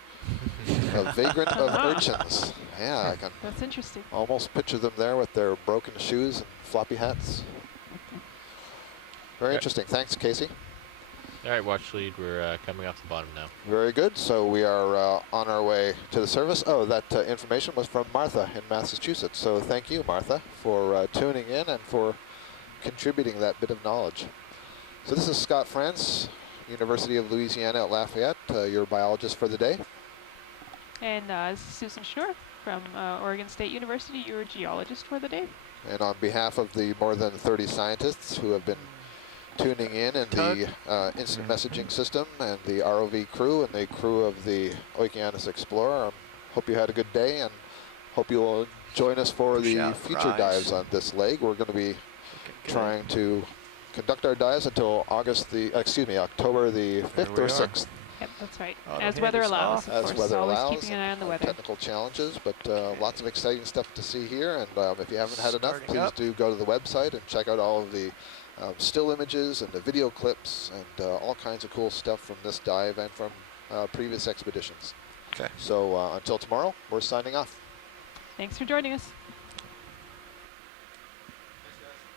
A vagrant of urchins. Yeah, I can That's interesting. almost picture them there with their broken shoes and floppy hats. Very Yeah. interesting. Thanks, Casey. All right, watch lead. We're coming off the bottom now. Very good. So we are on our way to the surface. Oh, that information was from Martha in Massachusetts. So thank you, Martha, for tuning in and for contributing that bit of knowledge. So this is Scott France, University of Louisiana at Lafayette, your biologist for the day. And this is Susan Schnorr from Oregon State University, your geologist for the day. And on behalf of the more than 30 scientists who have been tuning in and the instant messaging system and the ROV crew and the crew of the Okeanos Explorer, hope you had a good day and hope you will join us for Push the out future fries. dives on this leg. We're going to be trying to conduct our dives until October the 5th we or are. 6th. Yep, that's right. Auto as head weather is allows, off. of As course. weather Always allows, keeping an eye on the and weather. technical challenges, but lots of exciting stuff to see here. And if you haven't had enough, Starting please up. do go to the website and check out all of the still images and the video clips and all kinds of cool stuff from this dive and from previous expeditions. Okay. So until tomorrow, we're signing off. Thanks for joining us.